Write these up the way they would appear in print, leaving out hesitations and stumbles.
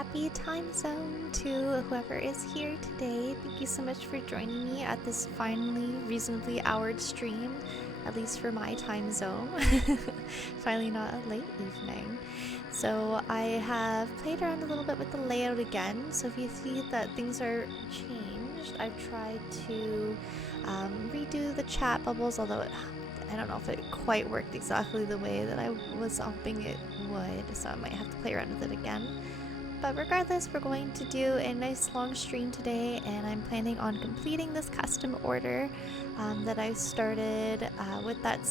happy time zone to whoever is here today. Thank you so much for joining me at this finally reasonably houred stream, at least for my time zone. Finally not a late evening. So I have played around a little bit with the layout again. So if you see that things are changed, I've tried to redo the chat bubbles, although I don't know if it quite worked exactly the way that I was hoping it would, so I might have to play around with it again. But regardless, we're going to do a nice long stream today, and I'm planning on completing this custom order that I started with that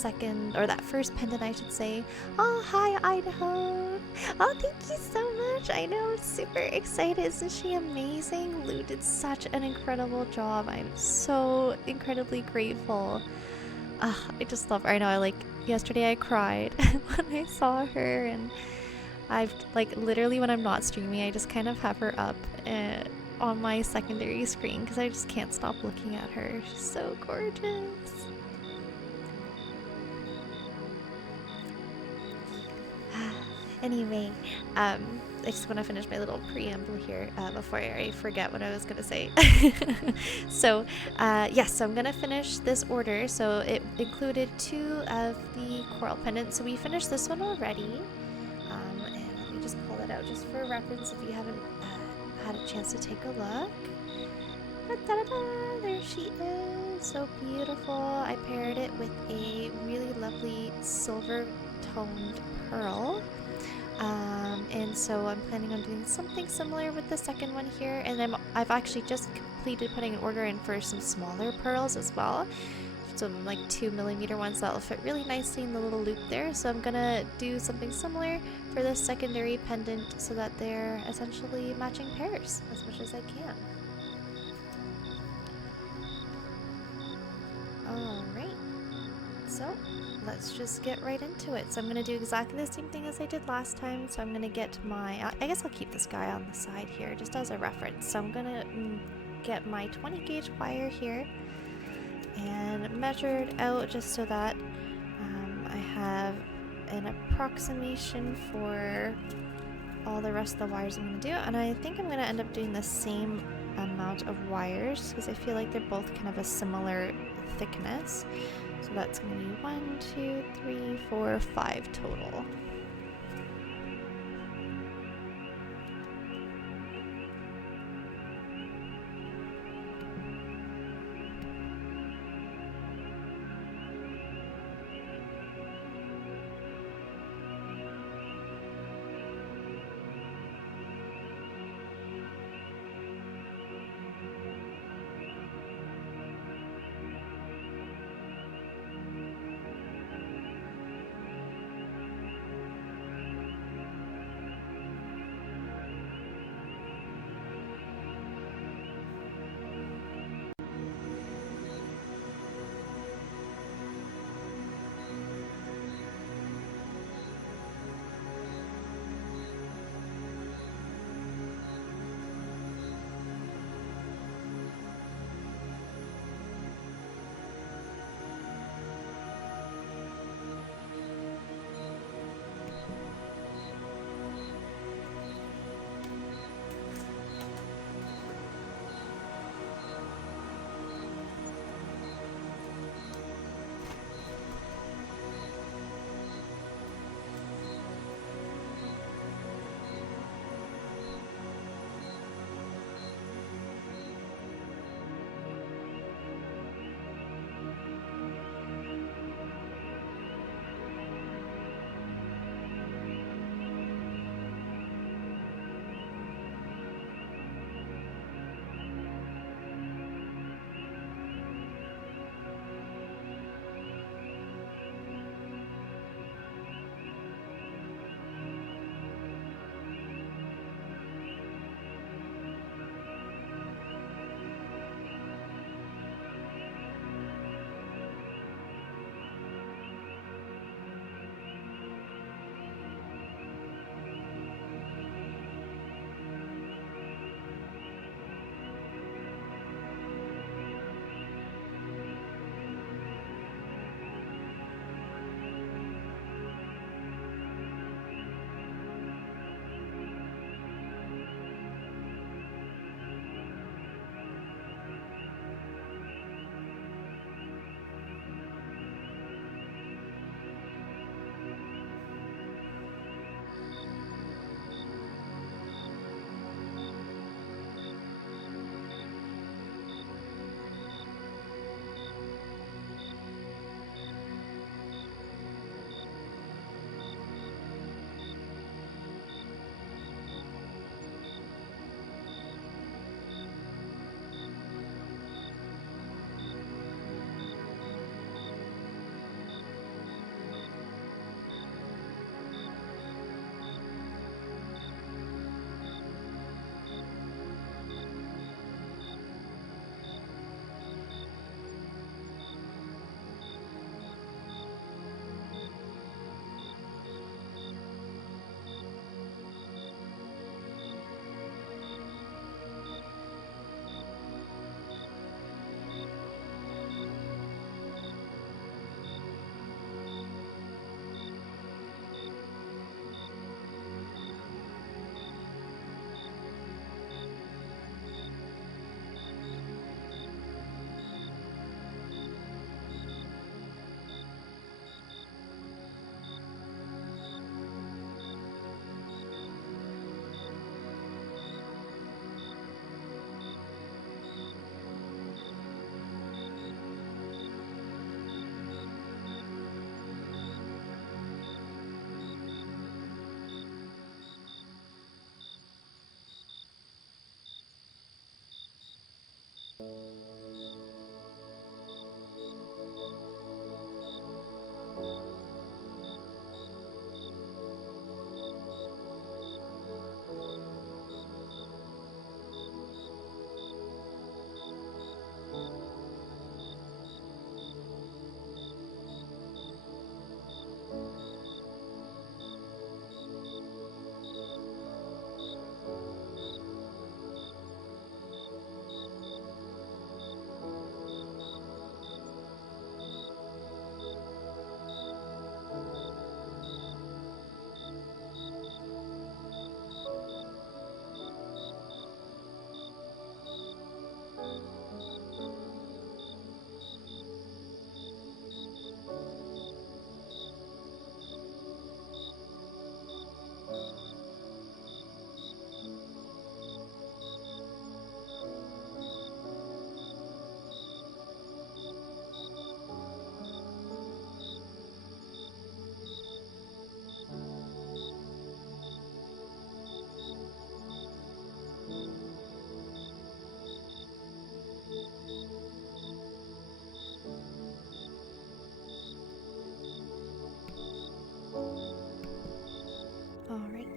first pendant, I should say. Oh, hi, Idaho! Oh, thank you so much! I know, I'm super excited. Isn't she amazing? Lou did such an incredible job. I'm so incredibly grateful. I just love her. I know, yesterday I cried when I saw her, and I've, literally when I'm not streaming, I just kind of have her up on my secondary screen because I just can't stop looking at her. She's so gorgeous. Anyway, I just want to finish my little preamble here before I forget what I was going to say. So, yes, so I'm going to finish this order. So it included 2 of the coral pendants. So we finished this one already. And let me just pull it out just for reference if you haven't had a chance to take a look. Da-da-da-da, there she is. So beautiful. I paired it with a really lovely silver toned pearl. And so I'm planning on doing something similar with the second one here, and I've actually just completed putting an order in for some smaller pearls as well, some 2mm ones that'll fit really nicely in the little loop there. So I'm gonna do something similar for this secondary pendant so that they're essentially matching pairs as much as I can. Alright, so let's just get right into it. So I'm going to do exactly the same thing as I did last time. So I'm going to get my, I guess I'll keep this guy on the side here just as a reference. So I'm going to get my 20 gauge wire here and measure it out just so that I have an approximation for all the rest of the wires I'm going to do. And I think I'm going to end up doing the same amount of wires because I feel like they're both kind of a similar thickness. So that's going to be 1, 2, 3, 4, 5 total.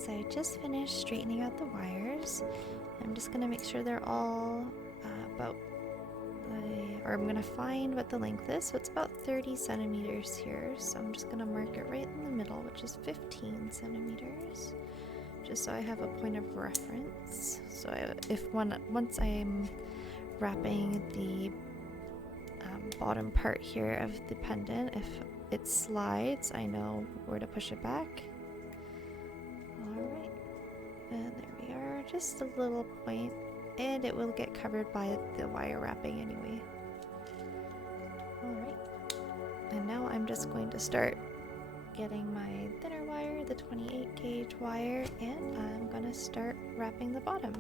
so I just finished straightening out the wires. I'm just gonna make sure they're all or I'm gonna find what the length is. So it's about 30 centimeters here. So I'm just gonna mark it right in the middle, which is 15 centimeters, just so I have a point of reference. So once I'm wrapping the bottom part here of the pendant, if it slides, I know where to push it back. Alright, and there we are, just a little point, and it will get covered by the wire wrapping anyway. Alright, and now I'm just going to start getting my thinner wire, the 28 gauge wire, and I'm gonna start wrapping the bottom.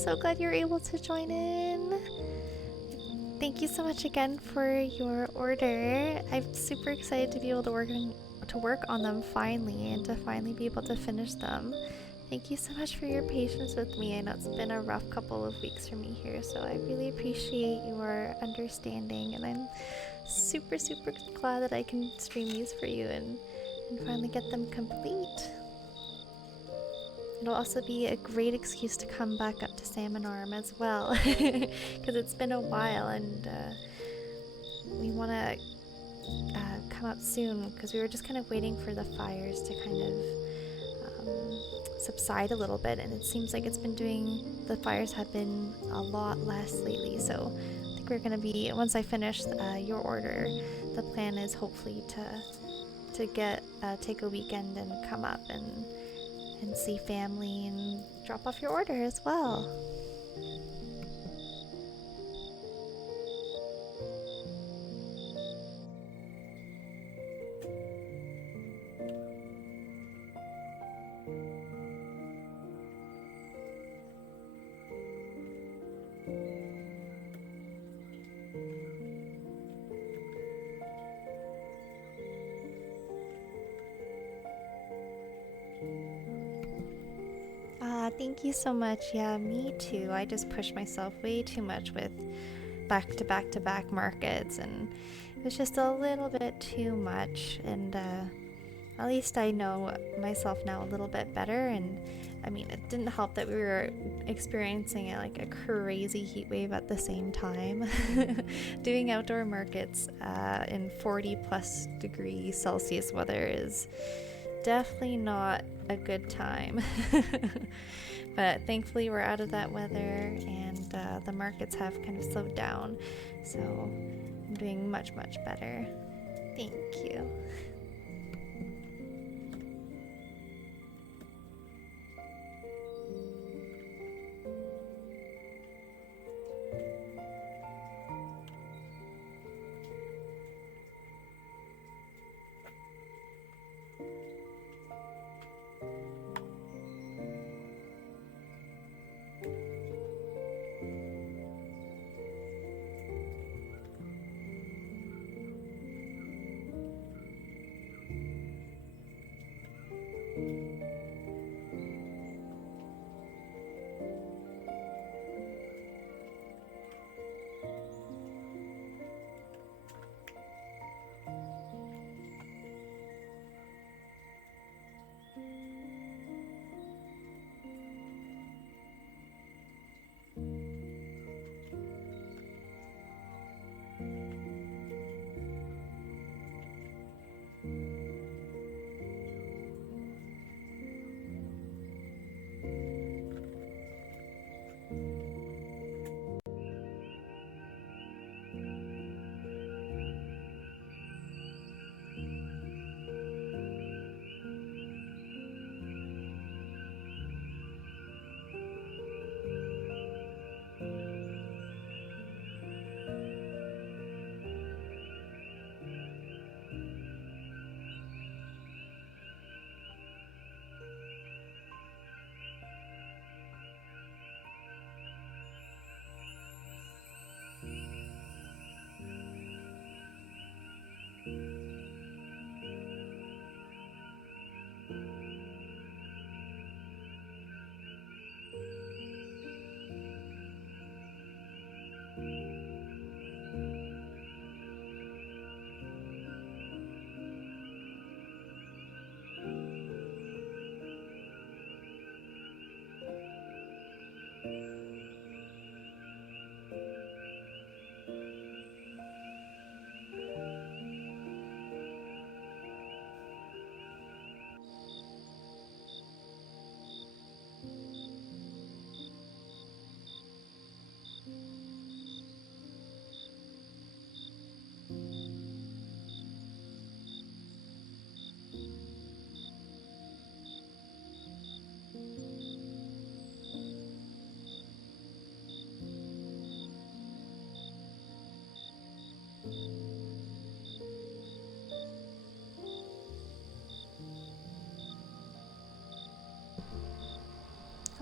so glad you're able to join in. Thank you so much again for your order. I'm super excited to be able to work on them finally and to finally be able to finish them. Thank you so much for your patience with me. I know it's been a rough couple of weeks for me here, so I really appreciate your understanding, and I'm super glad that I can stream these for you and finally get them complete. It'll also be a great excuse to come back up to Salmon Arm as well, because it's been a while, and we want to come up soon, because we were just kind of waiting for the fires to kind of subside a little bit, and it seems like the fires have been a lot less lately, so I think we're going to be, once I finish your order, the plan is hopefully to take a weekend and come up and see family and drop off your order as well. Thank you so much. Yeah, me too. I just pushed myself way too much with back-to-back markets, and it was just a little bit too much, and at least I know myself now a little bit better. And I mean, it didn't help that we were experiencing like a crazy heat wave at the same time. Doing outdoor markets in 40 plus degree Celsius weather is definitely not a good time. But thankfully we're out of that weather, and the markets have kind of slowed down, so I'm doing much better. Thank you.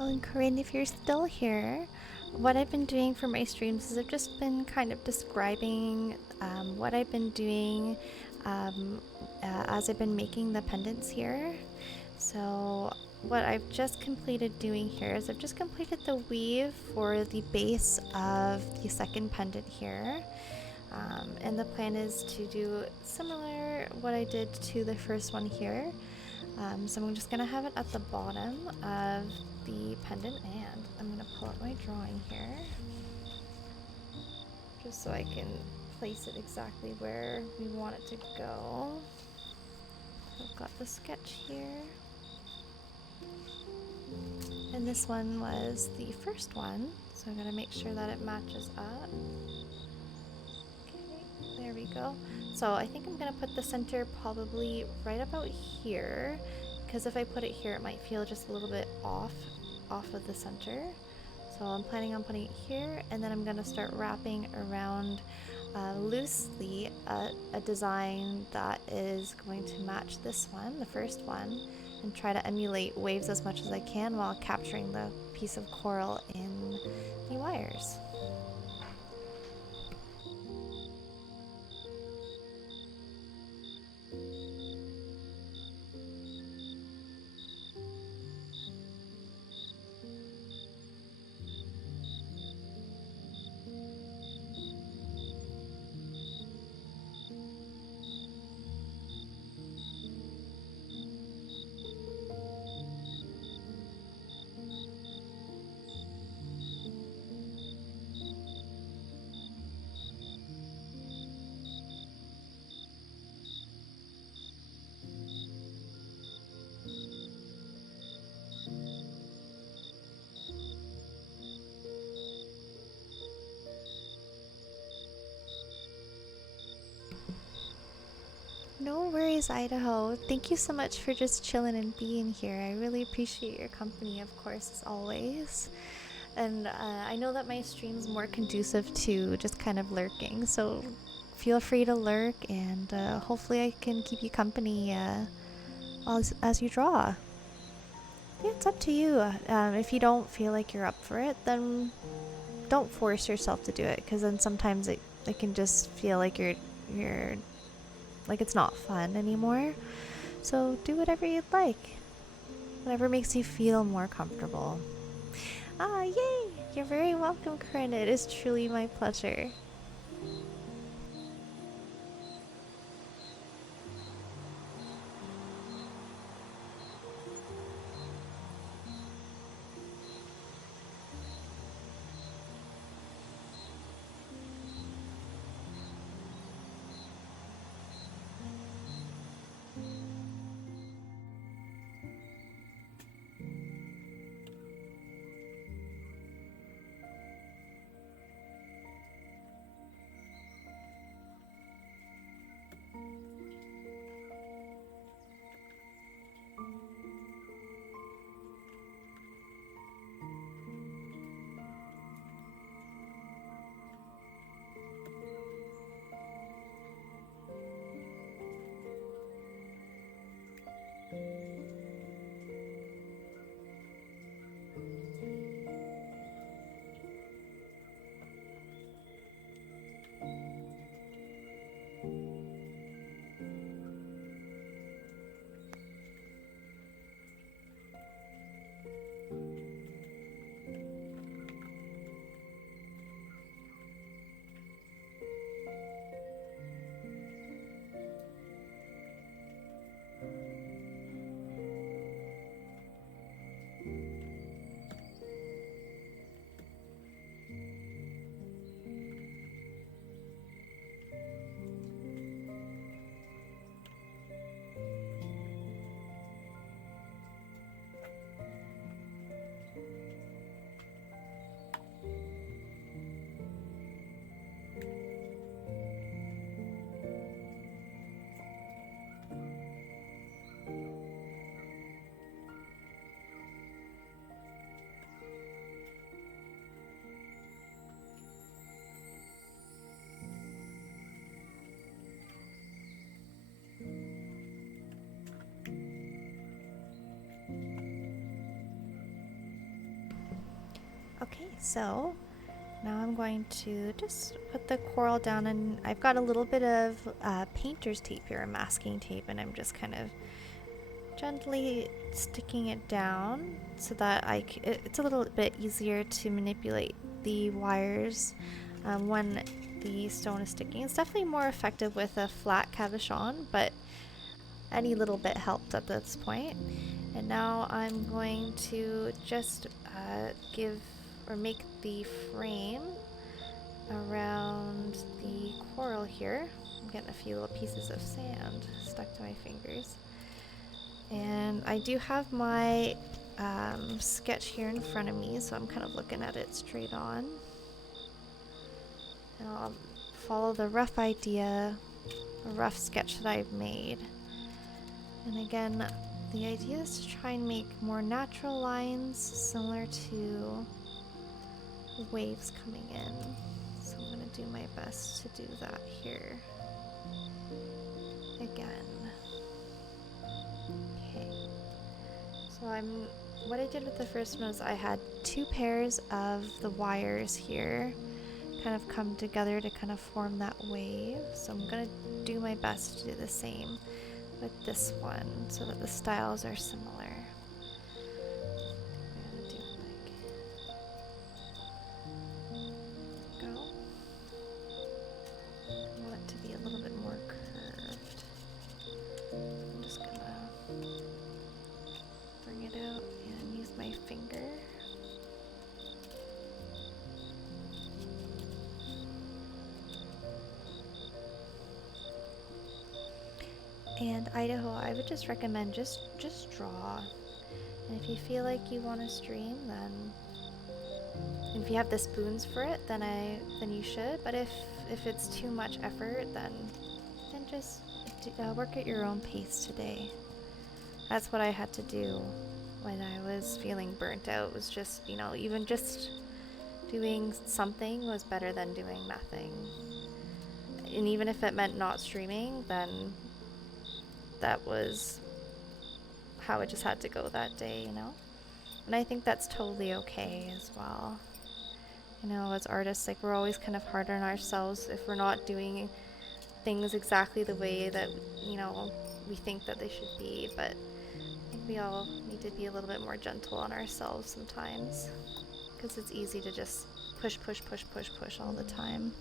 and Corinne, if you're still here, what I've been doing for my streams is I've just been kind of describing what I've been doing um, as I've been making the pendants here. So what I've just completed doing here is I've just completed the weave for the base of the second pendant here. And the plan is to do similar what I did to the first one here. So I'm just going to have it at the bottom of the pendant, and I'm going to pull up my drawing here just so I can place it exactly where we want it to go. I've got the sketch here. And this one was the first one, so I'm going to make sure that it matches up. Okay, there we go. So I think I'm going to put the center probably right about here, because if I put it here it might feel just a little bit off of the center. So I'm planning on putting it here, and then I'm going to start wrapping around loosely a design that is going to match this one, the first one, and try to emulate waves as much as I can while capturing the piece of coral in the wires. No worries, Idaho. Thank you so much for just chilling and being here. I really appreciate your company, of course, as always. And I know that my stream's more conducive to just kind of lurking, so feel free to lurk, and hopefully I can keep you company as you draw. Yeah, it's up to you. If you don't feel like you're up for it, then don't force yourself to do it, because then sometimes it can just feel like you're like it's not fun anymore. So do whatever you'd like. Whatever makes you feel more comfortable. Ah, yay! You're very welcome, Corinne. It is truly my pleasure. Okay, so now I'm going to just put the coral down, and I've got a little bit of painter's tape here, masking tape, and I'm just kind of gently sticking it down so that it's a little bit easier to manipulate the wires when the stone is sticking. It's definitely more effective with a flat cabochon, but any little bit helped at this point. And now I'm going to just give or make the frame around the coral here. I'm getting a few little pieces of sand stuck to my fingers. And I do have my sketch here in front of me, so I'm kind of looking at it straight on. And I'll follow the rough idea, a rough sketch that I've made. And again, the idea is to try and make more natural lines similar to waves coming in. So I'm going to do my best to do that here. Again. Okay. So what I did with the first one was I had 2 pairs of the wires here kind of come together to kind of form that wave. So I'm going to do my best to do the same with this one so that the styles are similar. I'm going to do go. I want it to be a little bit more curved. I'm just going to bring it out and use my finger. And Idaho, I would just recommend just draw. And if you feel like you want to stream, then if you have the spoons for it, then you should. But if it's too much effort, then just work at your own pace today. That's what I had to do when I was feeling burnt out. Was just, even just doing something was better than doing nothing. And even if it meant not streaming, then that was how it just had to go that day, And I think that's totally okay as well. As artists, like, we're always kind of hard on ourselves if we're not doing things exactly the way that, we think that they should be. But I think we all need to be a little bit more gentle on ourselves sometimes, because it's easy to just push all the time.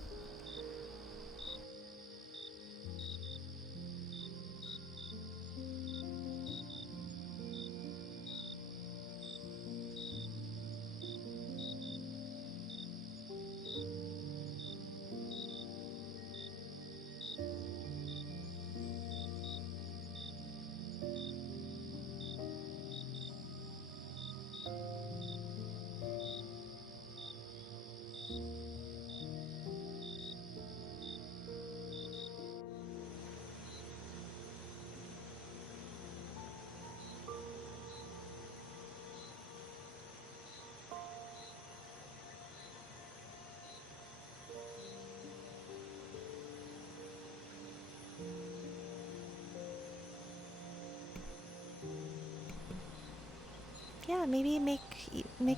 Yeah, maybe make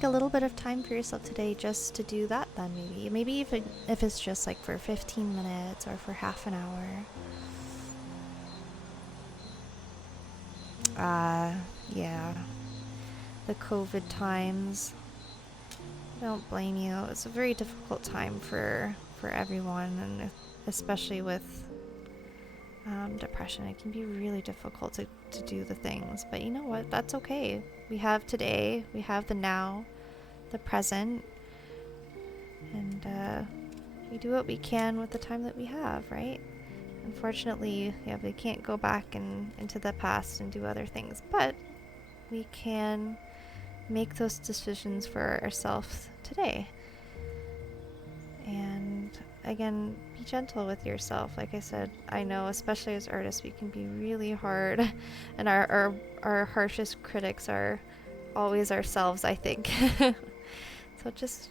a little bit of time for yourself today just to do that. Then maybe if it's just like for 15 minutes or for half an hour. Yeah, the COVID times. I don't blame you. It's a very difficult time for everyone, and especially with depression. It can be really difficult to do the things, but you know what? That's okay. We have today, we have the now, the present, and we do what we can with the time that we have, right? Unfortunately, we can't go back into the past and do other things, but we can make those decisions for ourselves today. And again, be gentle with yourself. Like I said, I know, especially as artists, we can be really hard, and our harshest critics are always ourselves, I think. So just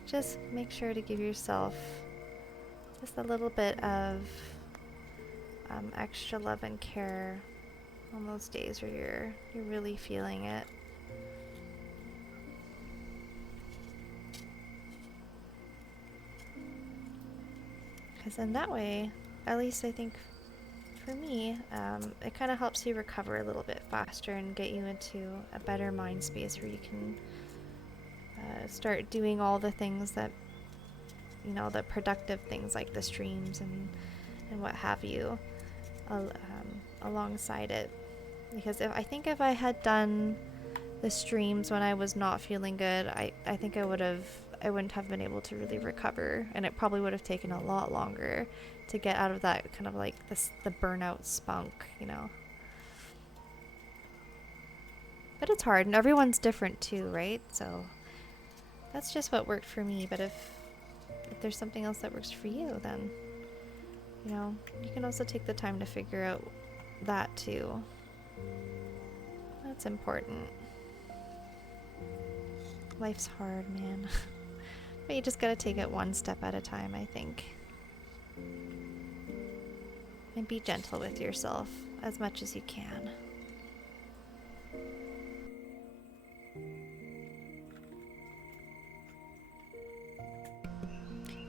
make sure to give yourself just a little bit of extra love and care on those days where you're really feeling it. Because then that way, at least I think for me, it kind of helps you recover a little bit faster and get you into a better mind space where you can start doing all the things that, you know, the productive things like the streams and what have you alongside it. Because I think if I had done the streams when I was not feeling good, I think I wouldn't have been able to really recover, and it probably would have taken a lot longer to get out of that kind of like the burnout spunk, you know. But it's hard, and everyone's different too, right? So that's just what worked for me. But if there's something else that works for you, then you know, you can also take the time to figure out that too. That's important. Life's hard, man. But you just gotta take it one step at a time, I think. And be gentle with yourself as much as you can.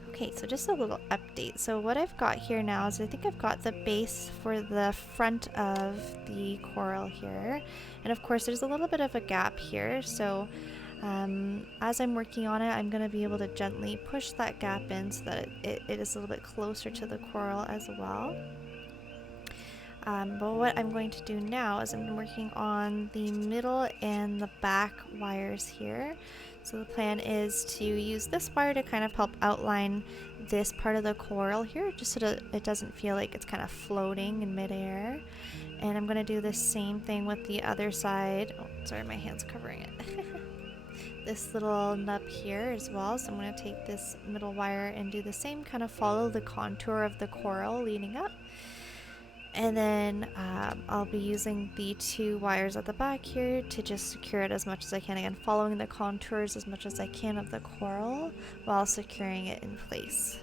Okay, so just a little update. So what I've got here now is I think I've got the base for the front of the coral here. And of course there's a little bit of a gap here, so as I'm working on it, I'm going to be able to gently push that gap in so that it is a little bit closer to the coral as well. But what I'm going to do now is I'm working on the middle and the back wires here. So the plan is to use this wire to kind of help outline this part of the coral here, just so that it doesn't feel like it's kind of floating in midair. And I'm going to do the same thing with the other side. Oh, sorry, my hand's covering it. This little nub here as well. So I'm going to take this middle wire and do the same, kind of follow the contour of the coral leading up. And then I'll be using the two wires at the back here to just secure it as much as I can. Again, following the contours as much as I can of the coral while securing it in place.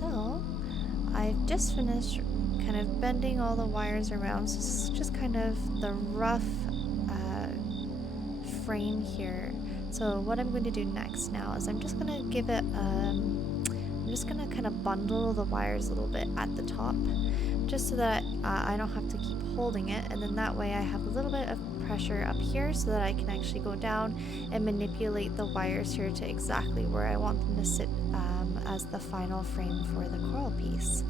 So I've just finished kind of bending all the wires around, so this is just kind of the rough frame here. So what I'm going to do next now is I'm just going to give it, I'm just going to kind of bundle the wires a little bit at the top, just so that I don't have to keep holding it, and then that way I have a little bit of pressure up here so that I can actually go down and manipulate the wires here to exactly where I want them to sit as the final frame for the coral piece.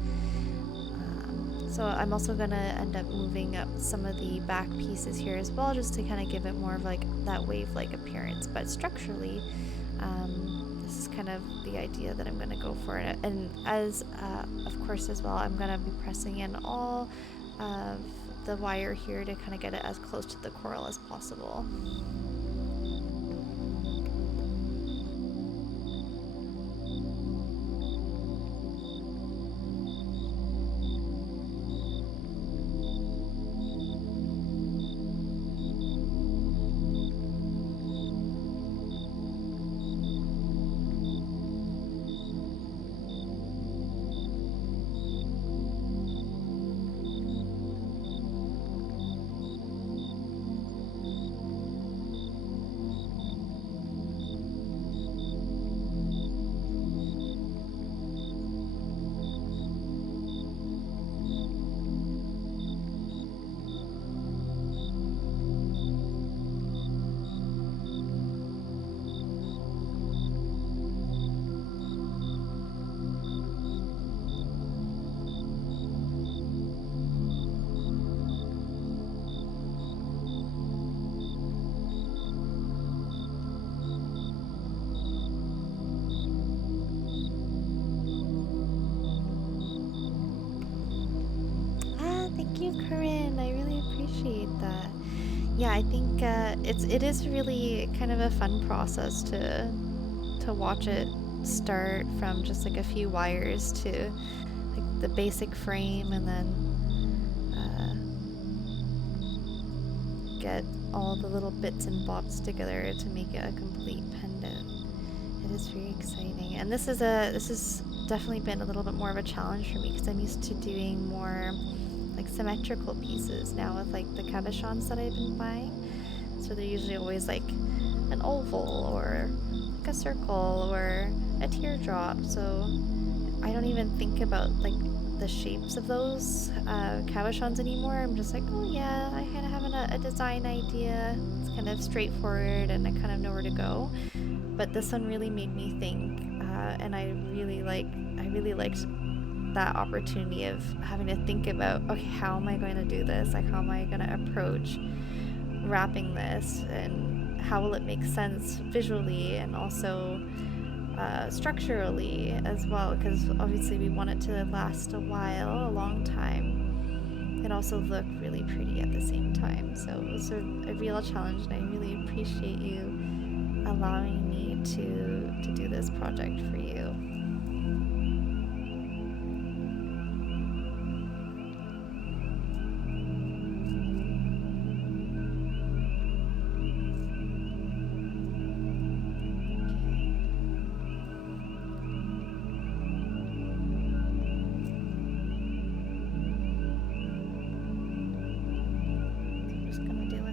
So I'm also going to end up moving up some of the back pieces here as well, just to kind of give it more of like that wave-like appearance. But structurally, this is kind of the idea that I'm going to go for. And as, of course, as well, I'm going to be pressing in all of the wire here to kind of get it as close to the coral as possible. Thank you, Corinne. I really appreciate that. Yeah, I think it is really kind of a fun process to watch it start from just like a few wires to like the basic frame, and then get all the little bits and bobs together to make it a complete pendant. It is very exciting, and this is definitely been a little bit more of a challenge for me because I'm used to doing more like symmetrical pieces now with like the cabochons that I've been buying. So they're usually always like an oval or like a circle or a teardrop. So I don't even think about like the shapes of those cabochons anymore. I'm just like, oh yeah, I kind of have a design idea. It's kind of straightforward and I kind of know where to go. But this one really made me think, and I really liked that opportunity of having to think about, okay, how am I going to do this? Like, how am I going to approach wrapping this, and how will it make sense visually and also structurally as well? Because obviously we want it to last a while, a long time, and also look really pretty at the same time. So it was a real challenge, and I really appreciate you allowing me to do this project for you.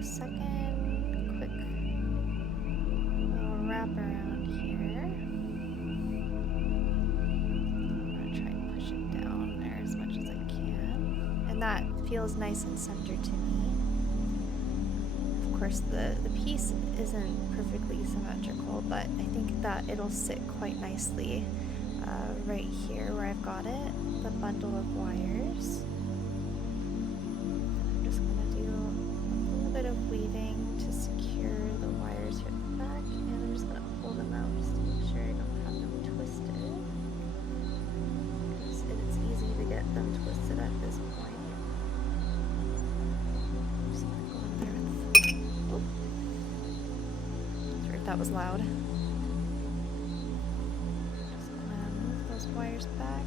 Second quick little wrap around here. I'm gonna try and push it down there as much as I can, and that feels nice and centered to me. Of course, the piece isn't perfectly symmetrical, but I think that it'll sit quite nicely right here where I've got it, the bundle of wires. Of weaving to secure the wires here at the back, and I'm just going to pull them out just to make sure I don't have them twisted, because it's easy to get them twisted at this point. I'm just going to go in there and oh, sorry if that was loud. Just going to move those wires back.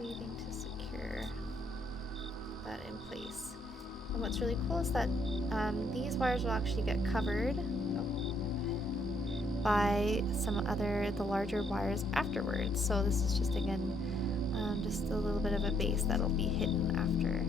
Weaving to secure that in place. And what's really cool is that these wires will actually get covered by the larger wires afterwards. So this is just, again, just a little bit of a base that'll be hidden after.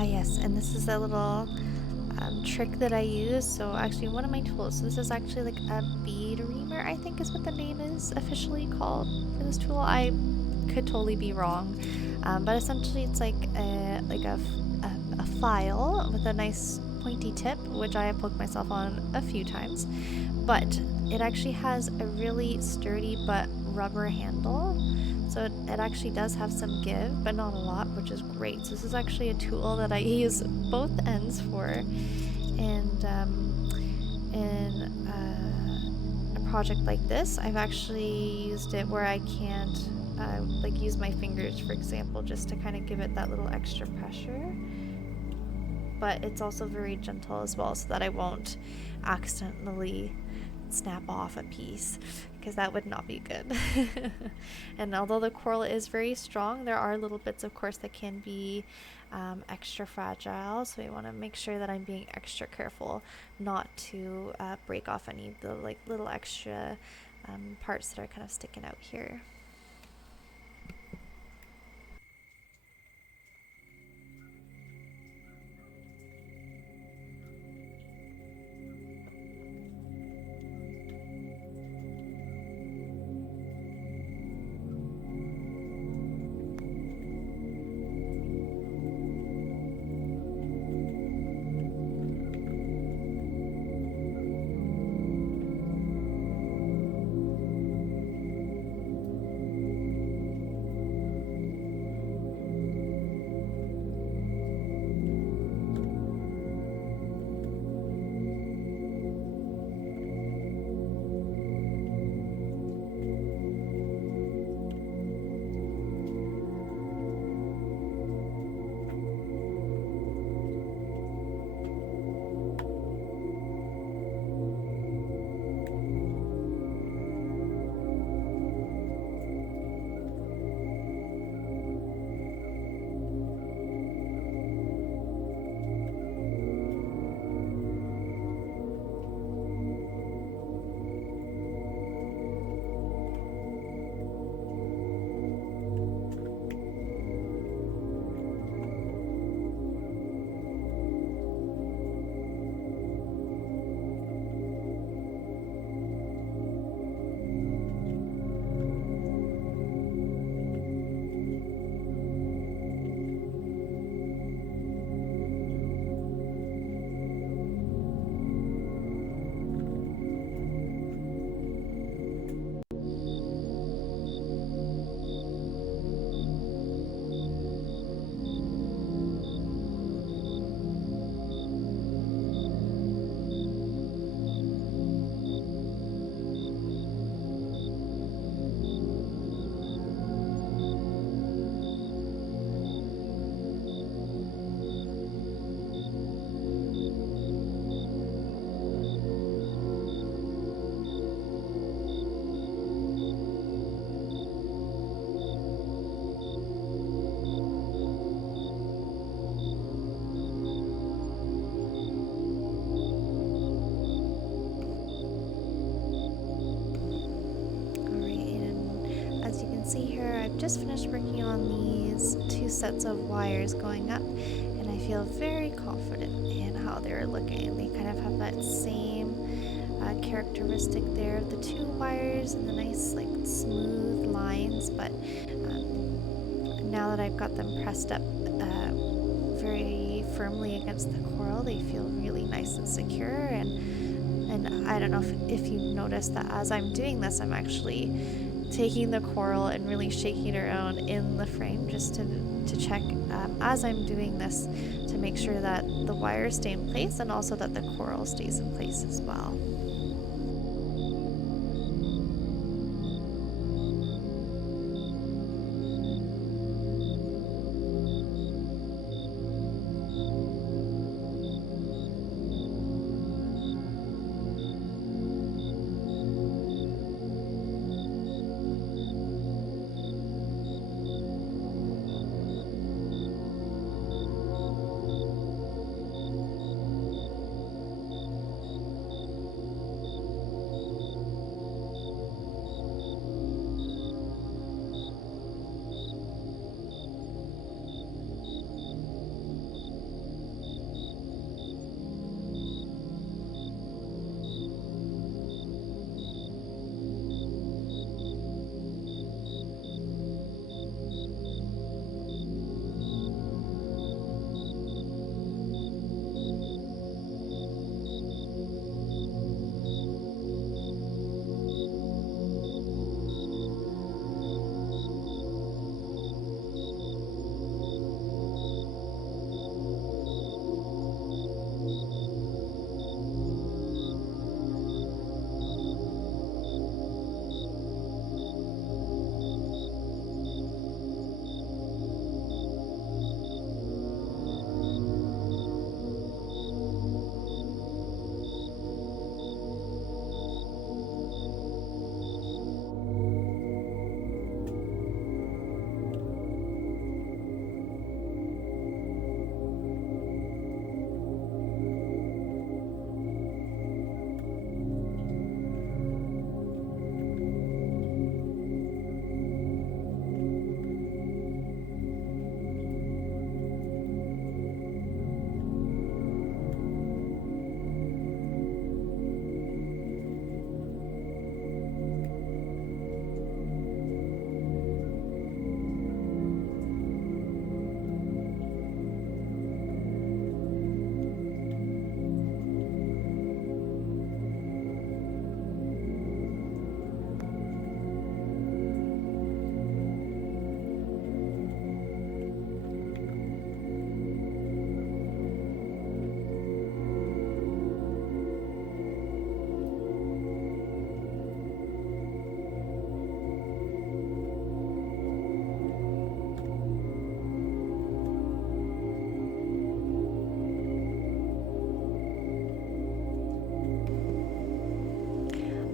Ah, yes, and this is a little trick that I use. So actually one of my tools, so this is actually like a bead reamer, I think is what the name is officially called for this tool. I could totally be wrong, but essentially it's like a file with a nice pointy tip, which I have poked myself on a few times, but it actually has a really sturdy but rubber handle. So it actually does have some give, but not a lot, which is great. So this is actually a tool that I use both ends for. And in a project like this, I've actually used it where I can't like use my fingers, for example, just to kind of give it that little extra pressure. But it's also very gentle as well, so that I won't accidentally snap off a piece, because that would not be good. And although the coral is very strong, there are little bits, of course, that can be extra fragile, so we want to make sure that I'm being extra careful not to break off any of the like little extra parts that are kind of sticking out here. I've just finished working on these 2 sets of wires going up, and I feel very confident in how they're looking. They kind of have that same characteristic there of the 2 wires and the nice like smooth lines, but now that I've got them pressed up very firmly against the coral, they feel really nice and secure. And I don't know if you've noticed that as I'm doing this, I'm actually taking the coral and really shaking it around in the frame just to check as I'm doing this to make sure that the wires stay in place and also that the coral stays in place as well.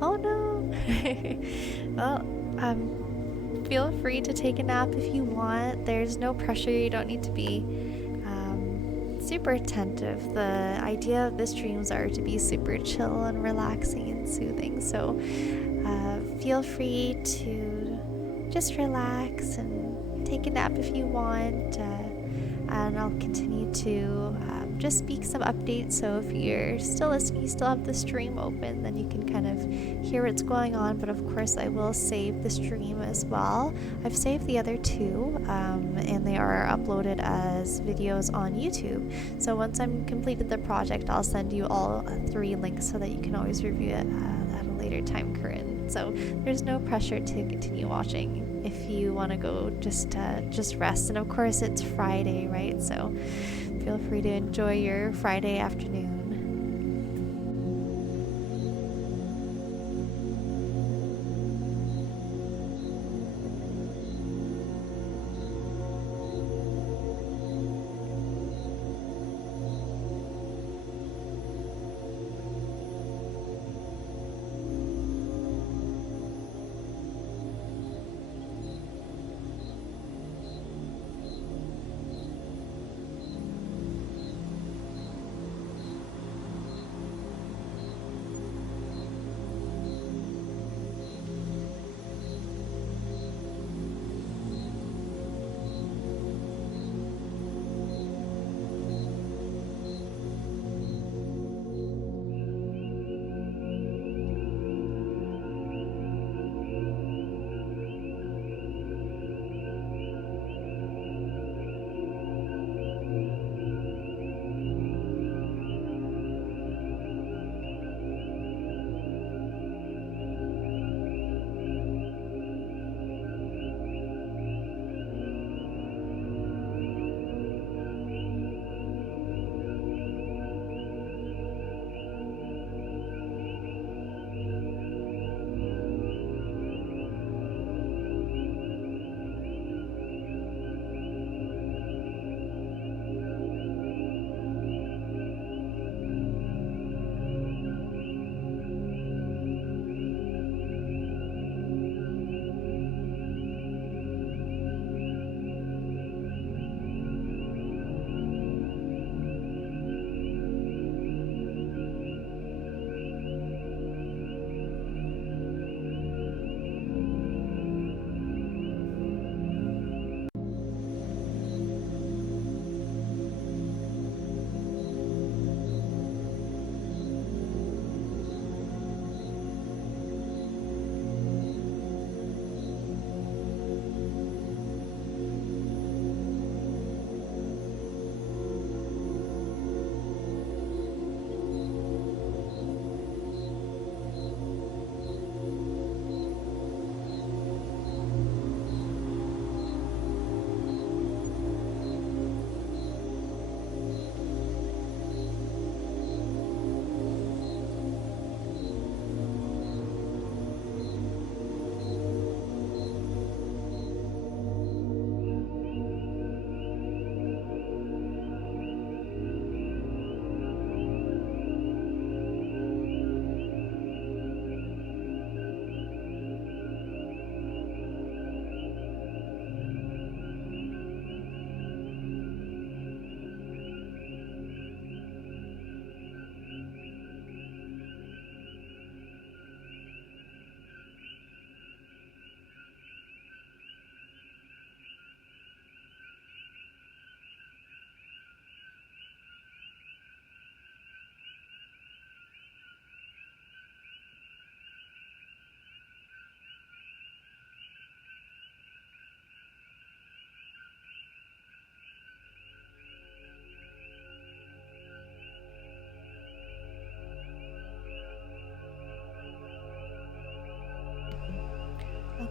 Oh no! Well, feel free to take a nap if you want. There's no pressure, you don't need to be super attentive. The idea of the streams are to be super chill and relaxing and soothing, so feel free to just relax and take a nap if you want. And I'll continue to just speak some updates, so if you're still listening, you still have the stream open, then you can kind of hear what's going on. But of course I will save the stream as well. I've saved the other 2 and they are uploaded as videos on YouTube, so once I'm completed the project, I'll send you all 3 links so that you can always review it at a later time, Corinne. So there's no pressure to continue watching if you want to go just rest. And of course it's Friday, right? So feel free to enjoy your Friday afternoon.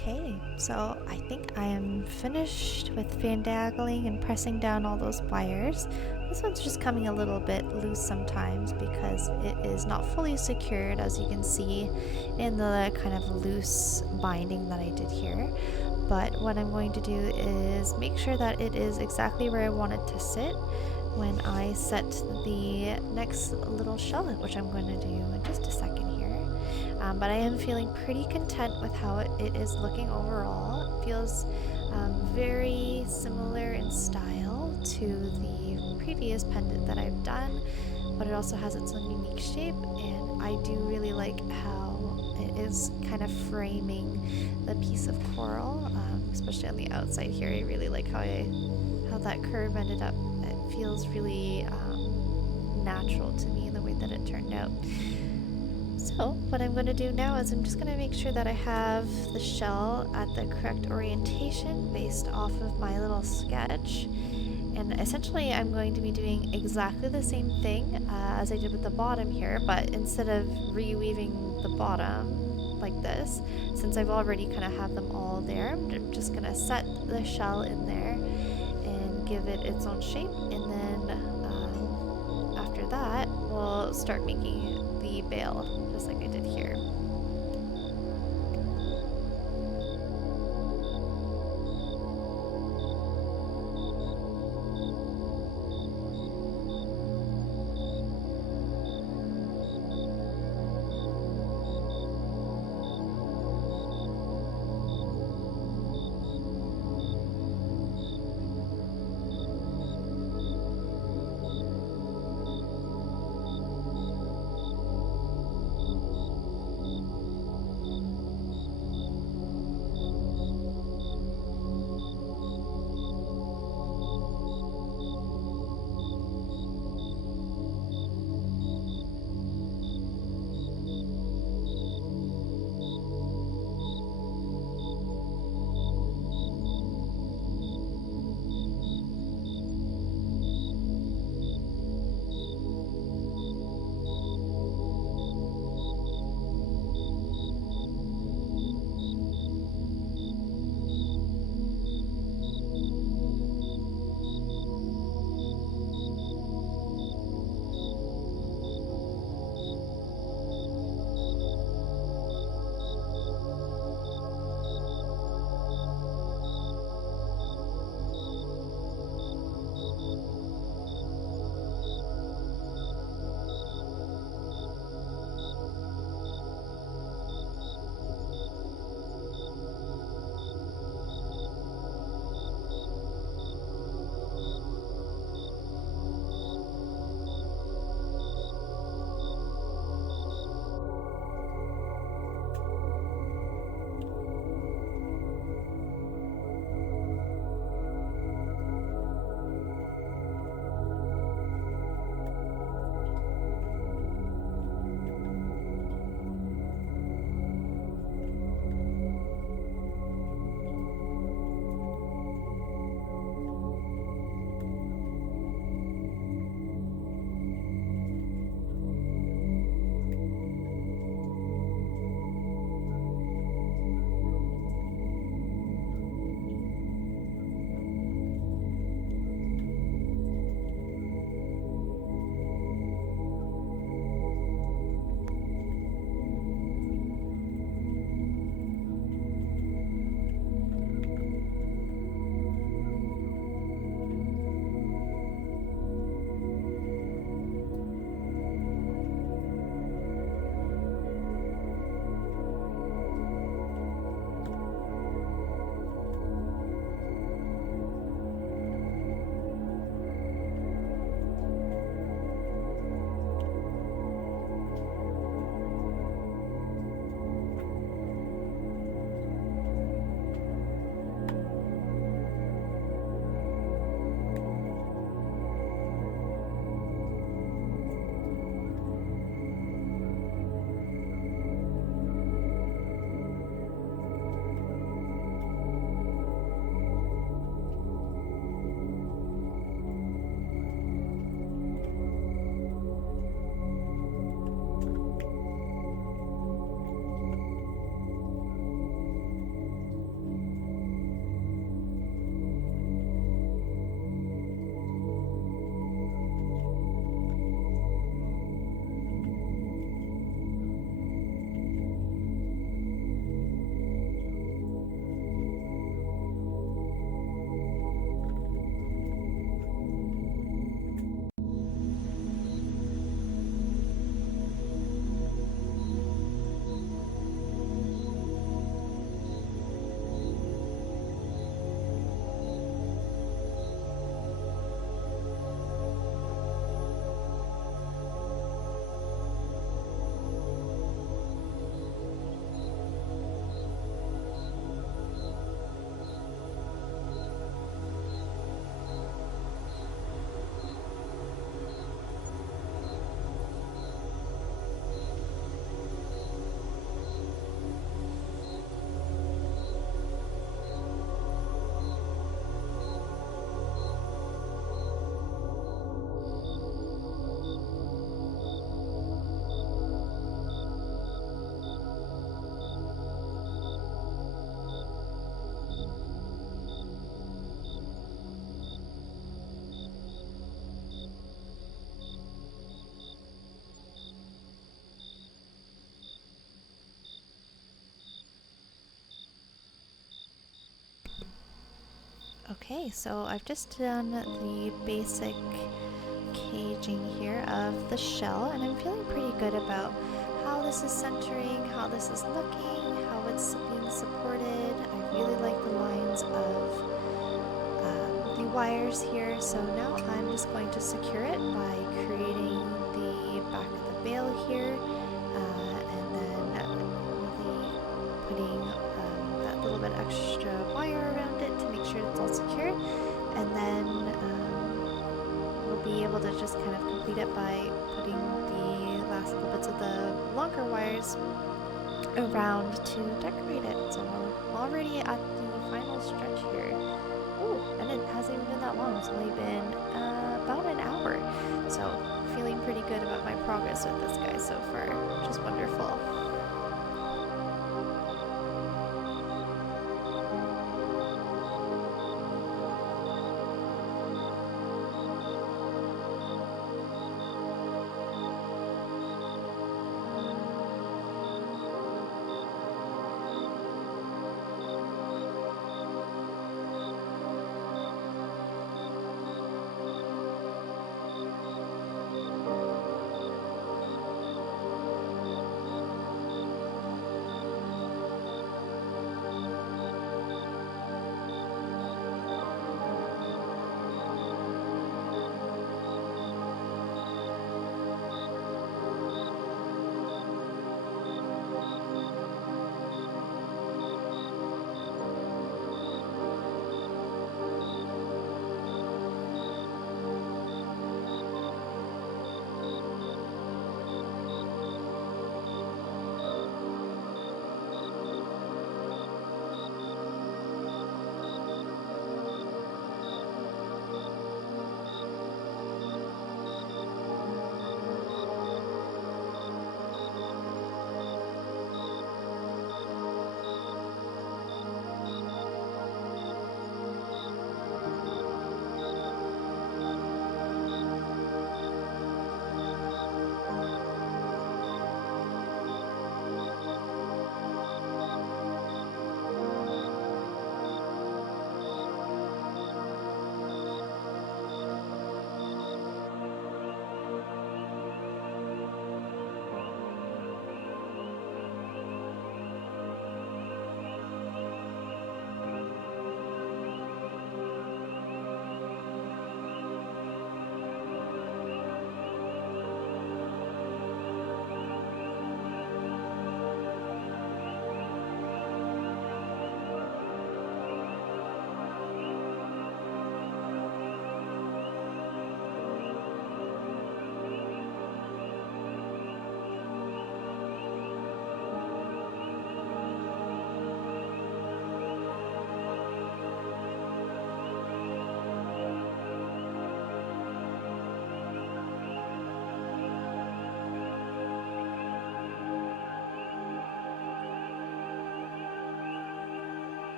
Okay, so I think I am finished with fandangling and pressing down all those wires. This one's just coming a little bit loose sometimes because it is not fully secured, as you can see in the kind of loose binding that I did here. But what I'm going to do is make sure that it is exactly where I want it to sit when I set the next little shell, which I'm going to do in just a second here. But I am feeling pretty content with how it is looking overall. It feels very similar in style to the previous pendant that I've done, but it also has its own unique shape, and I do really like how it is kind of framing the piece of coral, especially on the outside here. I really like how that curve ended up. It feels really natural to me in the way that it turned out. So what I'm going to do now is I'm just going to make sure that I have the shell at the correct orientation based off of my little sketch. And essentially I'm going to be doing exactly the same thing as I did with the bottom here, but instead of reweaving the bottom like this, since I've already kind of have them all there, I'm just going to set the shell in there and give it its own shape, and then after that we'll start making the bail just like I did here. Okay, so I've just done the basic caging here of the shell, and I'm feeling pretty good about how this is centering, how this is looking, how it's being supported. I really like the lines of the wires here, so now I'm just going to secure it by creating the back of the bale here, and then really putting that little bit extra wire around it to make sure it's all secure, and then we'll be able to just kind of complete it by putting the last little bits of the longer wires around to decorate it. So I'm already at the final stretch here. Ooh, and it hasn't even been that long. It's only been about an hour. So feeling pretty good about my progress with this guy so far, which is wonderful.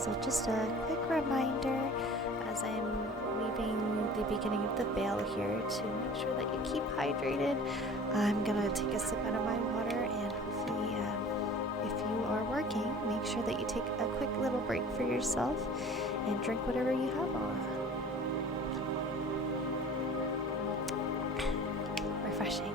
also just a quick reminder as I'm leaving the beginning of the veil here to make sure that you keep hydrated. I'm gonna take a sip out of my water, and hopefully if you are working, make sure that you take a quick little break for yourself and drink whatever you have on. Refreshing.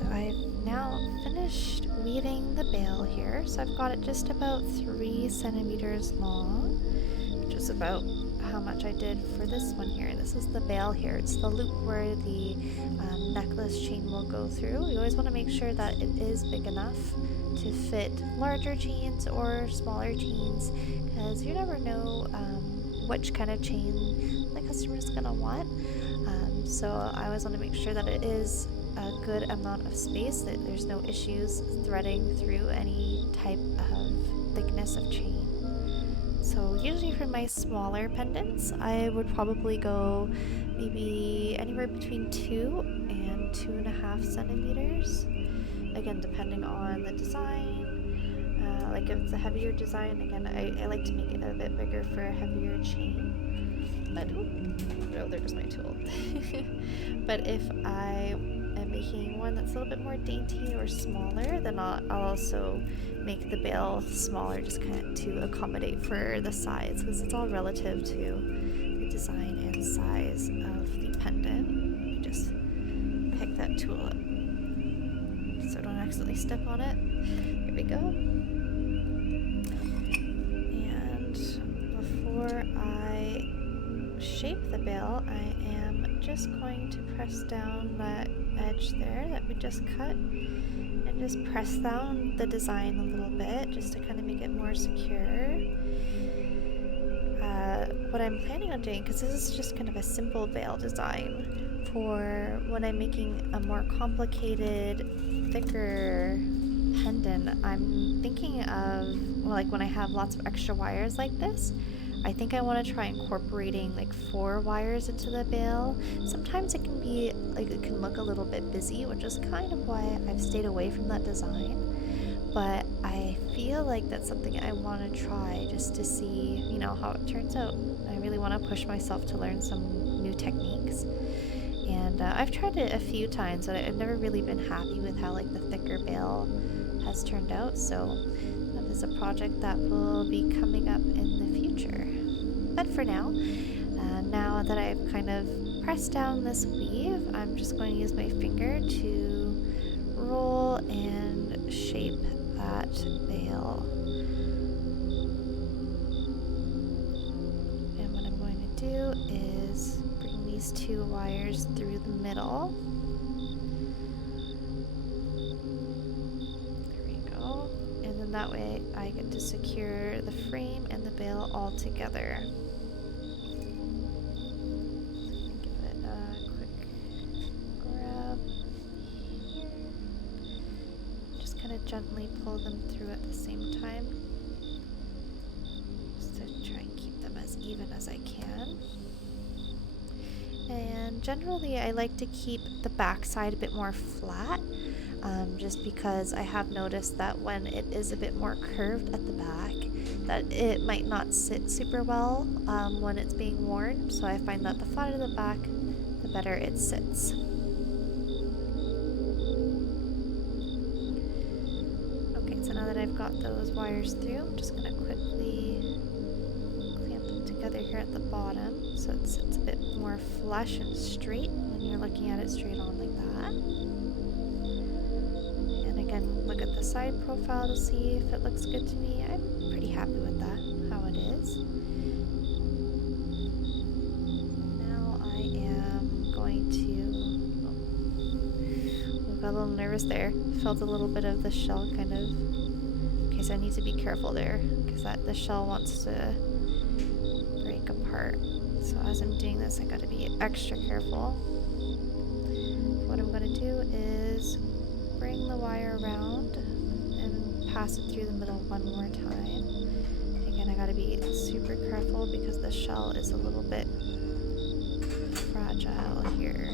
So I've now finished weaving the bail here. So I've got it just about 3 centimeters long, which is about how much I did for this one here. This is the bail here. It's the loop where the necklace chain will go through. You always want to make sure that it is big enough to fit larger chains or smaller chains, because you never know which kind of chain the customer is going to want. So I always want to make sure that it is a good amount of space, that there's no issues threading through any type of thickness of chain. So usually for my smaller pendants, I would probably go maybe anywhere between 2 and 2.5 centimeters. Again, depending on the design. Like if it's a heavier design, again, I like to make it a bit bigger for a heavier chain. But, oh, there goes my tool. But if I am making one that's a little bit more dainty or smaller, then I'll also make the bail smaller, just kind of to accommodate for the size, because it's all relative to the design and size of the pendant. You just pick that tool up so don't accidentally step on it. Here we go. And before I shape the bail, I am just going to press down that edge there that we just cut, and just press down the design a little bit just to kind of make it more secure. What I'm planning on doing, because this is just kind of a simple bail design, for when I'm making a more complicated, thicker pendant, I'm thinking of, well, like when I have lots of extra wires like this, I think I want to try incorporating like 4 wires into the bail. Sometimes it can be like, it can look a little bit busy, which is kind of why I've stayed away from that design. But I feel like that's something I want to try just to see, you know, how it turns out. I really want to push myself to learn some new techniques. And I've tried it a few times, but I've never really been happy with how like the thicker bail has turned out. So that is a project that will be coming up in the future. But for now, now that I've kind of pressed down this weave, I'm just going to use my finger to roll and shape that bail. And what I'm going to do is bring these 2 wires through the middle. There we go. And then that way I get to secure the frame and the bail all together. Give it a quick grab here. Just kind of gently pull them through at the same time, just to try and keep them as even as I can. And generally I like to keep the back side a bit more flat, just because I have noticed that when it is a bit more curved at the back, that it might not sit super well when it's being worn. So I find that the flatter the back, the better it sits. Okay, so now that I've got those wires through, I'm just going to quickly clamp them together here at the bottom so it sits a bit more flush and straight when you're looking at it straight on like that. And again, look at the side profile to see if it looks good to me. I'm pretty happy with that, how it is. Now I am going to... got a little nervous there. Felt a little bit of the shell kind of... Okay, so I need to be careful there, because the shell wants to break apart. So as I'm doing this, I gotta be extra careful. What I'm gonna do is bring the wire around and pass it through the middle one more time. Again, I gotta be super careful because the shell is a little bit fragile here.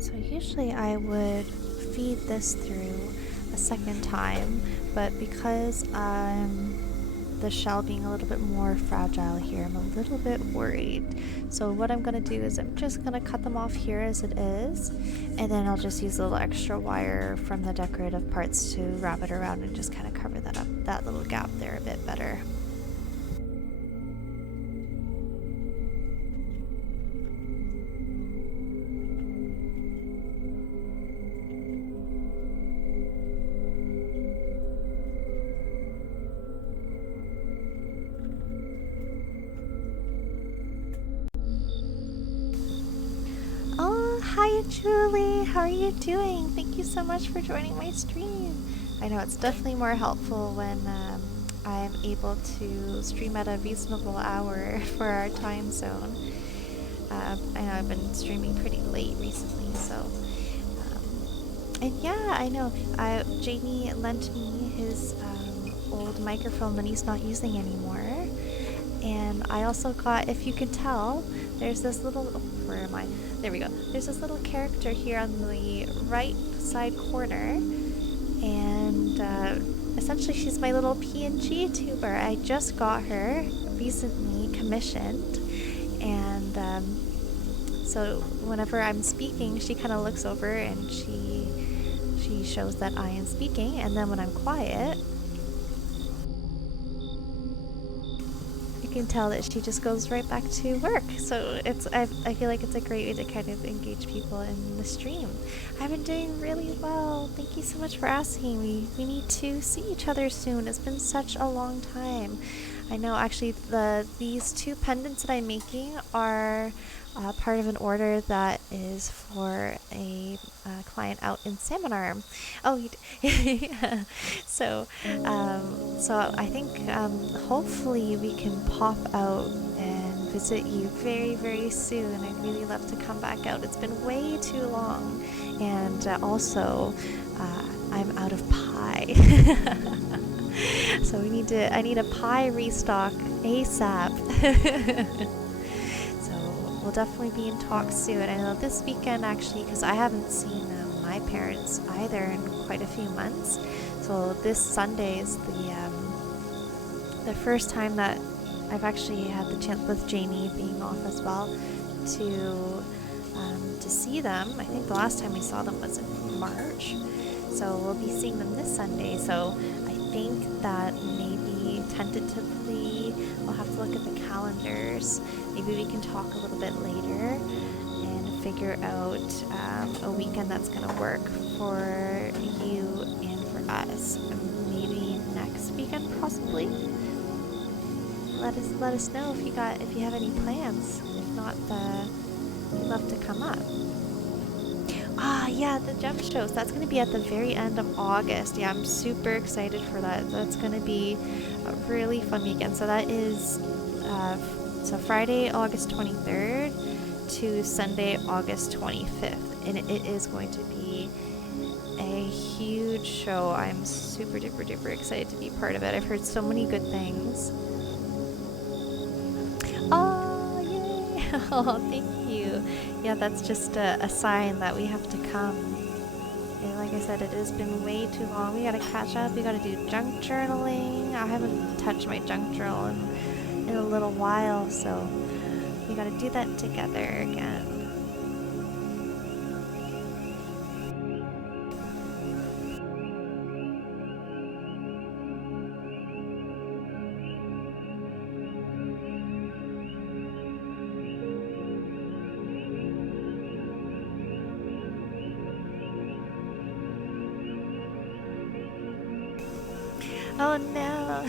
So usually I would feed this through a second time, but because the shell being a little bit more fragile here, I'm a little bit worried. So what I'm gonna do is I'm just gonna cut them off here as it is, and then I'll just use a little extra wire from the decorative parts to wrap it around and just kind of cover that up, that little gap there a bit better. Oh, hi Julie, how are you doing? Thank you so much for joining my stream. I know it's definitely more helpful when I'm able to stream at a reasonable hour for our time zone. I know I've been streaming pretty late recently, so and yeah, I know. Jamie lent me his old microphone that he's not using anymore. And I also got, if you can tell, there's this little, oh, where am I? There we go. There's this little character here on the right side corner. And essentially she's my little PNG tuber. I just got her recently commissioned. And so whenever I'm speaking, she kind of looks over and she shows that I am speaking, and then when I'm quiet, you can tell that she just goes right back to work. So I feel like it's a great way to kind of engage people in the stream. I've been doing really well. Thank you so much for asking. We need to see each other soon. It's been such a long time. I know actually these two pendants that I'm making are part of an order that is for a client out in Salmon Arm. Oh, yeah. So I think hopefully we can pop out and visit you very, very soon. I'd really love to come back out. It's been way too long. And also, I'm out of pie. So I need a pie restock ASAP. So we'll definitely be in talks soon. I know this weekend actually, because I haven't seen my parents either in quite a few months. So this Sunday is the first time that I've actually had the chance, with Jamie being off as well, to see them. I think the last time we saw them was in March. So we'll be seeing them this Sunday. So I think that maybe tentatively we'll have to look at the calendars. Maybe we can talk a little bit later and figure out a weekend that's going to work for you and for us. Maybe next weekend, possibly. Let us know if you have any plans. If not, we'd love to come up. Ah, yeah, the jump shows. That's going to be at the very end of August. Yeah, I'm super excited for that. That's going to be a really fun weekend. So that is so Friday, August 23rd to Sunday, August 25th. And it is going to be a huge show. I'm super duper duper excited to be part of it. I've heard so many good things. Oh, yay! Oh, thank you. Yeah, that's just a sign that we have to come. And like I said, it has been way too long. We gotta catch up. We gotta do junk journaling. I haven't touched my junk journal in a little while, so we gotta do that together again. Oh no,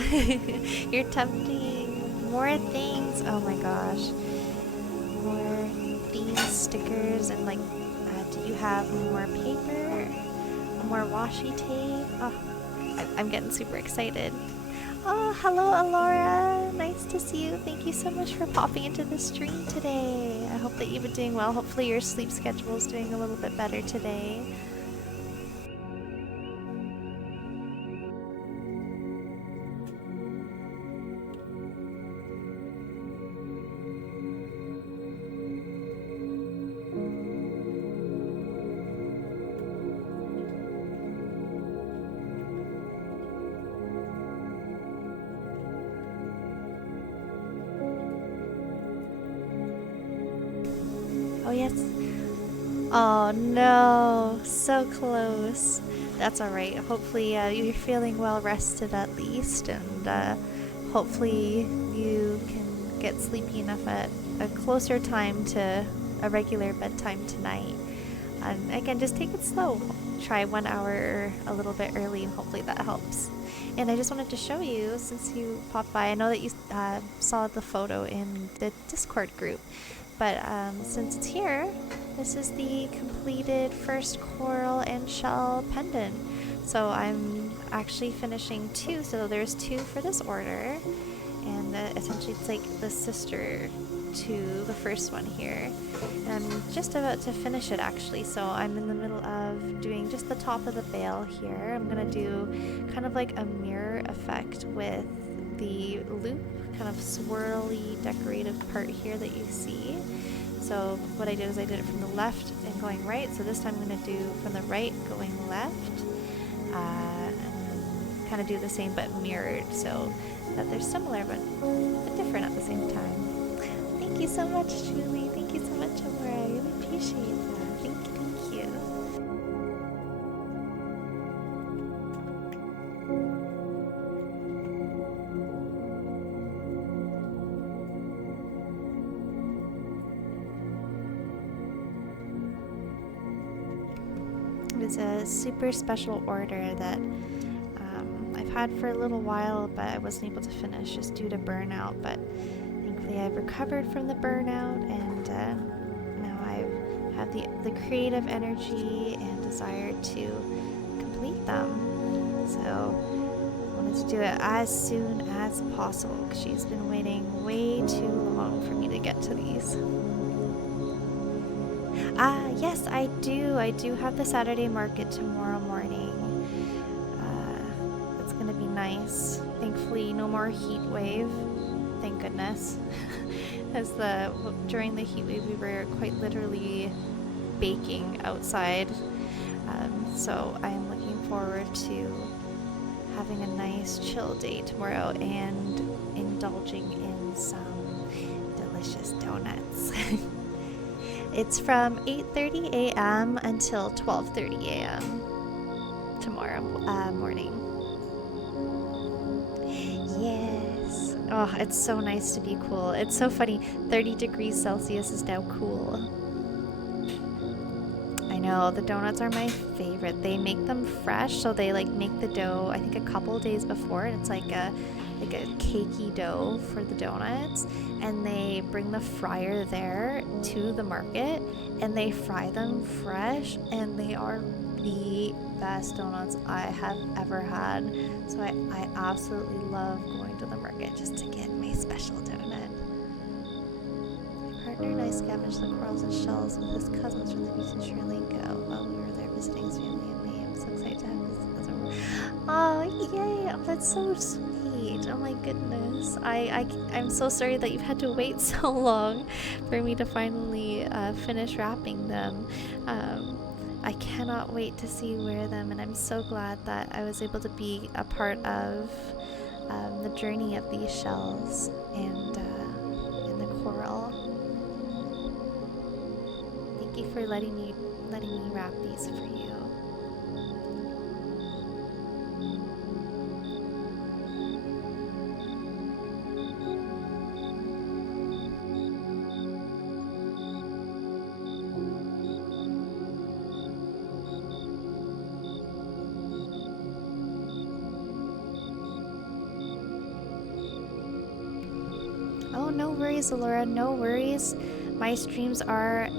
you're tempting more things. Oh my gosh, more these stickers and like, do you have more paper, more washi tape? Oh, I'm getting super excited. Oh, hello Alora, nice to see you. Thank you so much for popping into the stream today. I hope that you've been doing well. Hopefully your sleep schedule is doing a little bit better today. Oh, yes. Oh, no. So close. That's alright. Hopefully, you're feeling well rested at least, and hopefully, you can get sleepy enough at a closer time to a regular bedtime tonight. And again, just take it slow. Try 1 hour a little bit early, and hopefully that helps. And I just wanted to show you, since you popped by, I know that you saw the photo in the Discord group, but since it's here, this is the completed first coral and shell pendant. So I'm actually finishing 2, so there's 2 for this order, and essentially it's like the sister to the first one here. And I'm just about to finish it actually, so I'm in the middle of doing just the top of the veil here. I'm gonna do kind of like a mirror effect with the loop, kind of swirly decorative part here that you see. So what I did is I did it from the left and going right, so this time I'm gonna do from the right going left, and kind of do the same but mirrored, so that they're similar but different at the same time. Thank you so much, Julie. Thank you so much, Amora. I really appreciate that. Thank you, thank you. It was a super special order that I've had for a little while, but I wasn't able to finish just due to burnout. But thankfully, I've recovered from the burnout, and now I have the creative energy and desire to complete them. So I wanted to do it as soon as possible because she's been waiting way too long for me to get to these. Yes, I do. I do have the Saturday market tomorrow morning. It's gonna be nice. Thankfully, no more heat wave. Thank goodness. As during the heat wave, we were quite literally baking outside. So I am looking forward to having a nice chill day tomorrow and indulging in some delicious donuts. It's from 8:30 a.m. until 12:30 a.m. tomorrow morning. Yes. Oh, it's so nice to be cool. It's so funny. 30 degrees Celsius is now cool. I know, the donuts are my favorite. They make them fresh, so they like make the dough I think a couple days before, and it's like a cakey dough for the donuts, and they bring the fryer there to the market and they fry them fresh, and they are the best donuts I have ever had. So I absolutely love going to the market just to get my special donut. My partner and I scavenged the corals and shells with his cousins from the beach in Sri Lanka while we were there visiting his family in May. I'm so excited to have this. Oh, yay! Oh, that's so sweet. Oh my goodness. I'm so sorry that you've had to wait so long for me to finally finish wrapping them. I cannot wait to see you wear them, and I'm so glad that I was able to be a part of the journey of these shells and the coral. Thank you for letting me wrap these for you. Oh, no worries, Alora, no worries. My streams are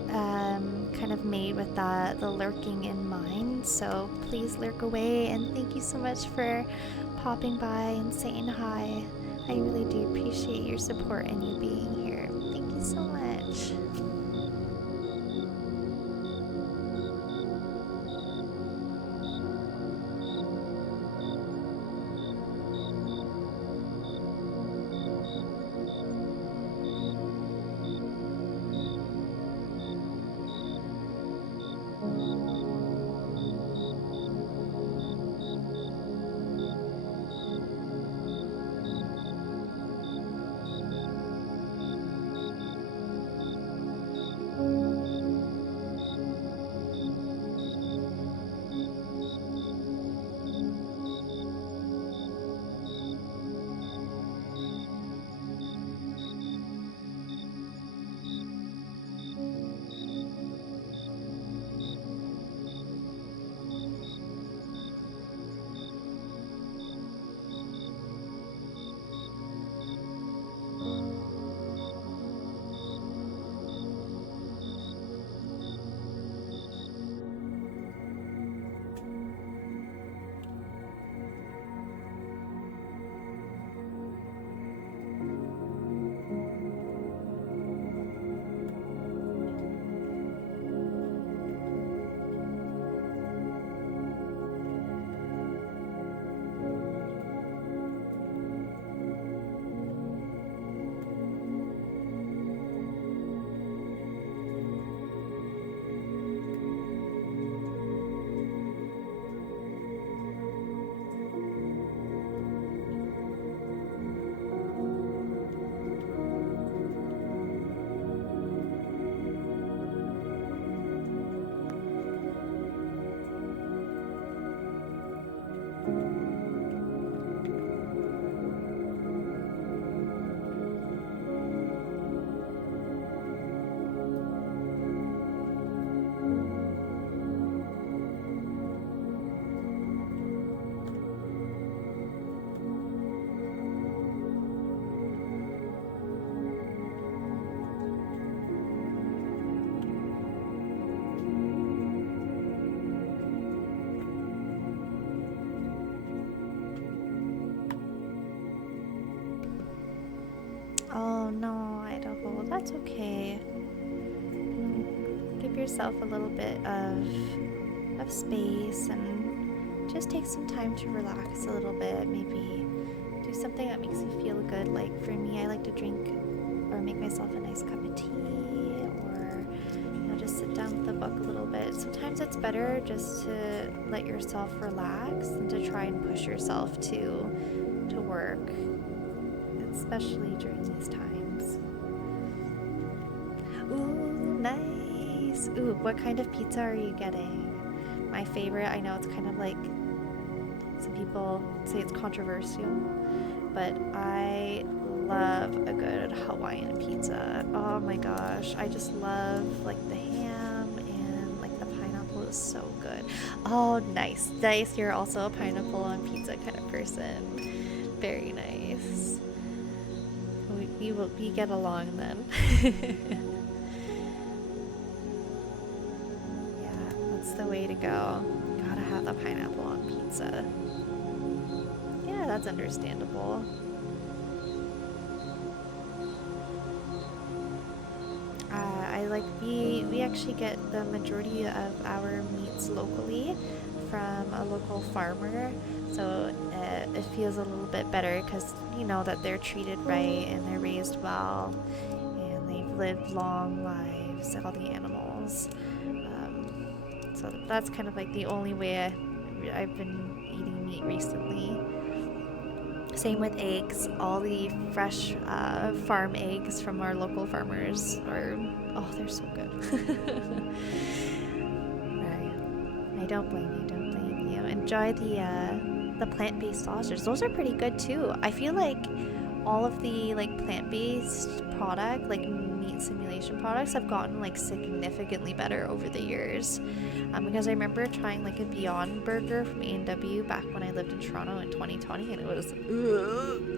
kind of made with the lurking in mind, so please lurk away, and thank you so much for popping by and saying hi. I really do appreciate your support and you being here. Thank you so much. It's okay. Give yourself a little bit of space and just take some time to relax a little bit. Maybe do something that makes you feel good. Like for me, I like to drink or make myself a nice cup of tea, or just sit down with the book a little bit. Sometimes it's better just to let yourself relax than to try and push yourself to work, especially during these times. Ooh, nice. Ooh, what kind of pizza are you getting? My favorite, I know it's kind of like, some people say it's controversial, but I love a good Hawaiian pizza. Oh my gosh, I just love like the ham and like the pineapple is so good. Oh, nice. Nice, you're also a pineapple on pizza kind of person. Very nice. We get along then. Yeah, that's the way to go. Gotta have the pineapple on pizza. Yeah, that's understandable. We actually get the majority of our meats locally from a local farmer, so it feels a little bit better because you know that they're treated right and they're raised well and they've lived long lives, all the animals. So that's kind of like the only way I've been eating meat recently. Same with eggs. All the fresh farm eggs from our local farmers are, oh, they're so good. I don't blame you. Don't blame you. Enjoy the plant-based sausages. Those are pretty good too. I feel like all of the like plant-based product, like meat simulation products, have gotten like significantly better over the years. Because I remember trying like a Beyond Burger from A&W back when I lived in Toronto in 2020, and it was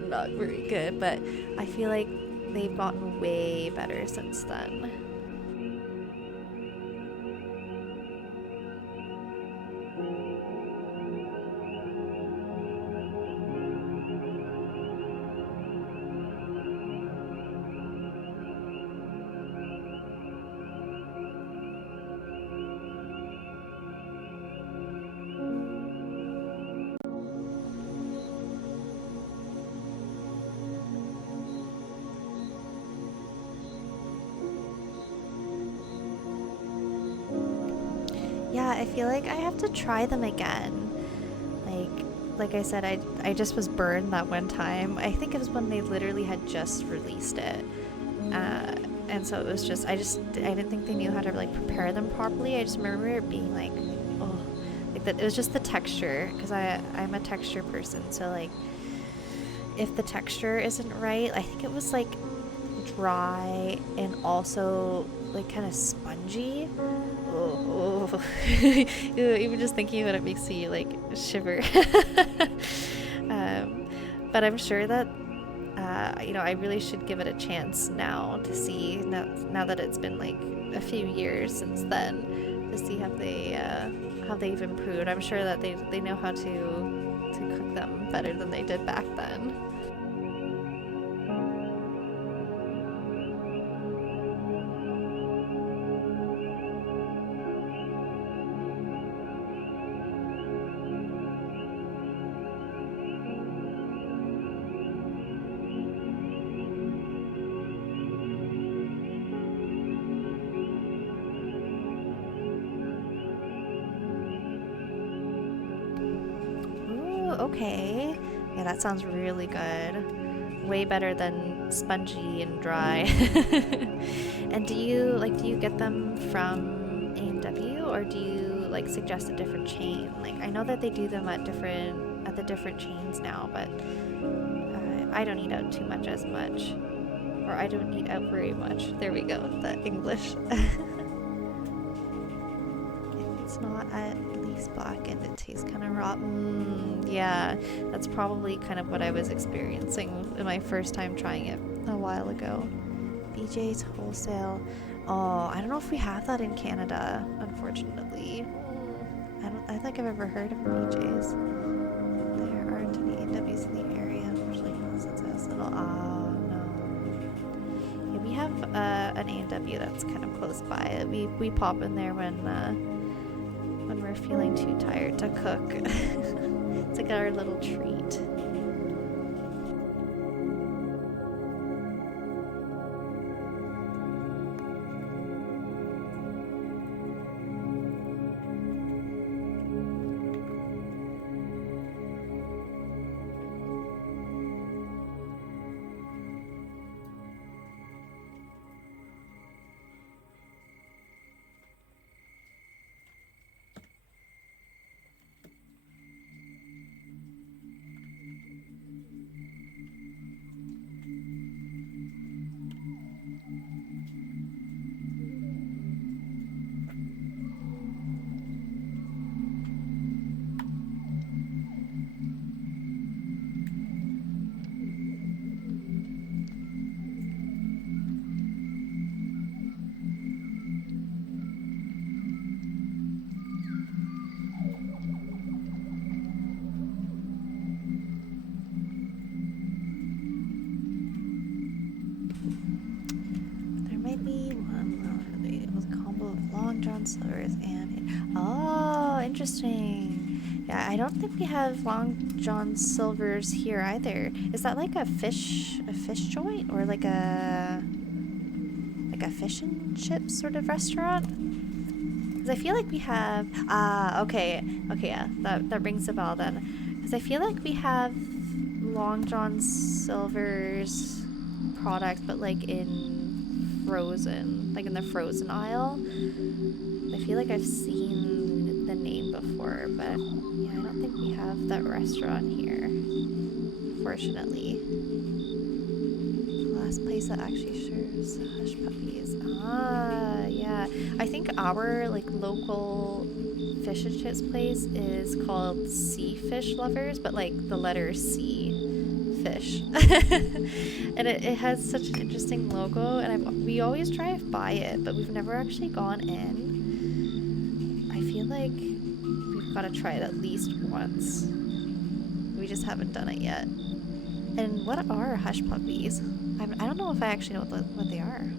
not very good. But I feel like they've gotten way better since then. Yeah, I feel like I have to try them again. Like I said, I just was burned that one time. I think it was when they literally had just released it. And so it was just I didn't think they knew how to like prepare them properly. I just remember it being like, oh, like that. It was just the texture, because I'm a texture person. So like if the texture isn't right, I think it was like dry and also like kind of spongy. Oh, even just thinking about it makes me like shiver. um, but I'm sure that I really should give it a chance now to see now that it's been like a few years since then, to see how they've improved. I'm sure that they know how to cook them better than they did back then. Ooh, okay. Yeah, that sounds really good. Way better than spongy and dry. And do you get them from A&W, or do you like suggest a different chain? Like I know that they do them at the different chains now, but I don't eat out too much as much, or I don't eat out very much. There we go, the English. It's not at least black and it tastes kind of raw. Yeah, that's probably kind of what I was experiencing in my first time trying it a while ago. BJ's Wholesale. Oh, I don't know if we have that in Canada, unfortunately. I don't think I've ever heard of BJ's. There aren't any AWs in the area, unfortunately, unless it says little. Oh no. Yeah, we have an A&W that's kind of close by. We pop in there when we're feeling too tired to cook. It's like our little treat. There might be one. It was a combo of Long John Silver's and oh, interesting. Yeah, I don't think we have Long John Silver's here either. Is that like a fish joint or like a fish and chips sort of restaurant? Because I feel like we have okay, yeah, that rings a bell then. Because I feel like we have Long John Silver's products, but like in frozen, like in the frozen aisle. I feel like I've seen the name before, but yeah, I don't think we have that restaurant here, fortunately. Last place that actually serves hush puppies. Ah, yeah. I think our like local fish and chips place is called Sea Fish Lovers, but like the letter C. Fish. And it has such an interesting logo, and we always drive by it, but we've never actually gone in. I feel like we've got to try it at least once. We just haven't done it yet. And what are hush puppies? I don't know if I actually know what they are.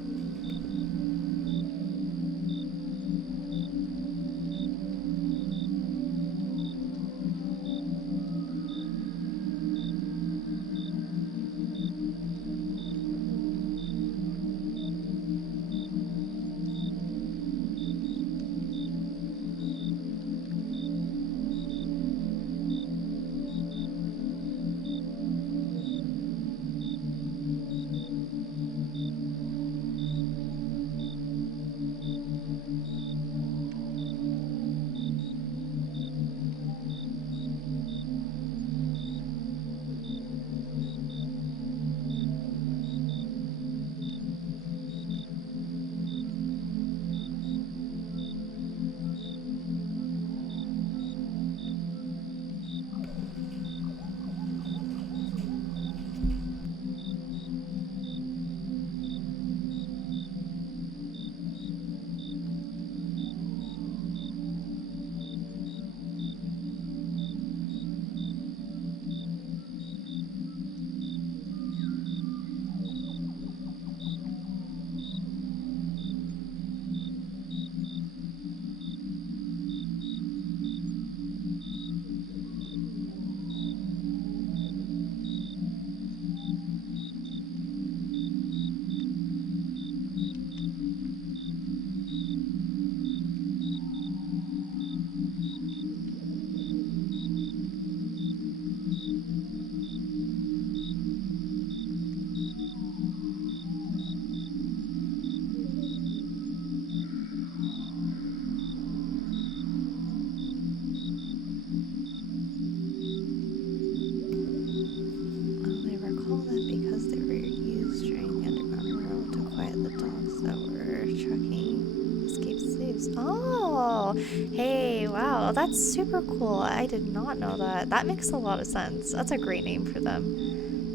Oh, hey, wow, that's super cool. I did not know that. That makes a lot of sense. That's a great name for them.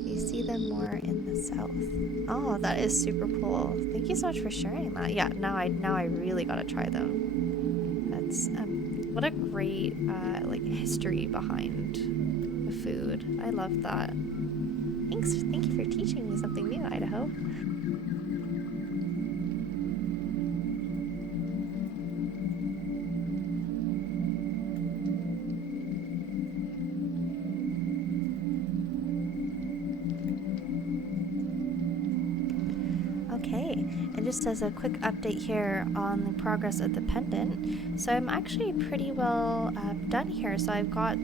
You see them more in the south. Oh, that is super cool. Thank you so much for sharing that. Yeah, now I really gotta try them. That's what a great like history behind the food. I love that. Thank you for teaching me something new, Idaho. And just as a quick update here on the progress of the pendant, so I'm actually pretty well done here. So I've got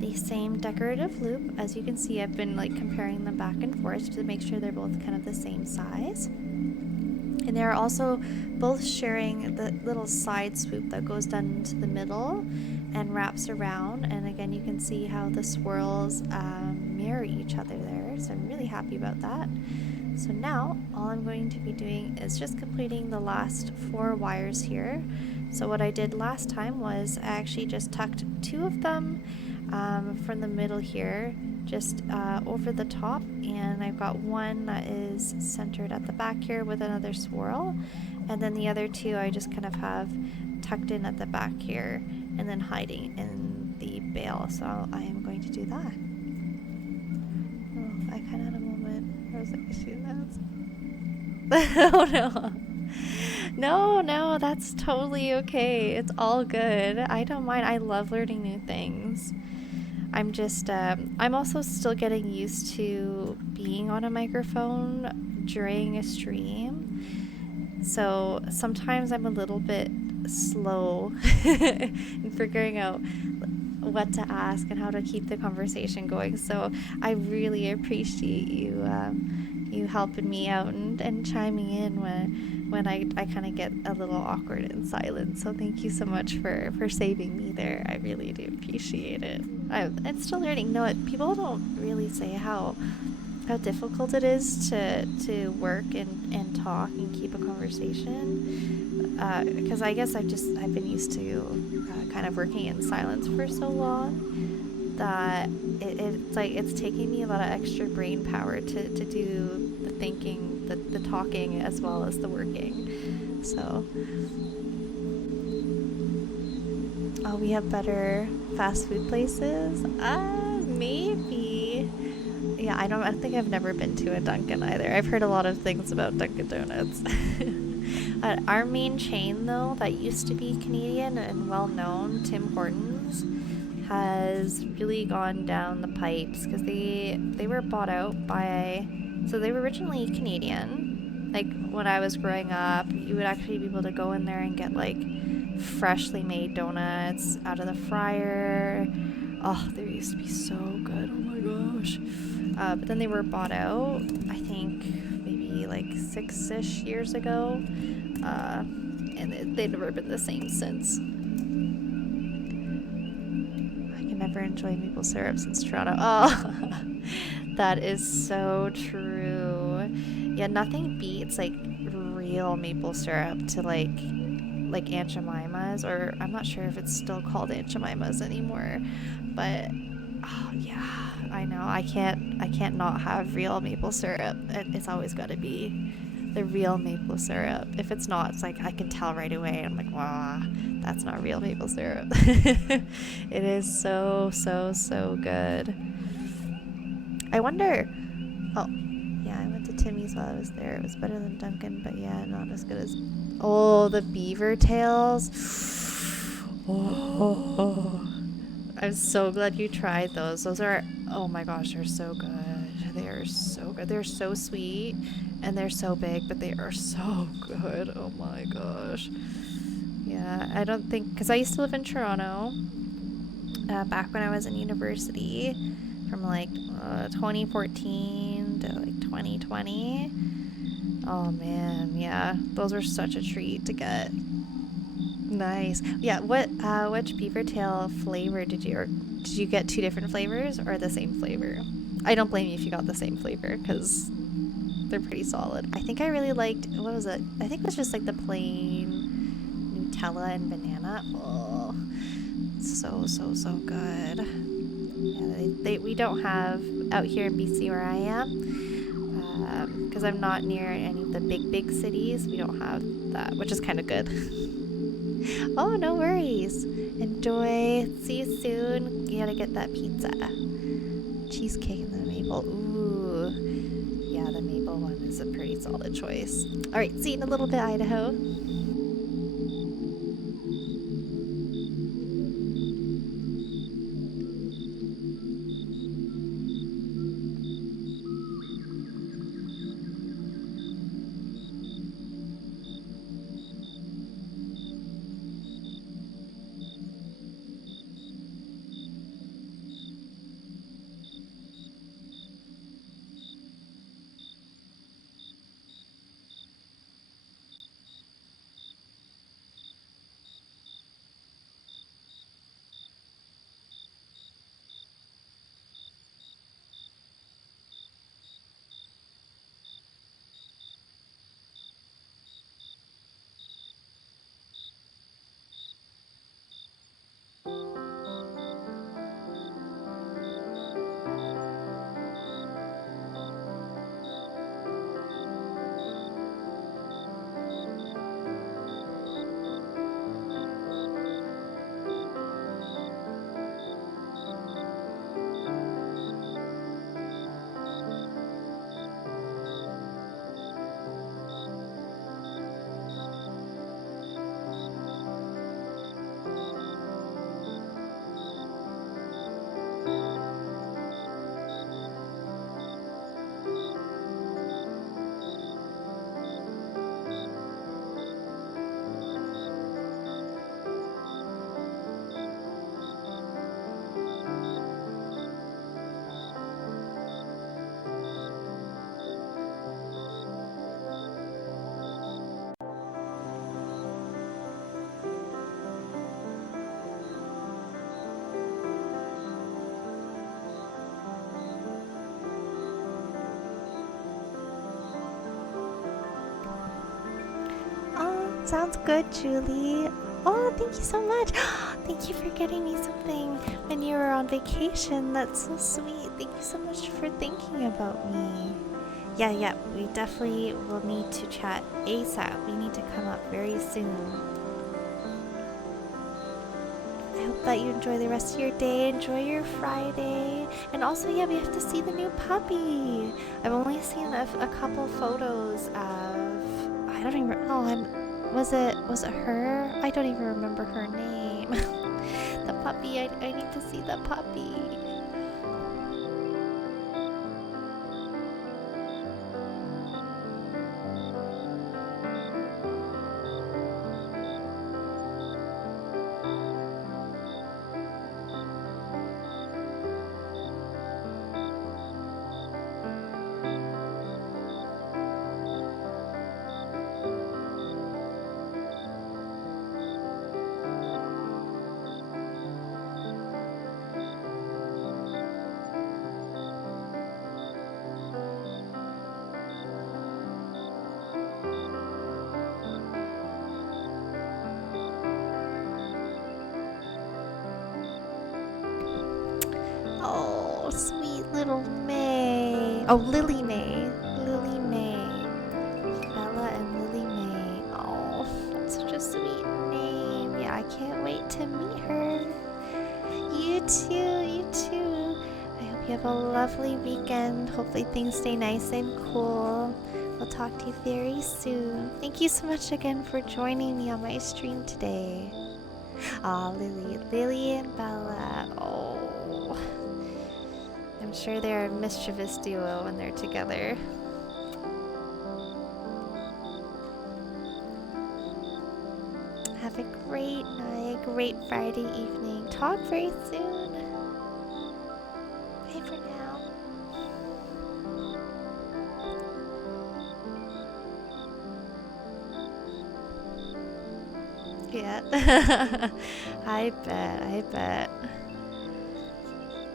the same decorative loop. As you can see, I've been like comparing them back and forth to make sure they're both kind of the same size. And they're also both sharing the little side swoop that goes down into the middle and wraps around. And again, you can see how the swirls mirror each other there. So I'm really happy about that. So now all I'm going to be doing is just completing the last 4 wires here. So what I did last time was I actually just tucked 2 of them from the middle here, just over the top, and I've got one that is centered at the back here with another swirl, and then the other 2 I just kind of have tucked in at the back here and then hiding in the bail. So I am going to do that. Oh, I kind of had a moment. I was like, see that? Oh no. No, that's totally okay. It's all good. I don't mind. I love learning new things. I'm just, I'm also still getting used to being on a microphone during a stream. So sometimes I'm a little bit slow in figuring out what to ask and how to keep the conversation going. So I really appreciate you you helping me out and chiming in when I kind of get a little awkward in silence. So thank you so much for saving me there. I really do appreciate it. I'm still learning. No, people don't really say how difficult it is to work and talk and keep a conversation, because I guess I've been used to kind of working in silence for so long that it's like it's taking me a lot of extra brain power to do the thinking, the talking, as well as the working. So oh, we have better fast food places? Maybe. Yeah, I don't think I've never been to a Dunkin' either. I've heard a lot of things about Dunkin' Donuts. Our main chain, though, that used to be Canadian and well-known, Tim Hortons, has really gone down the pipes because they were bought out by... So they were originally Canadian. Like, when I was growing up, you would actually be able to go in there and get, like, freshly made donuts out of the fryer. Oh, they used to be so good. Oh my gosh. But then they were bought out, I think, maybe like 6-ish years ago. And they've never been the same since. I can never enjoy maple syrup since Toronto. Oh, that is so true. Yeah, nothing beats like real maple syrup to like Aunt Jemima's, or I'm not sure if it's still called Aunt Jemima's anymore, but oh yeah, I know. I can't not have real maple syrup. It's always got to be the real maple syrup. If it's not, it's like I can tell right away. I'm like, wow, that's not real maple syrup. It is so good. I wonder. Oh, yeah, I went to Timmy's while I was there. It was better than Dunkin', but yeah, not as good as. Oh, the beaver tails. Oh. I'm so glad you tried those. Those are, oh my gosh, they're so good. They are so good. They're so sweet and they're so big, but they are so good. Oh my gosh. Yeah, I don't think, because I used to live in Toronto back when I was in university from like 2014 to like 2020. Oh man, yeah, those were such a treat to get. Nice. Yeah, which beaver tail flavor did you get 2 different flavors or the same flavor? I don't blame you if you got the same flavor because they're pretty solid. I think I really liked, what was it? I think it was just like the plain Nutella and banana. Oh, so good. Yeah, we don't have out here in BC where I am, because I'm not near any of the big cities. We don't have that, which is kind of good. Oh, no worries. Enjoy. See you soon. You gotta get that pizza. Cheesecake and the maple. Ooh. Yeah, the maple one is a pretty solid choice. Alright, see you in a little bit, Idaho. Sounds good, Julie. Oh, thank you so much. Thank you for getting me something when you were on vacation. That's so sweet. Thank you so much for thinking about me. Yeah, we definitely will need to chat ASAP. We need to come up very soon. I hope that you enjoy the rest of your day. Enjoy your Friday. And also, yeah, we have to see the new puppy. I've only seen a couple photos of... I don't even... Oh, was it her? I don't even remember her name. The puppy. I need to see the puppy. Oh, sweet little May. Oh, Lily May. Lily May. Bella and Lily May. Oh, that's such a sweet name. Yeah, I can't wait to meet her. You too, you too. I hope you have a lovely weekend. Hopefully things stay nice and cool. We'll talk to you very soon. Thank you so much again for joining me on my stream today. Aw, Lily and Bella. Oh, I'm sure they're a mischievous duo when they're together. Have a great night, great Friday evening. Talk very soon. Bye for now. Yeah. I bet.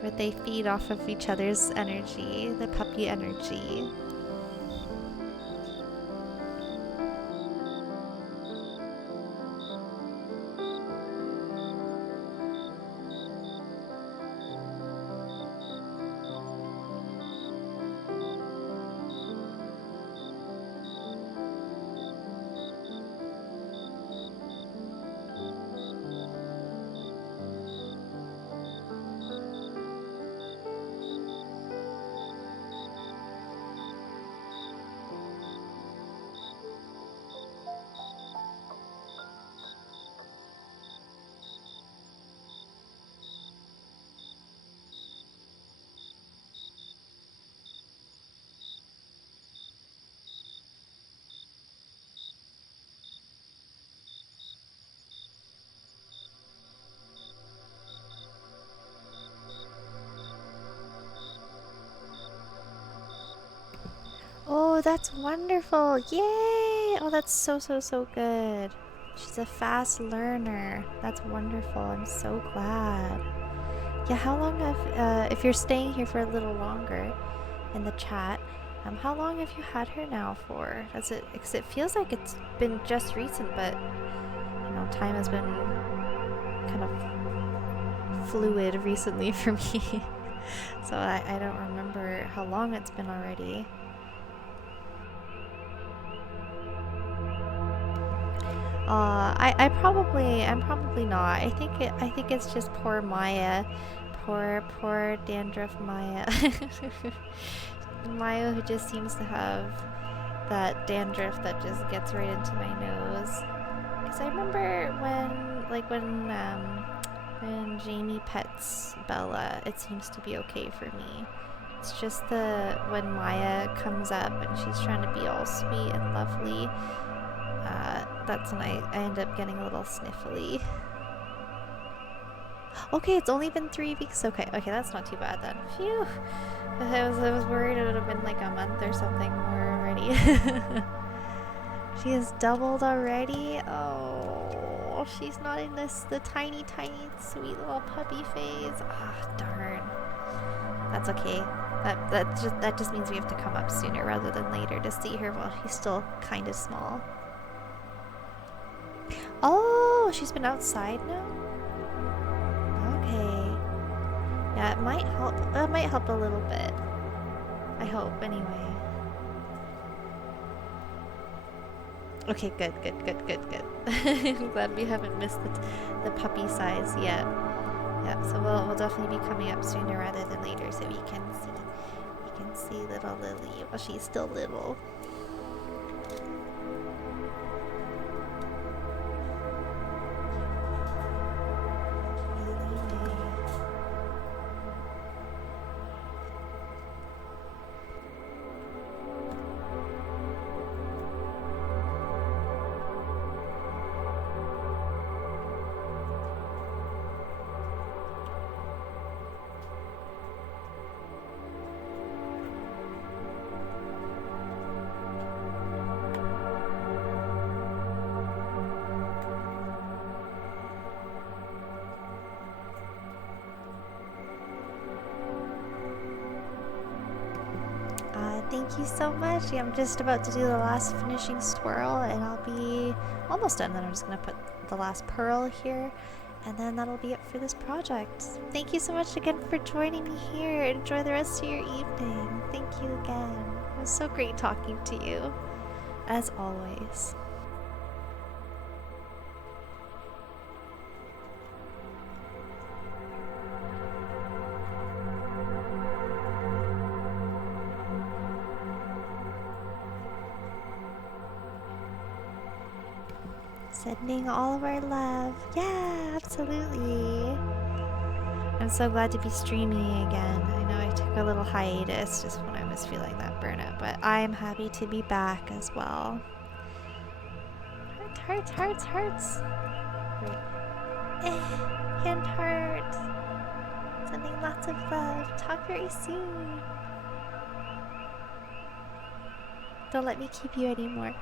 Where they feed off of each other's energy, the puppy energy. Oh, that's wonderful. Yay! Oh, that's so good. She's a fast learner. That's wonderful. I'm so glad. Yeah, how long if you're staying here for a little longer in the chat, how long have you had her now for? Because it feels like it's been just recent, but, time has been kind of fluid recently for me. So I don't remember how long it's been already. I'm probably not. I think it's just poor Maya, poor dandruff Maya. Maya, who just seems to have that dandruff that just gets right into my nose. Because I remember when Jamie pets Bella, it seems to be okay for me. It's just when Maya comes up and she's trying to be all sweet and lovely. That's when I end up getting a little sniffly. Okay, it's only been 3 weeks. Okay, that's not too bad then. Phew. I was worried it would have been like a month or something more already. She has doubled already. Oh, she's not in the tiny sweet little puppy phase. Ah, darn. That's okay. That just means we have to come up sooner rather than later to see her while she's still kind of small. Oh, she's been outside now? Okay. Yeah, it might help. It might help a little bit. I hope, anyway. Okay, good. I'm glad we haven't missed the puppy size yet. Yeah, so we'll definitely be coming up sooner rather than later, so we can see little Lily while she's still little. Thank you so much. Yeah, I'm just about to do the last finishing swirl and I'll be almost done. Then I'm just going to put the last pearl here and then that'll be it for this project. Thank you so much again for joining me here. Enjoy the rest of your evening. Thank you again. It was so great talking to you, as always. Sending all of our love. Yeah, absolutely. I'm so glad to be streaming again. I know I took a little hiatus just when I was feeling that burnout, but I'm happy to be back as well. Hearts. Hand heart. Sending lots of love. Talk very soon. Don't let me keep you anymore.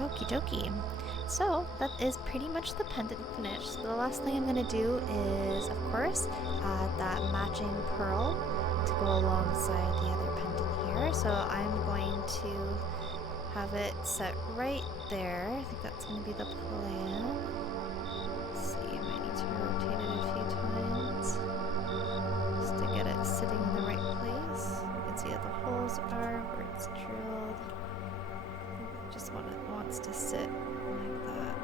Okie dokie. So that is pretty much the pendant finished. So the last thing I'm gonna do is, of course, add that matching pearl to go alongside the other pendant here. So I'm going to have it set right there. I think that's gonna be the plan. Let's see, I might need to rotate it a few times just to get it sitting in the right place. You can see that the holes are where it's drilled. Just wants to sit like that.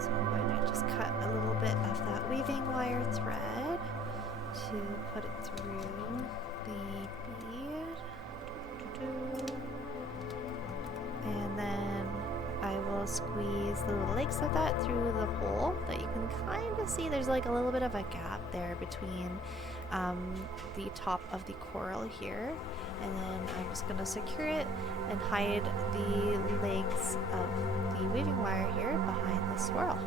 So I'm going to just cut a little bit of that weaving wire thread to put it through the bead. And then I will squeeze the little legs of that through the hole that you can kind of see. There's like a little bit of a gap there between the top of the coral here, and then I'm just going to secure it and hide the legs of the weaving wire here behind the swirl.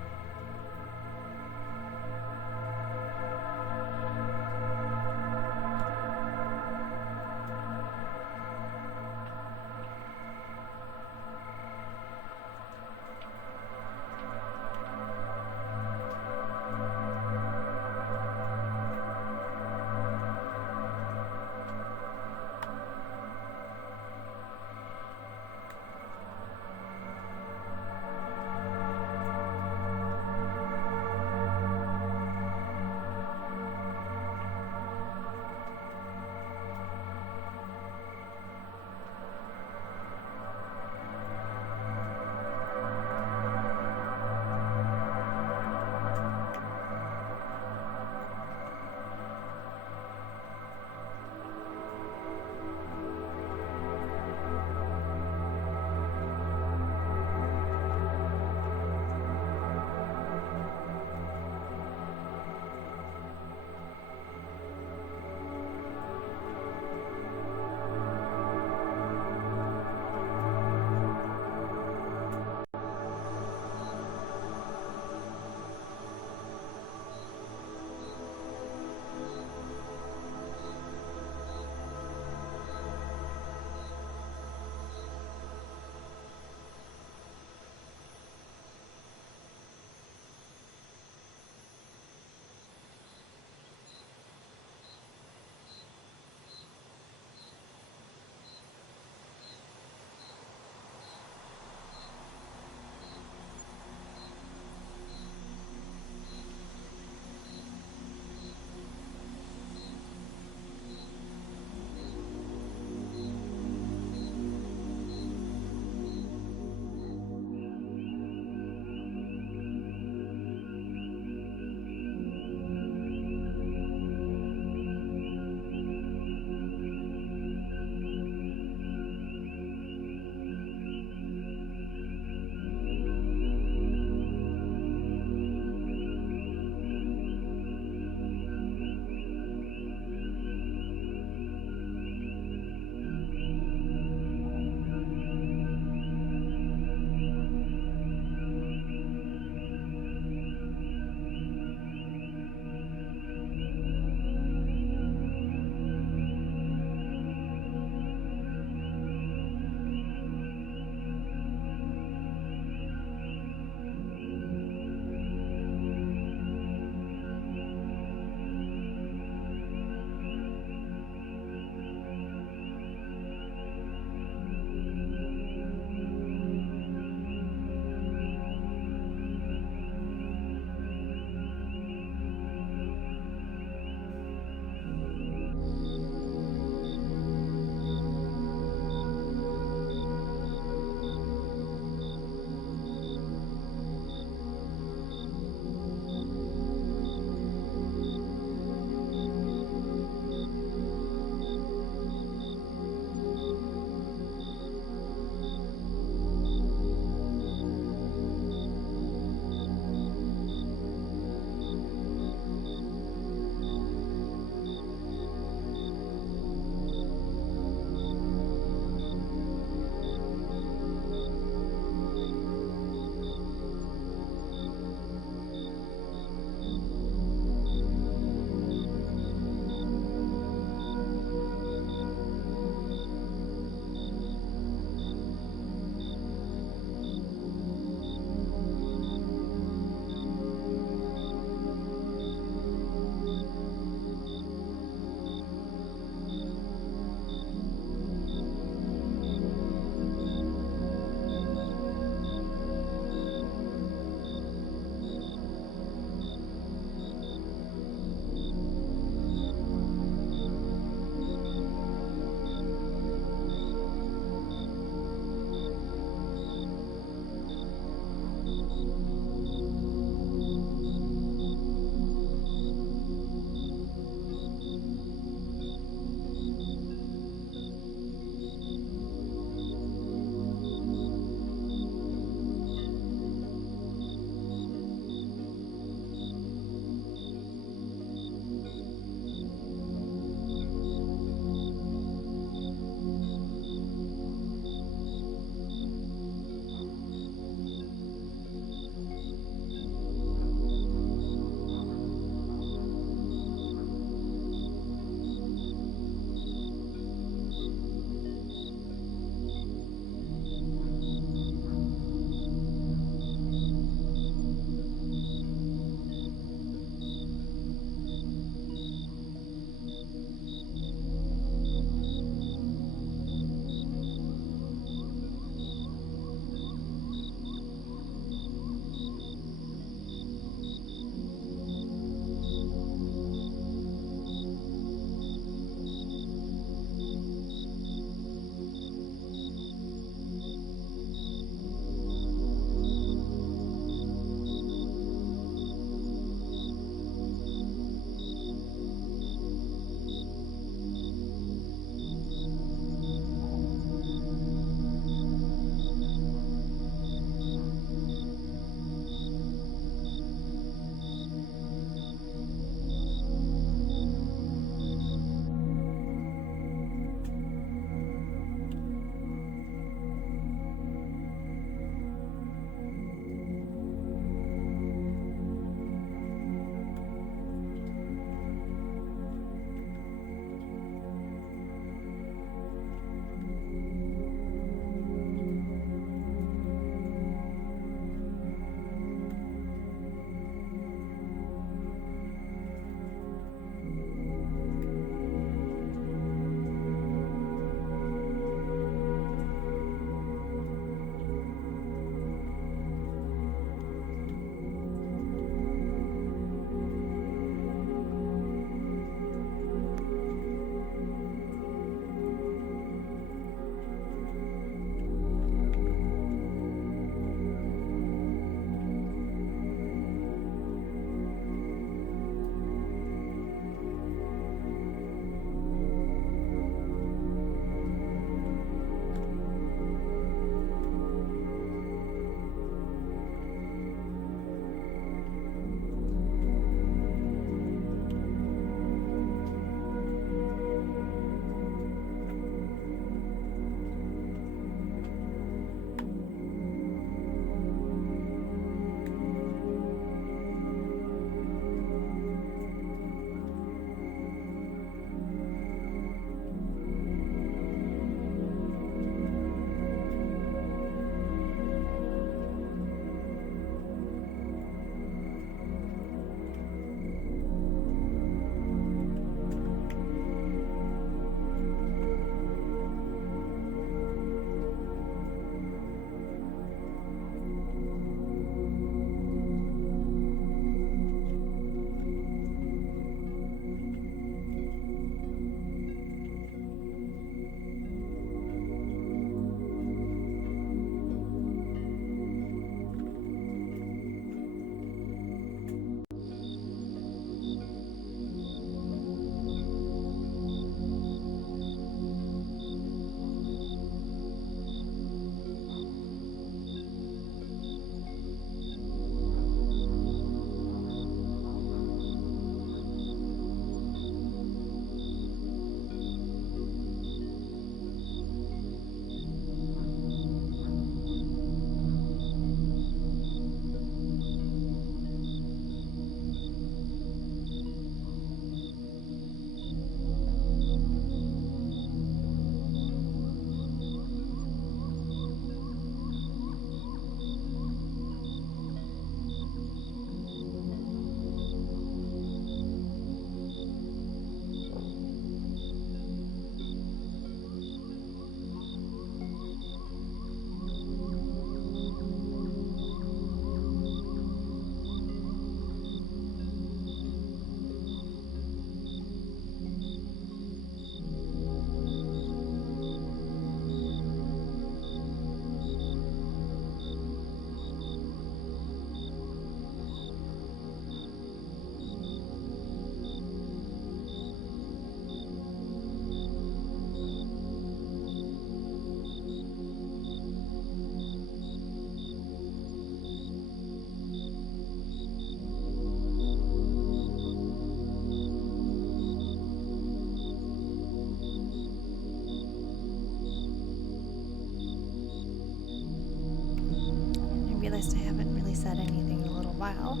realized I haven't really said anything in a little while.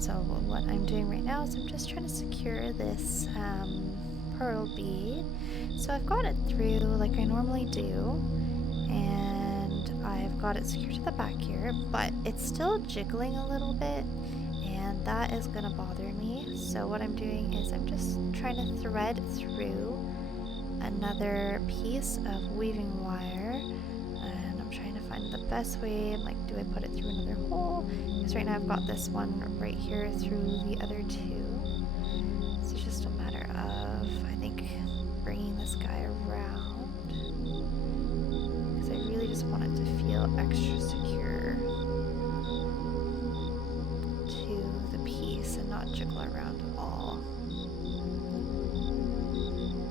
So what I'm doing right now is I'm just trying to secure this pearl bead. So I've got it through like I normally do, and I've got it secured to the back here, but it's still jiggling a little bit, and that is gonna bother me. So what I'm doing is I'm just trying to thread through another piece of weaving wire, and I'm trying to find the best way. I'm like, do I put it through another hole? Because right now I've got this one right here through the other two. So it's just a matter of, I think, bringing this guy around, because I really just want it to feel extra secure to the piece and not jiggle around at all.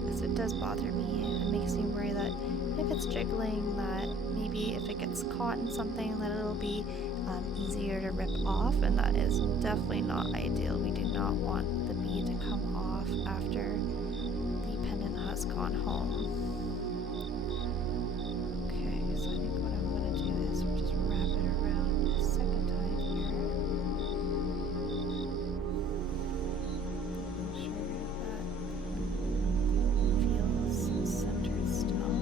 Because it does bother me. It makes me worry that if it's jiggling, that maybe if it gets caught in something, that it'll be easier to rip off, and that is definitely not ideal. We do not want the bead to come off after the pendant has gone home. Okay, so I think what I'm going to do is just wrap it around a second time here. Make sure that feels centered still.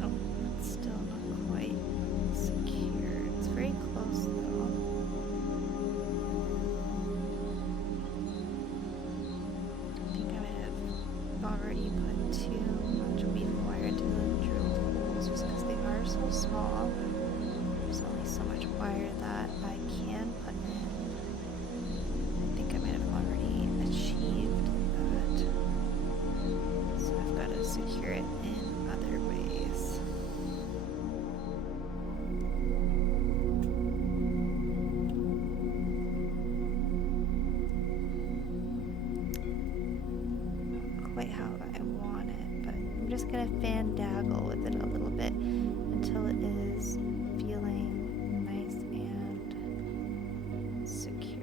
Nope, it's still not quite secure. It's very close though. I think I might have already put too much weaving wire into the drill holes just because they are so small. There's only so much wire that I can put in. I think I might have already achieved that. So I've got to secure it in other ways. Not quite how I want it, but I'm just going to fandaggle with it a little bit until it is feeling nice and secure.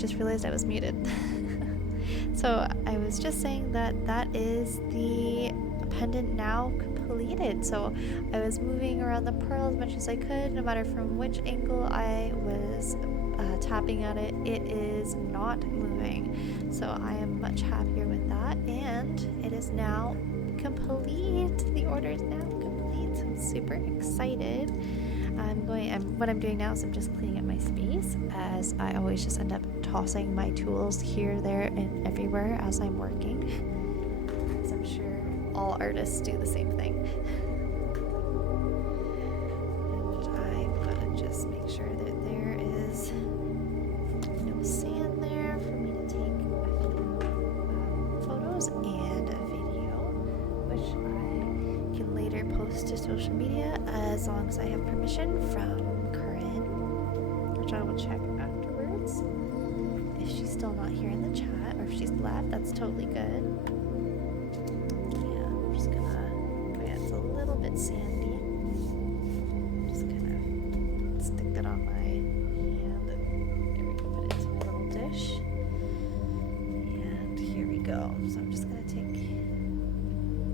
just realized I was muted. So I was just saying that that is the pendant now completed. So I was moving around the pearl as much as I could, no matter from which angle I was tapping at it, it is not moving. So I am much happier with that, and it is now complete. The order is now complete, so I'm super excited. What I'm doing now is I'm just cleaning up my space, as I always just end up tossing my tools here, there, and everywhere as I'm working. As I'm sure all artists do the same thing. And I'm gonna just make sure that there is no sand there for me to take a few photos and a video, which I can later post to social media as long as I have permission from Corinne, which I will check afterwards. If she's still not here in the chat, or if she's left, that's totally good. Yeah, I'm just gonna, oh yeah, it's a little bit sandy. Just gonna stick that on my hand, and there we go, put it into my little dish. And here we go. So I'm just gonna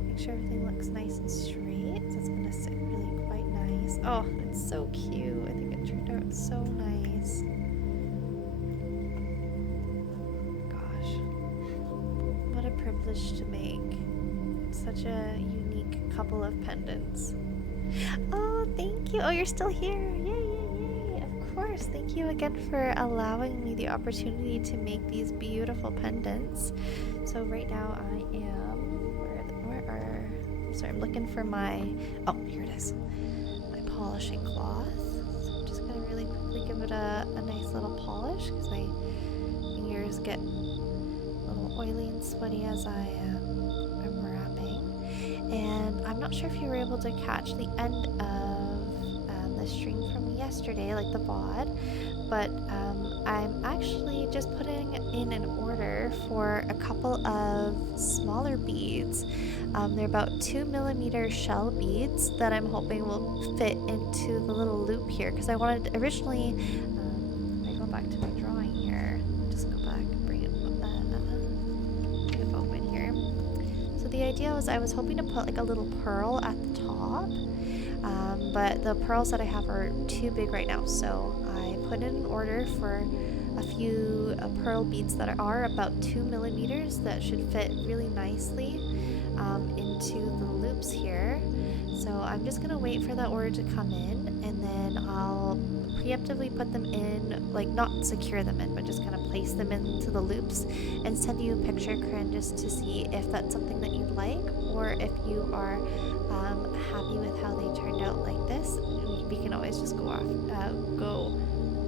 make sure everything looks nice and straight. So it's gonna sit really quite nice. Oh, it's so cute. I think it turned out so nice. Gosh, what a privilege to make such a unique couple of pendants. Oh, thank you. Oh, you're still here. Yay, yay, yay. Of course. Thank you again for allowing me the opportunity to make these beautiful pendants. So right now I am, sorry, I'm looking for my, oh, here it is, my polishing cloth. So I'm just gonna really quickly give it a nice little polish, because my fingers get a little oily and sweaty as I am wrapping. And I'm not sure if you were able to catch the end of the stream from yesterday, like the VOD, but I'm actually just putting in an order for a couple of smaller beads. They're about 2mm shell beads that I'm hoping will fit into the little loop here, because I wanted originally, if I go back to my drawing here, just go back and bring it open here. So the idea was I was hoping to put like a little pearl at the top, but the pearls that I have are too big right now, so I put in an order for a few pearl beads that are about 2mm that should fit really nicely into the loops here. So I'm just gonna wait for that order to come in, and then I'll preemptively put them in, like not secure them in, but just kind of place them into the loops and send you a picture, Corinne, just to see if that's something that you'd like, or if you are happy with how they turned out like this. We can always just go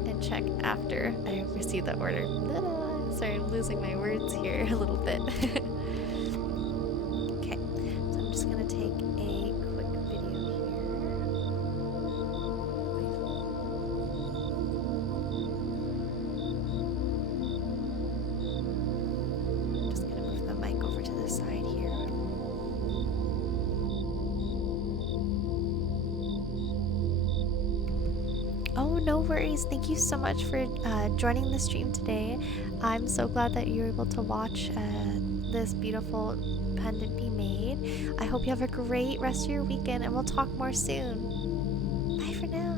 and check after I receive that order. Sorry, I'm losing my words here a little bit. Okay, so I'm just gonna take a quick video here. I'm just gonna move the mic over to the side here. Oh, no worries. Thank you so much for joining the stream today. I'm so glad that you were able to watch this beautiful pendant be made. I hope you have a great rest of your weekend, and we'll talk more soon. Bye for now.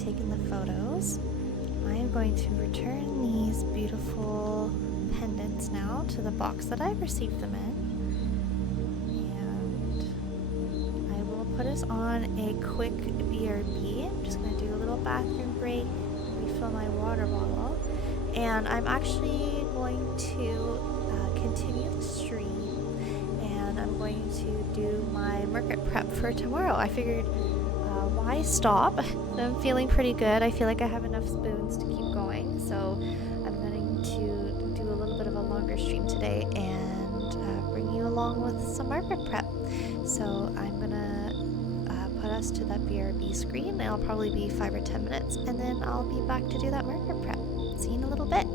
taken the photos. I am going to return these beautiful pendants now to the box that I received them in. And I will put us on a quick BRB. I'm just going to do a little bathroom break, refill my water bottle. And I'm actually going to continue the stream, and I'm going to do my market prep for tomorrow. I figured, why stop? I'm feeling pretty good. I feel like I have enough spoons to keep going, so I'm going to do a little bit of a longer stream today and bring you along with some market prep. So I'm gonna put us to that BRB screen. It'll probably be 5 or 10 minutes, and then I'll be back to do that market prep. See you in a little bit.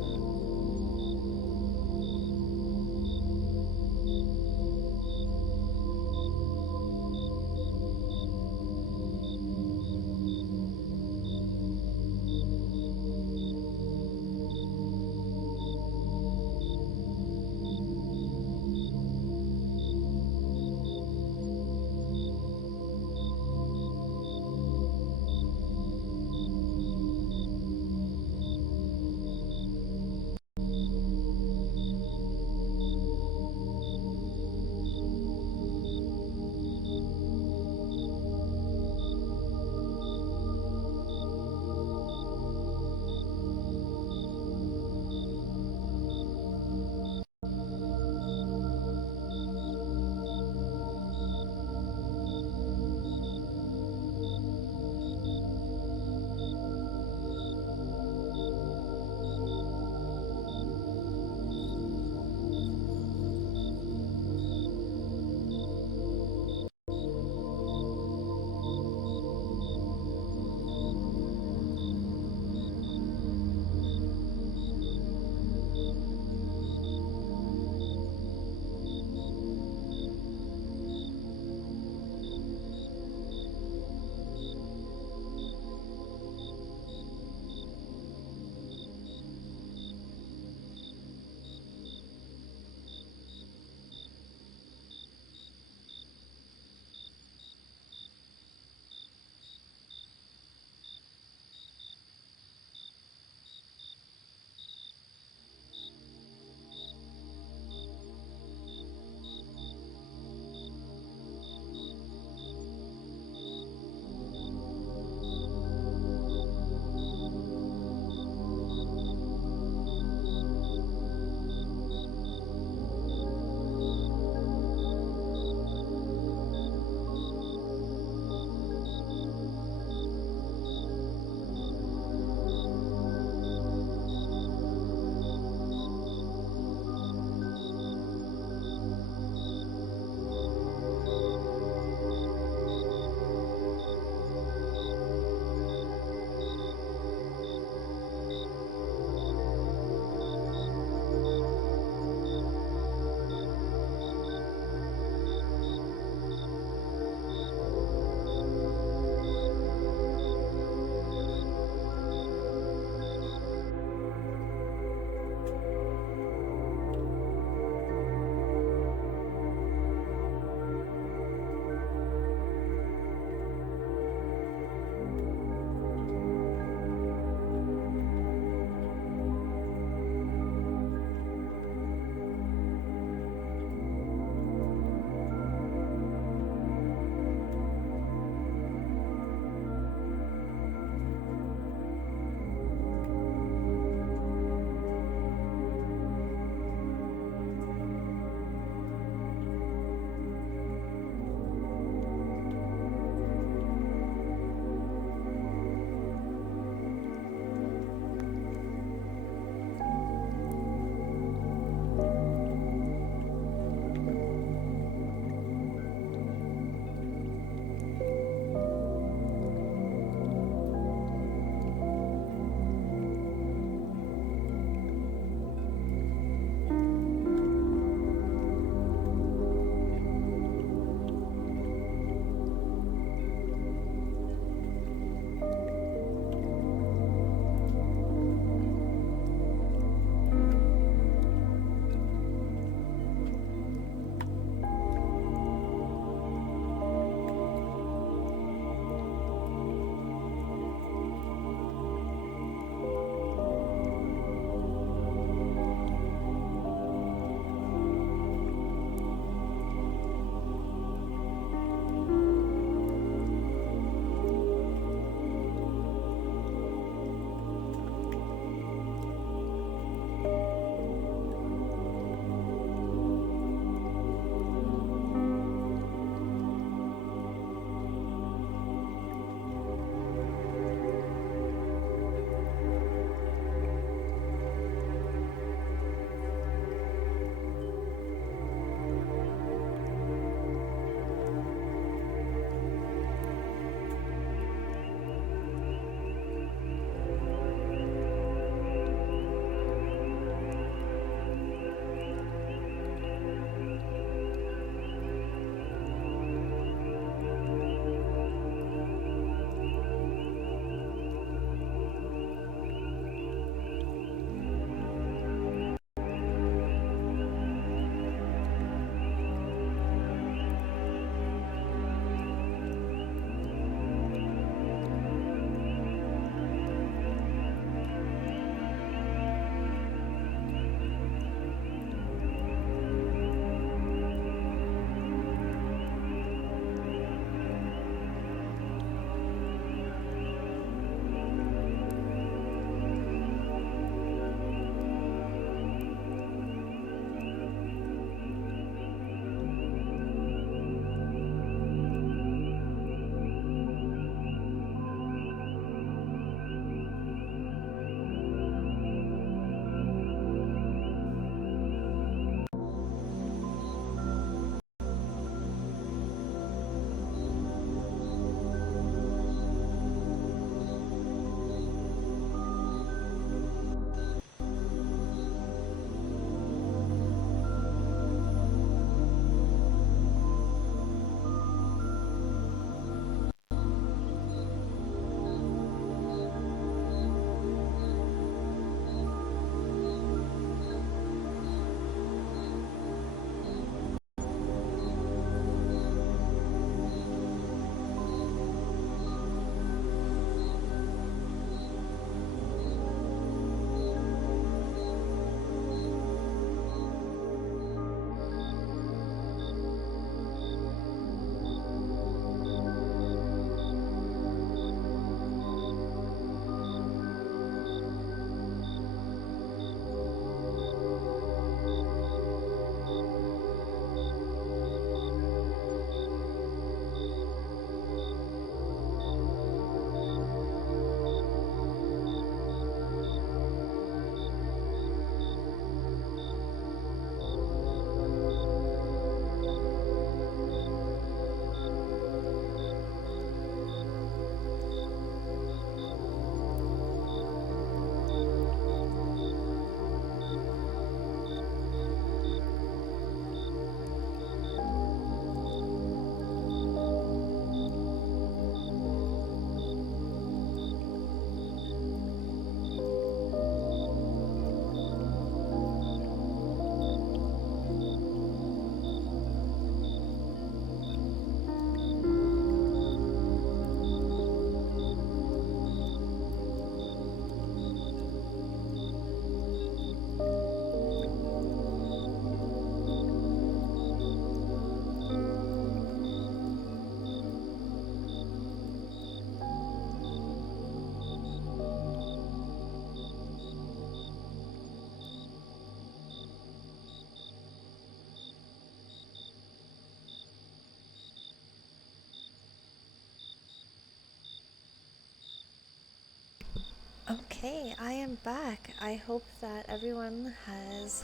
Okay, I am back. I hope that everyone has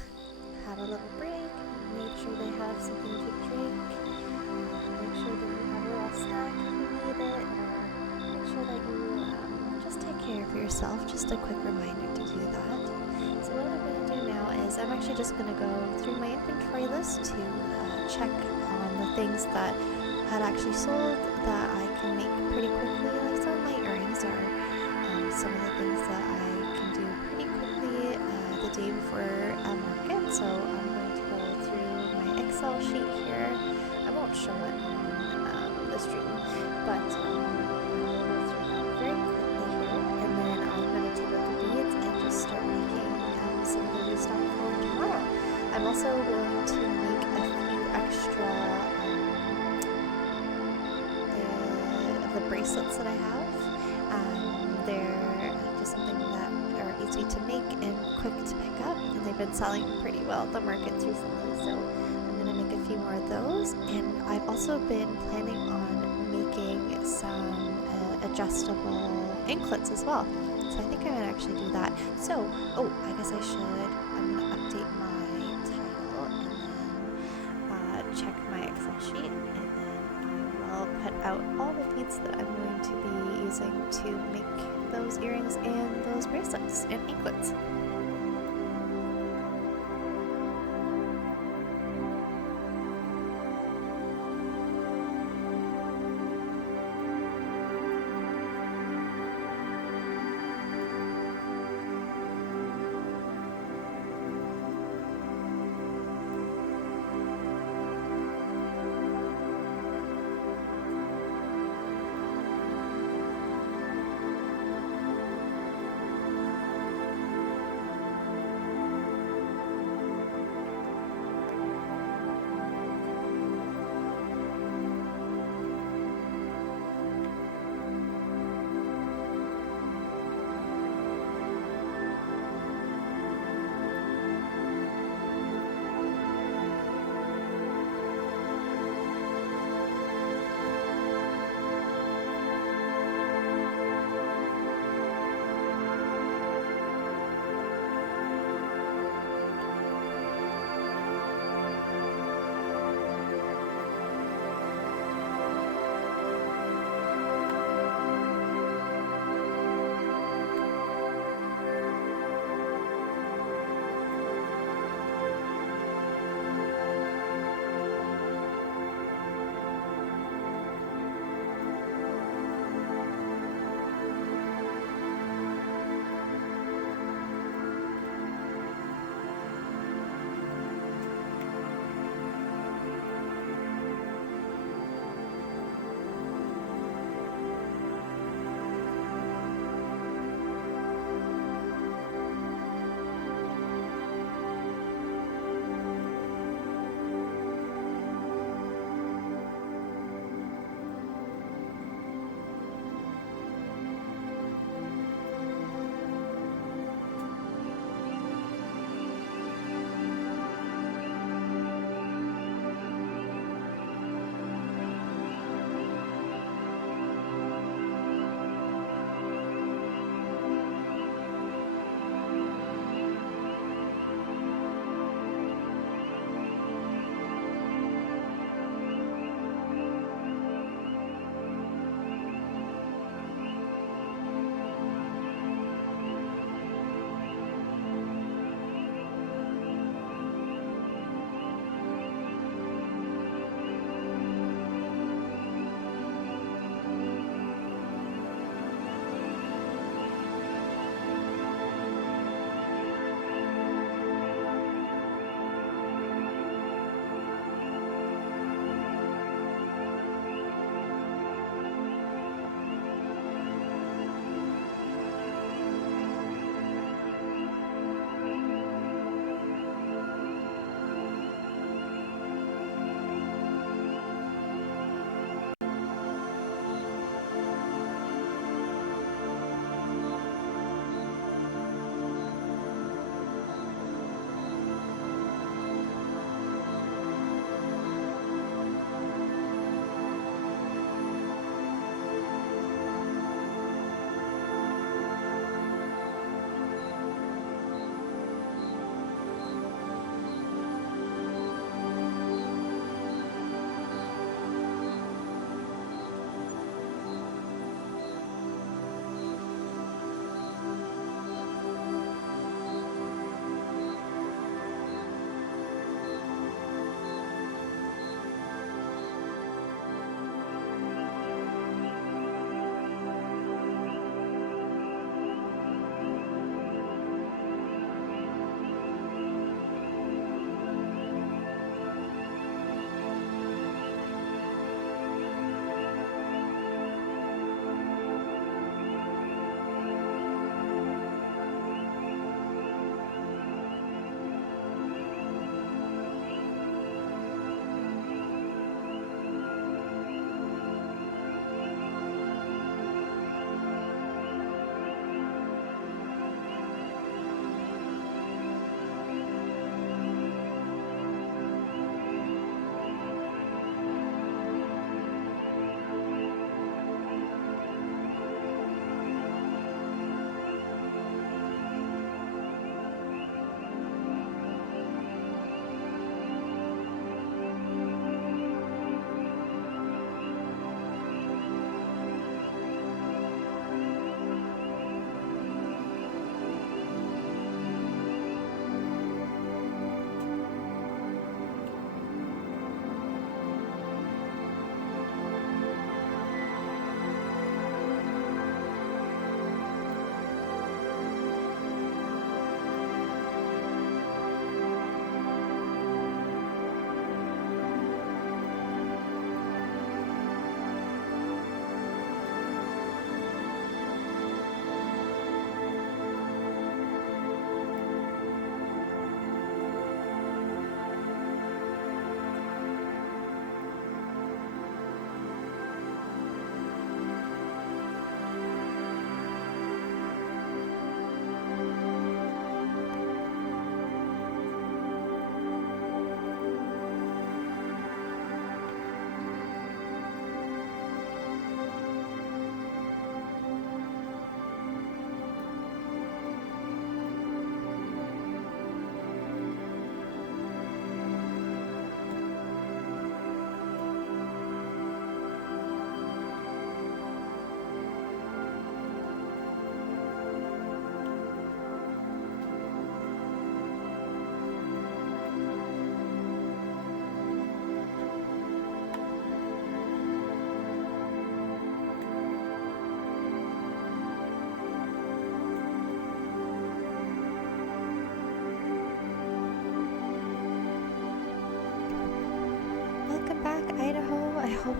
had a little break, made sure they have something to drink, make sure that you have a little snack if you need it, or make sure that you just take care of yourself. Just a quick reminder to do that. So what I'm going to do now is I'm actually just going to go through my inventory list to check on the things that had actually sold that I can make pretty quickly. Like some of my earrings are some of the things that I can do pretty quickly the day before a market. So I'm going to go through my Excel sheet here. I won't show it on the stream, but I will go through that very quickly here. And then I'm going to take out the beads and just start making some of the restock for tomorrow. I'm also going to make a few extra the bracelets that I have. They're just something that are easy to make and quick to pick up, and they've been selling pretty well at the markets recently, so I'm going to make a few more of those. And I've also been planning on making some adjustable anklets as well, so I think I might actually do that. So, I guess I should, I'm going to update my title and then check my Excel sheet, and then I will put out all the beads that I'm going to be using to make those earrings and those bracelets and anklets.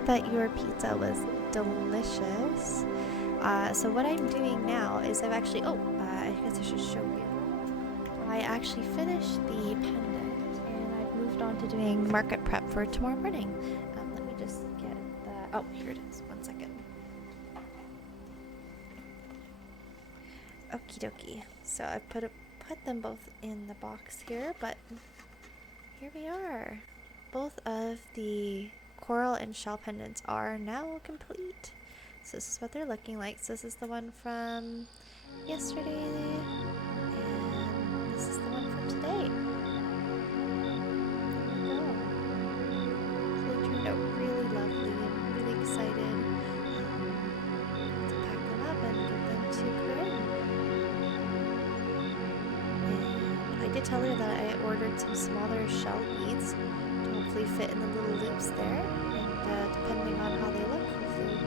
that your pizza was delicious. So what I'm doing now is I've actually, I guess I should show you. I actually finished the pendant and I've moved on to doing market prep for tomorrow morning. Let me just get that. Oh, here it is. One second. Okie dokie. So I've put them both in the box here, but here we are. Both of the coral and shell pendants are now complete. So this is what they're looking like. So this is the one from yesterday, and this is the one from today. There we go. So they turned out really lovely. I'm really excited to pack them up and give them to Corinne. And I did tell her that I ordered some smaller shell beads to hopefully fit in the little loops there, and depending on how they look, hopefully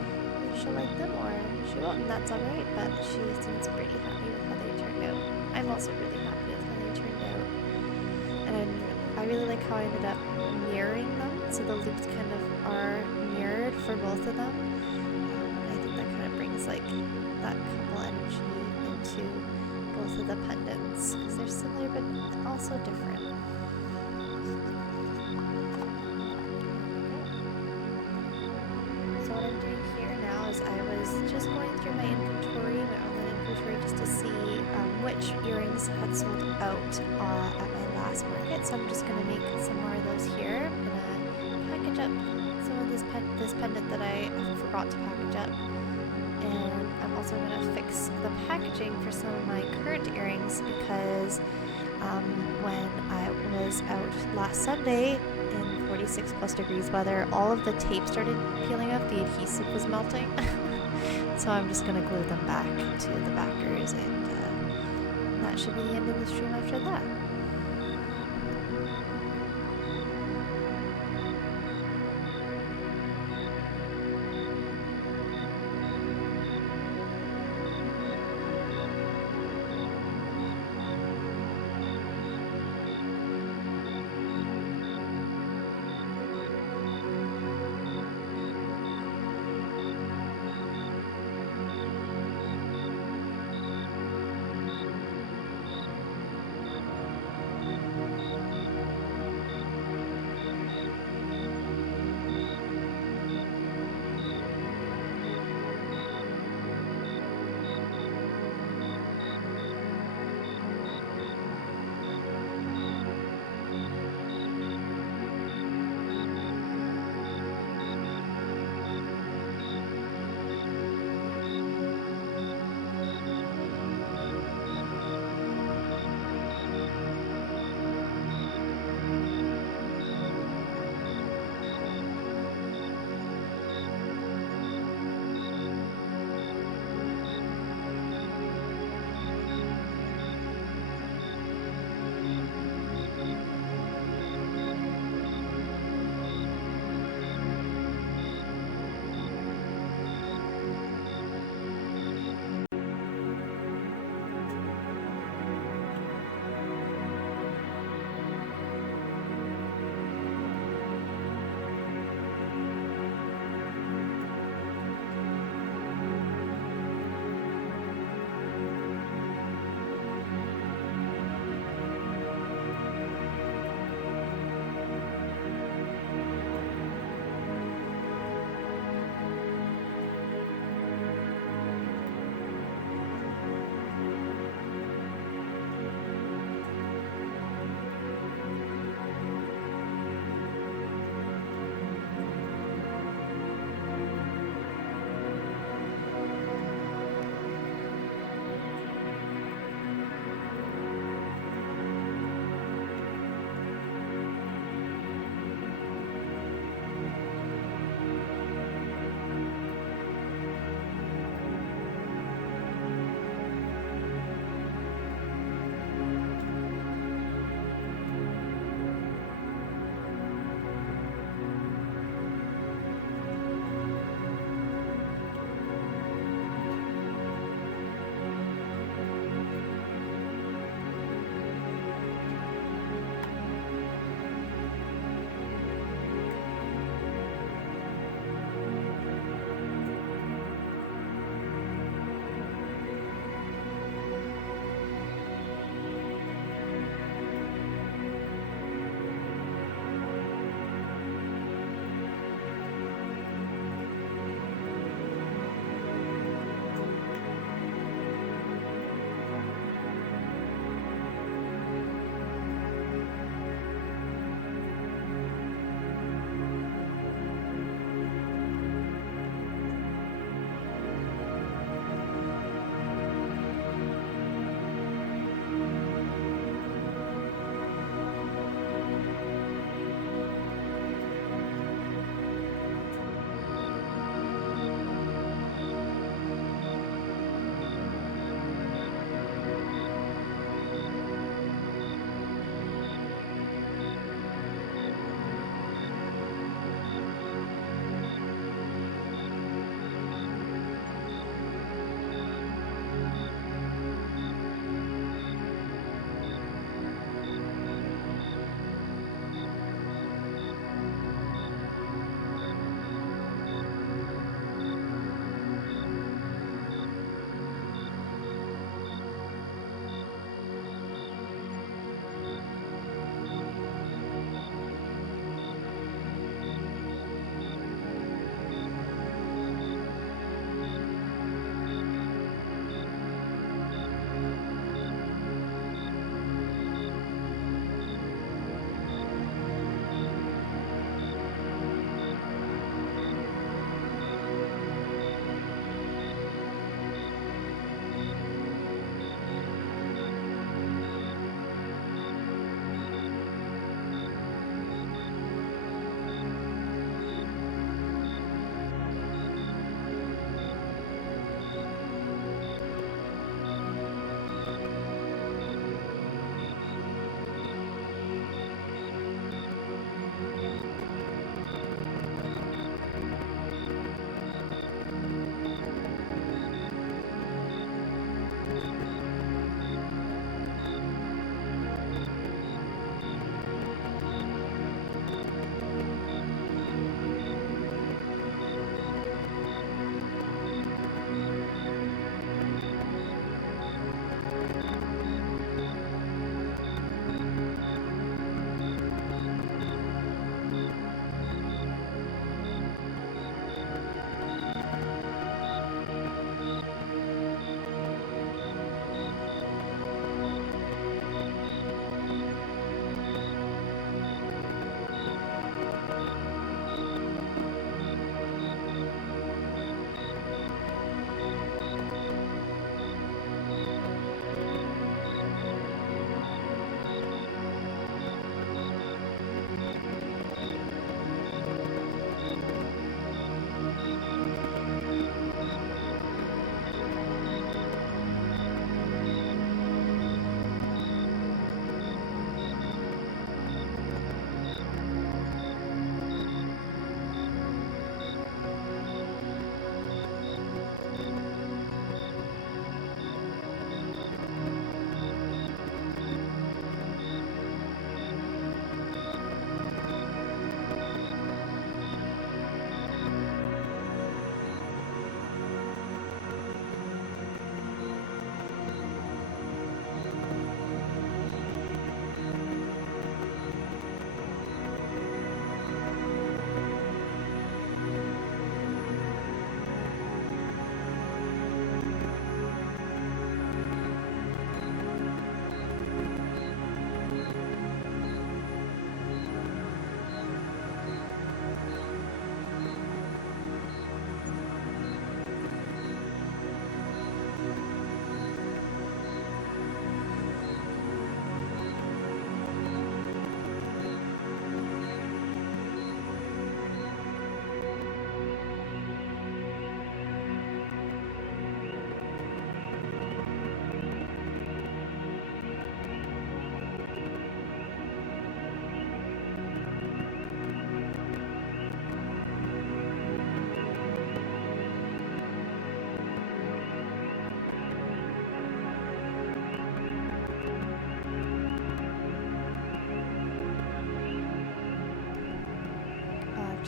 she'll like them or she won't, and that's alright, but she seems pretty happy with how they turned out. I'm also really happy with how they turned out, and I really like how I ended up mirroring them, so the loops kind of are mirrored for both of them. I think that kind of brings like that couple energy into both of the pendants, because they're similar but also different. So what I'm doing here now is I was just going through my online inventory, just to see which earrings had sold out at my last market. So I'm just going to make some more of those here. I'm going to package up some of this pendant that I forgot to package up. And I'm also going to fix the packaging for some of my current earrings, because when I was out last Sunday in 46 plus degrees weather, all of the tape started peeling off, the adhesive was melting. So I'm just going to glue them back to the backers, and that should be the end of the stream after that.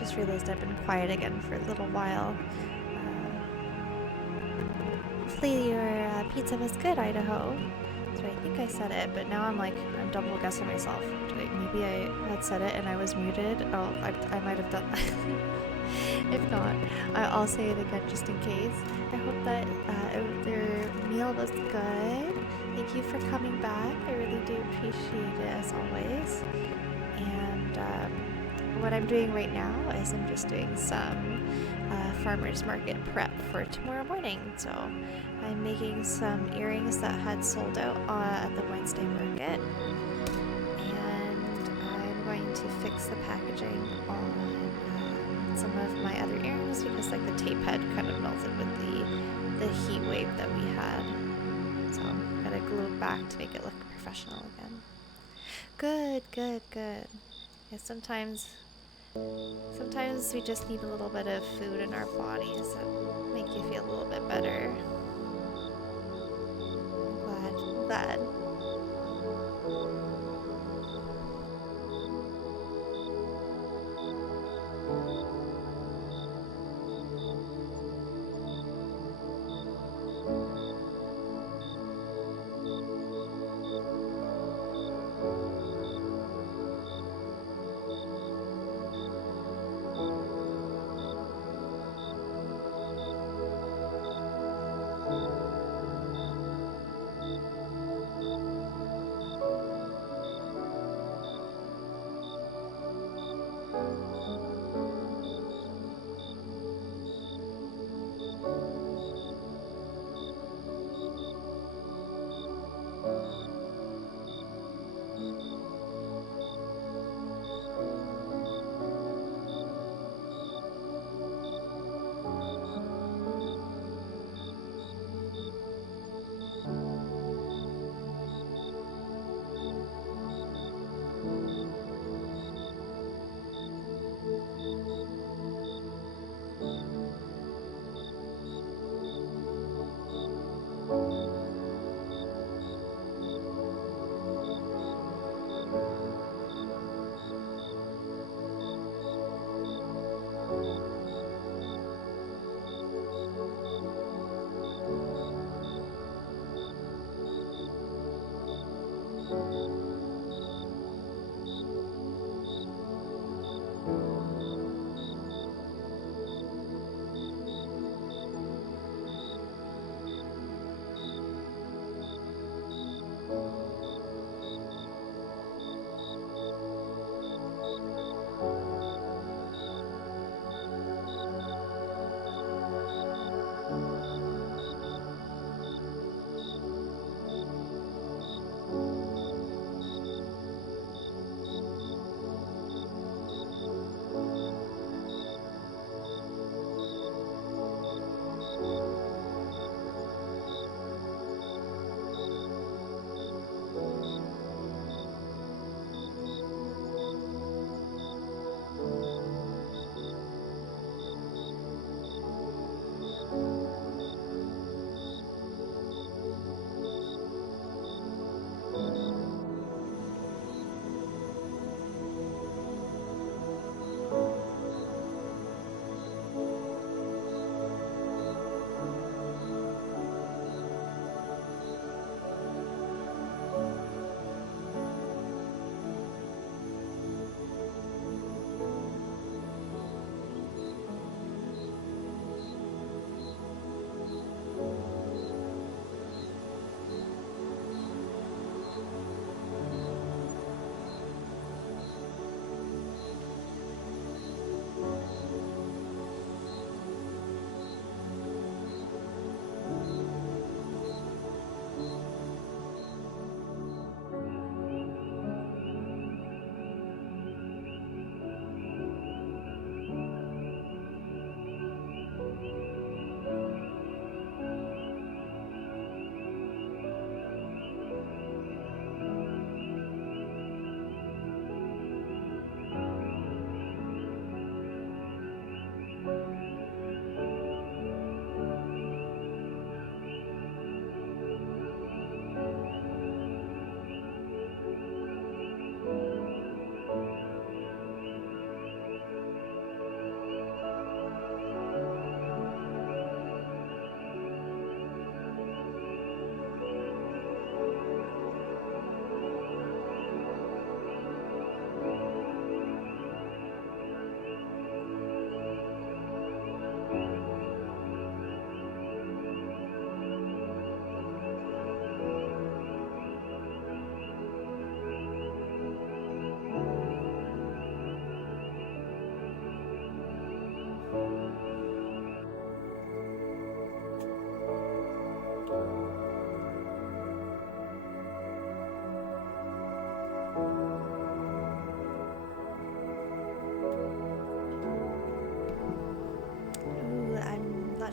just realized I've been quiet again for a little while. Hopefully your pizza was good, Idaho. So I think I said it, but now I'm double guessing myself. Maybe I had said it and I was muted. Oh, I might have done that. If not, I'll say it again just in case. I hope that their meal was good. Thank you for coming back. I really do appreciate it as always. And what I'm doing right now is I'm just doing some farmer's market prep for tomorrow morning. So I'm making some earrings that had sold out at the Wednesday market. And I'm going to fix the packaging on some of my other earrings because the tape had kind of melted with the heat wave that we had. So I'm gonna glue it back to make it look professional again. Good. Yeah, sometimes we just need a little bit of food in our bodies that make you feel a little bit better. I'm glad.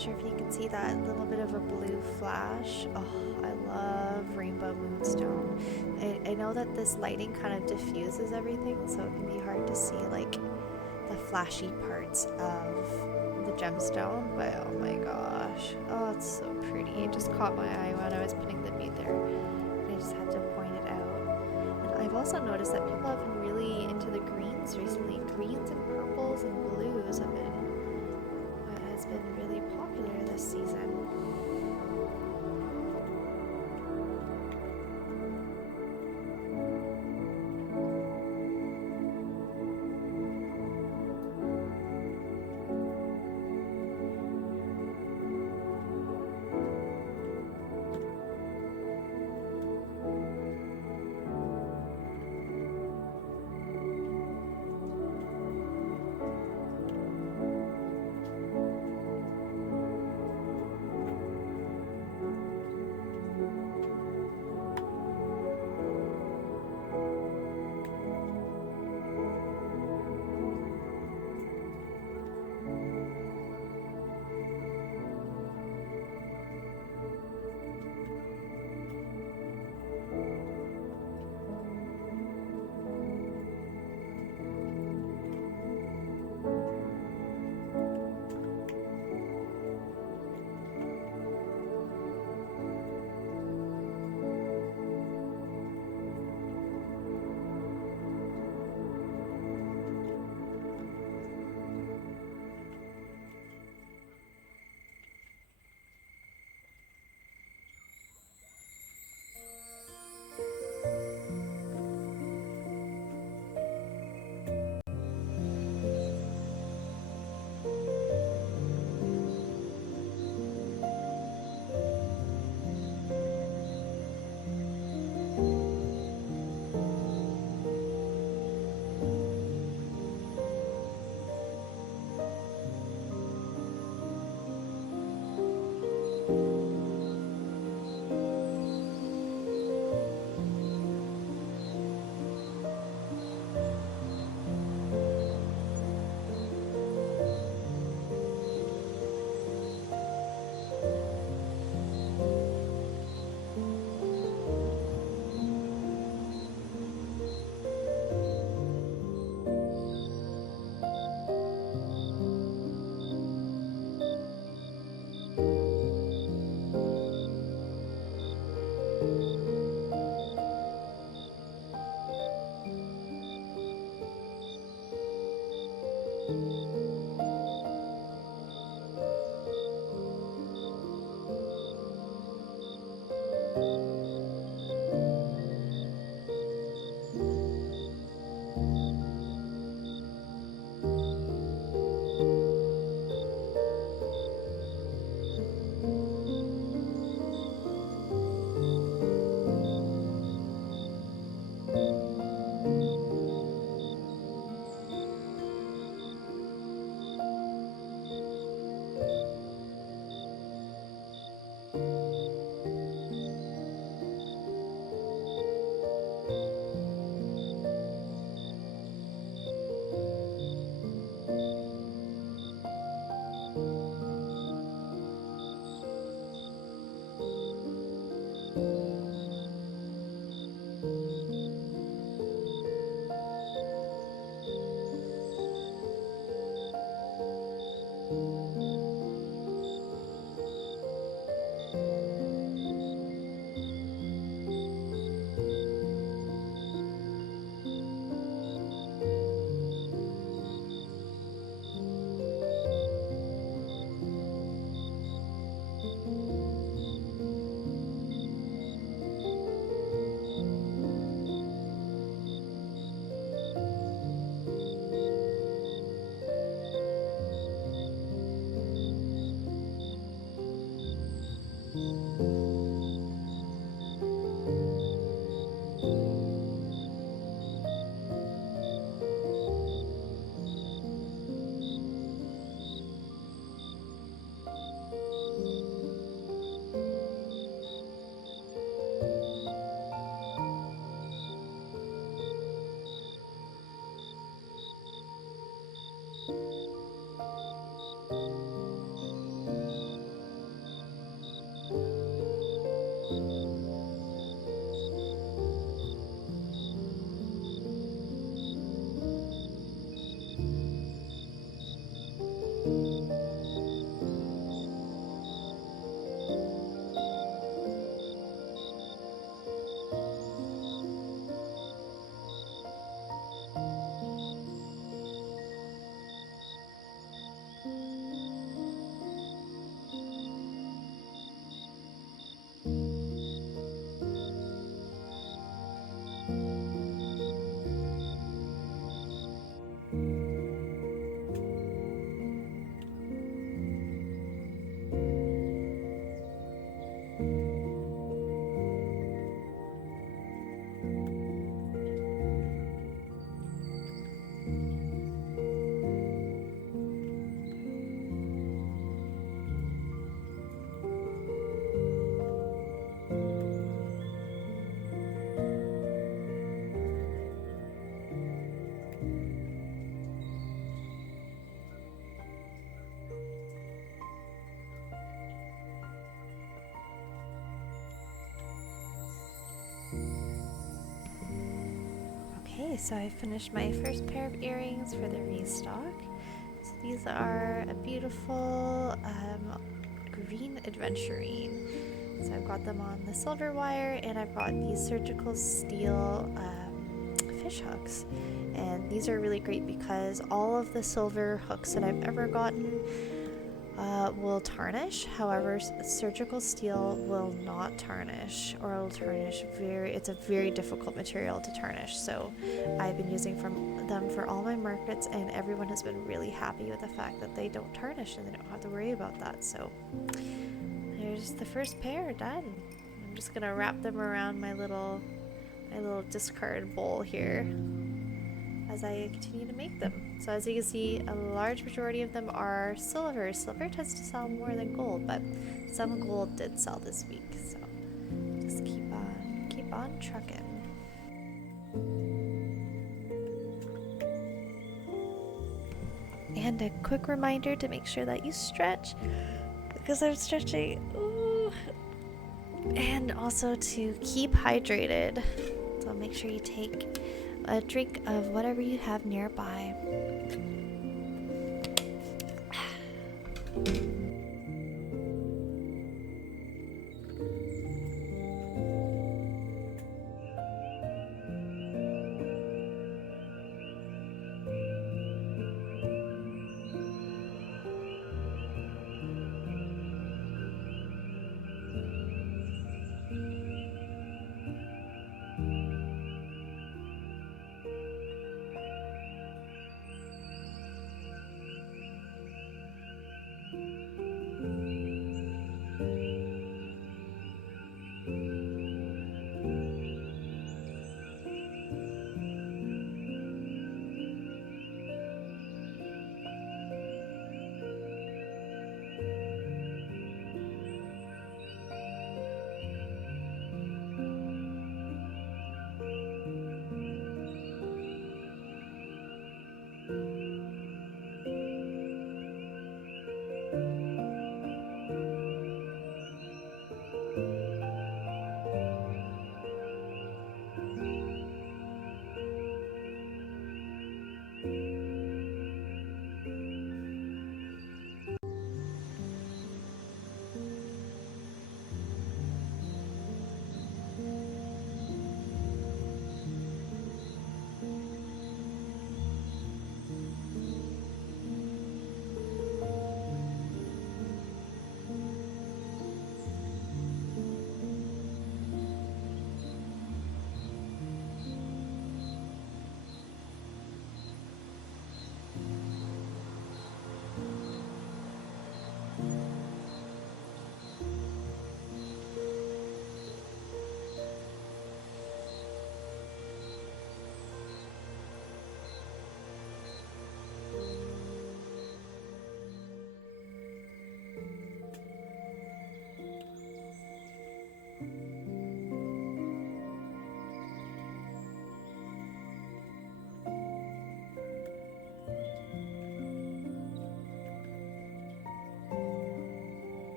sure if you can see that little bit of a blue flash. Oh, I love rainbow moonstone. I know that this lighting kind of diffuses everything, so it can be hard to see like the flashy parts of the gemstone, but oh my gosh. Oh, it's so pretty. It just caught my eye when I was putting the bead there. I just had to point it out. And I've also noticed that people have been really into the greens recently. Greens and purples and blues have been what has been really popular this season. Okay, so I finished my first pair of earrings for the restock. So these are a beautiful green adventurine. So I've got them on the silver wire, and I've got these surgical steel fish hooks. And these are really great because all of the silver hooks that I've ever gotten will tarnish. However, surgical steel will not tarnish, or it'll tarnish it's a very difficult material to tarnish. So I've been using them for all my markets, and everyone has been really happy with the fact that they don't tarnish and they don't have to worry about that. So there's the first pair done. I'm just gonna wrap them around my little discard bowl here as I continue to make them. So as you can see, a large majority of them are silver. Silver tends to sell more than gold, but some gold did sell this week. So just keep on trucking. And a quick reminder to make sure that you stretch, because I'm stretching. Ooh. And also to keep hydrated. So make sure you take a drink of whatever you have nearby.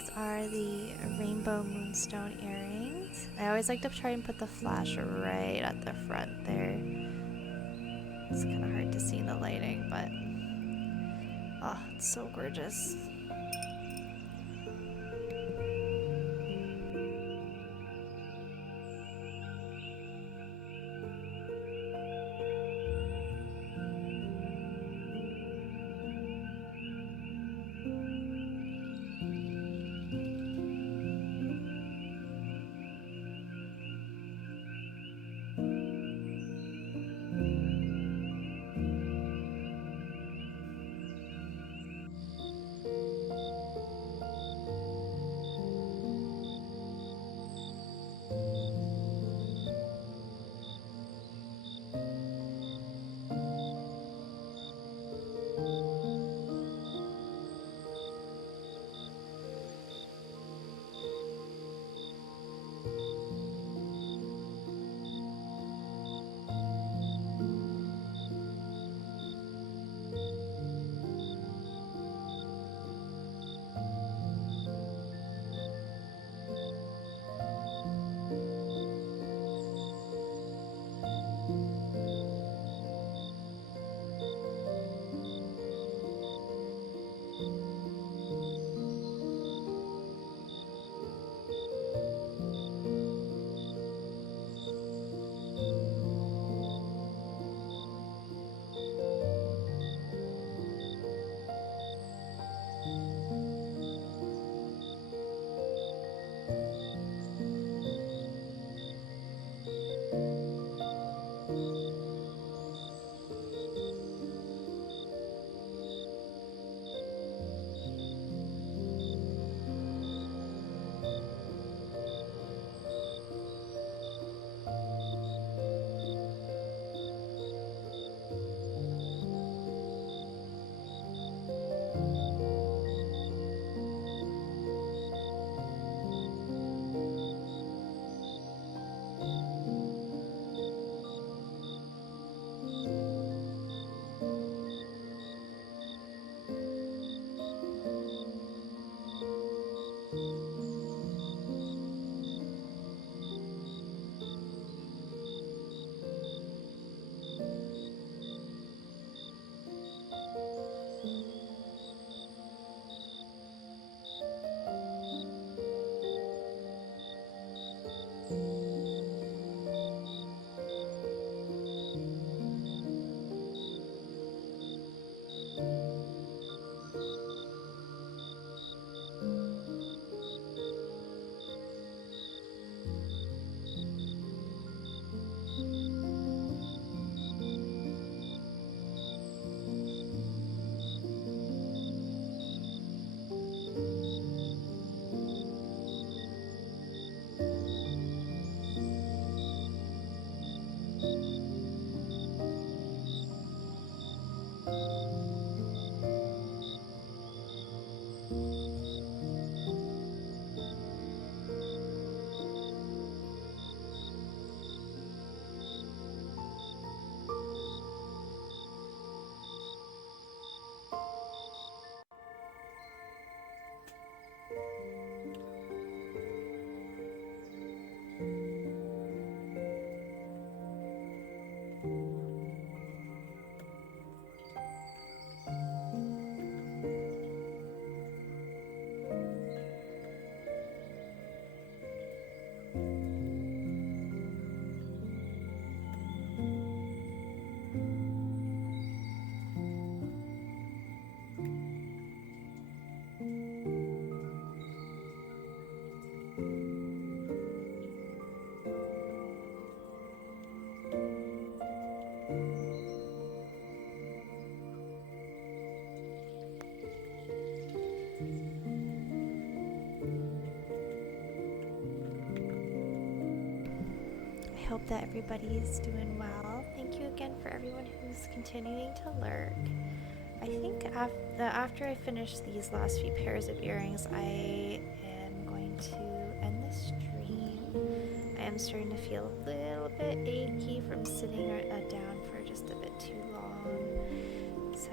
these are the rainbow moonstone earrings. I always like to try and put the flash right at the front there. It's kind of hard to see in the lighting, but oh, it's so gorgeous. I hope that everybody is doing well. Thank you again for everyone who's continuing to lurk. I think after I finish these last few pairs of earrings, I am going to end the stream. I am starting to feel a little bit achy from sitting down for just a bit too long. So,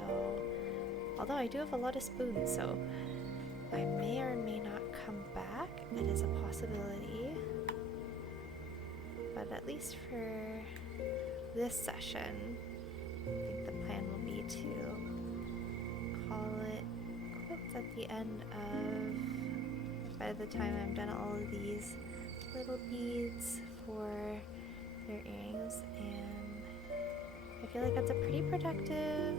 although I do have a lot of spoons, so I may or may not least for this session, I think the plan will be to call it quits at the end of, by the time I'm done all of these little beads for their earrings, and I feel like that's a pretty productive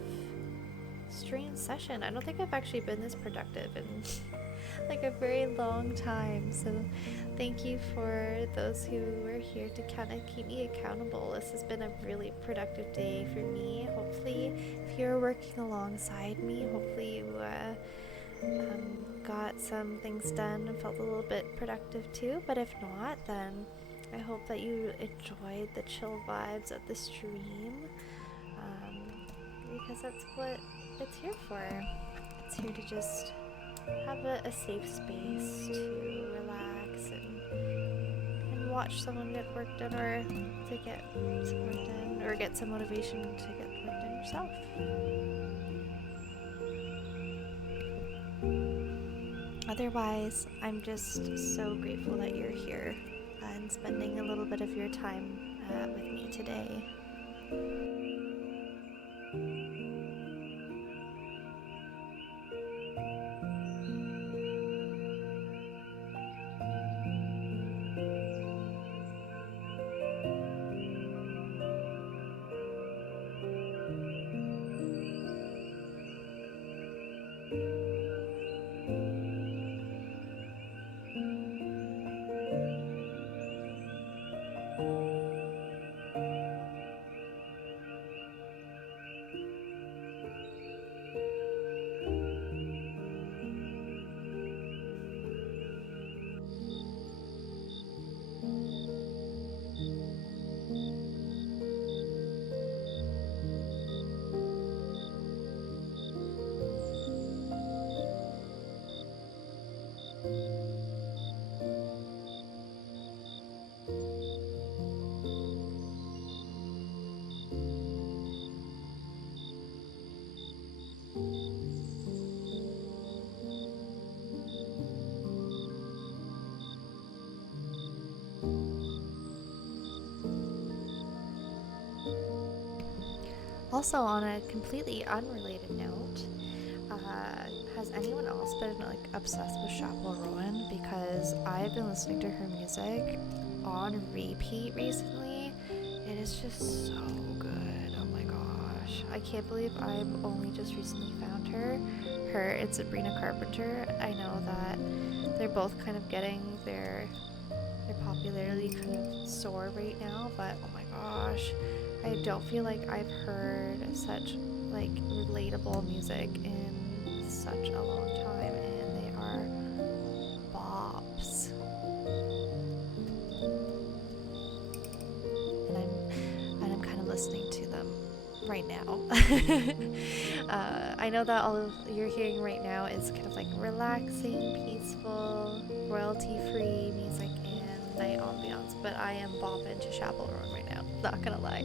stream session. I don't think I've actually been this productive in like a very long time, so thank you for those who were here to kind of keep me accountable. This has been a really productive day for me. Hopefully, if you're working alongside me, hopefully you got some things done and felt a little bit productive too. But if not, then I hope that you enjoyed the chill vibes of the stream, because that's what it's here for. It's here to just have a safe space to relax and watch someone get work done, or to get some work done, or get some motivation to get work done yourself. Otherwise, I'm just so grateful that you're here and spending a little bit of your time with me today. Also, on a completely unrelated note, has anyone else been like obsessed with Chappell Rowan? Because I've been listening to her music on repeat recently. It is just so good. Oh my gosh, I can't believe I've only just recently found her and Sabrina Carpenter. I know that they're both kind of getting their popularity kind of soar right now, but oh my gosh, I don't feel like I've heard such like relatable music in such a long time, and they are bops. And I'm kind of listening to them right now. I know that all of you're hearing right now is kind of like relaxing, peaceful, royalty-free music and night ambiance, but I am bopping to Chappell Rowan right now. Not gonna lie.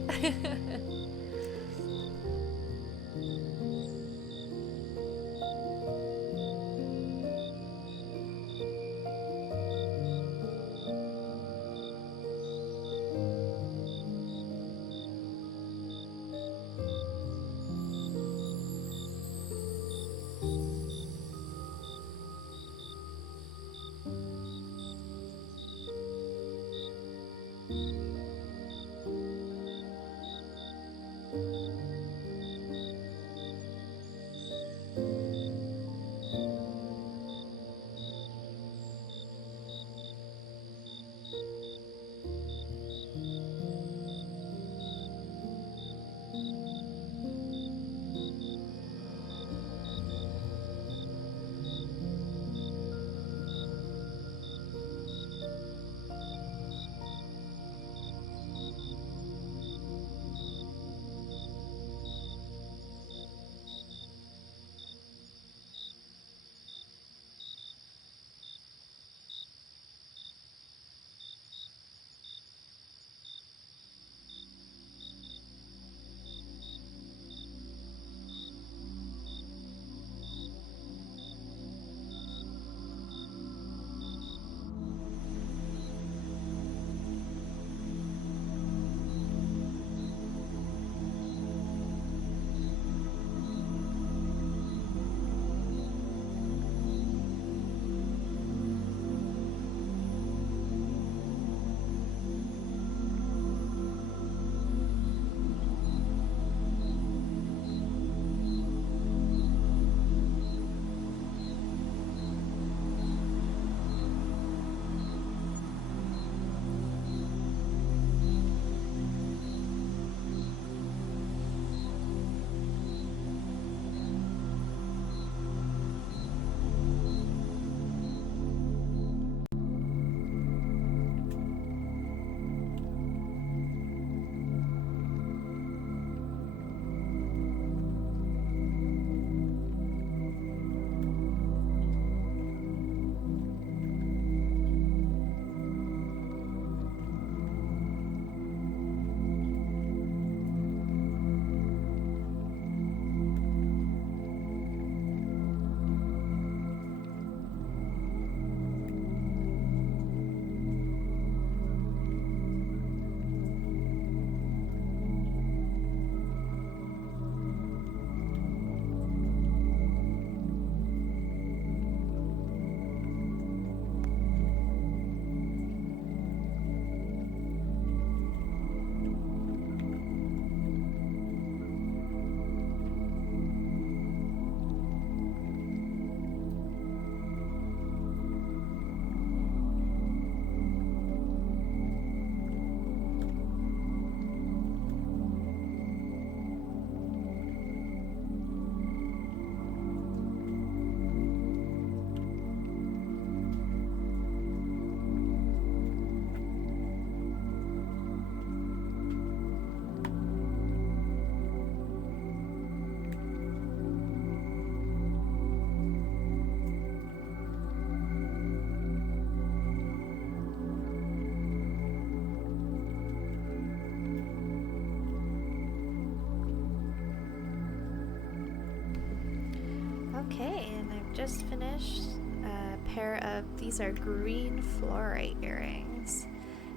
Okay, and I've just finished a pair of, these are green fluorite earrings.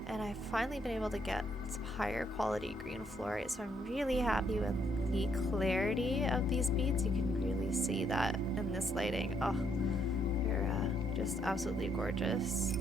And I've finally been able to get some higher quality green fluorite, so I'm really happy with the clarity of these beads. You can really see that in this lighting. Oh, they're just absolutely gorgeous.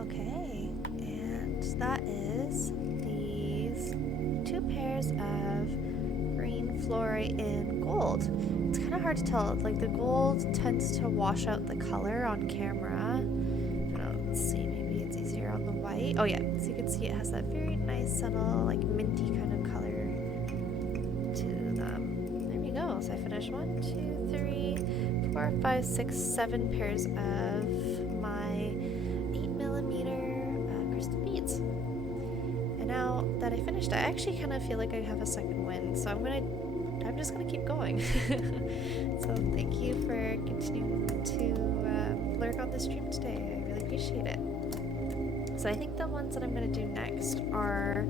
Okay, and that is these two pairs of green flora in gold. It's kind of hard to tell. Like the gold tends to wash out the color on camera. I don't know, let's see, maybe it's easier on the white. Oh yeah, so you can see it has that very nice subtle like minty kind of color to them. There we go. So I finished 1, 2, 3, 4, 5, 6, 7 pairs of my 8mm crystal beads. And now that I finished, I actually kind of feel like I have a second wind, so I'm just gonna keep going. So thank you for continuing to lurk on the stream today. I really appreciate it. So I think the ones that I'm gonna do next are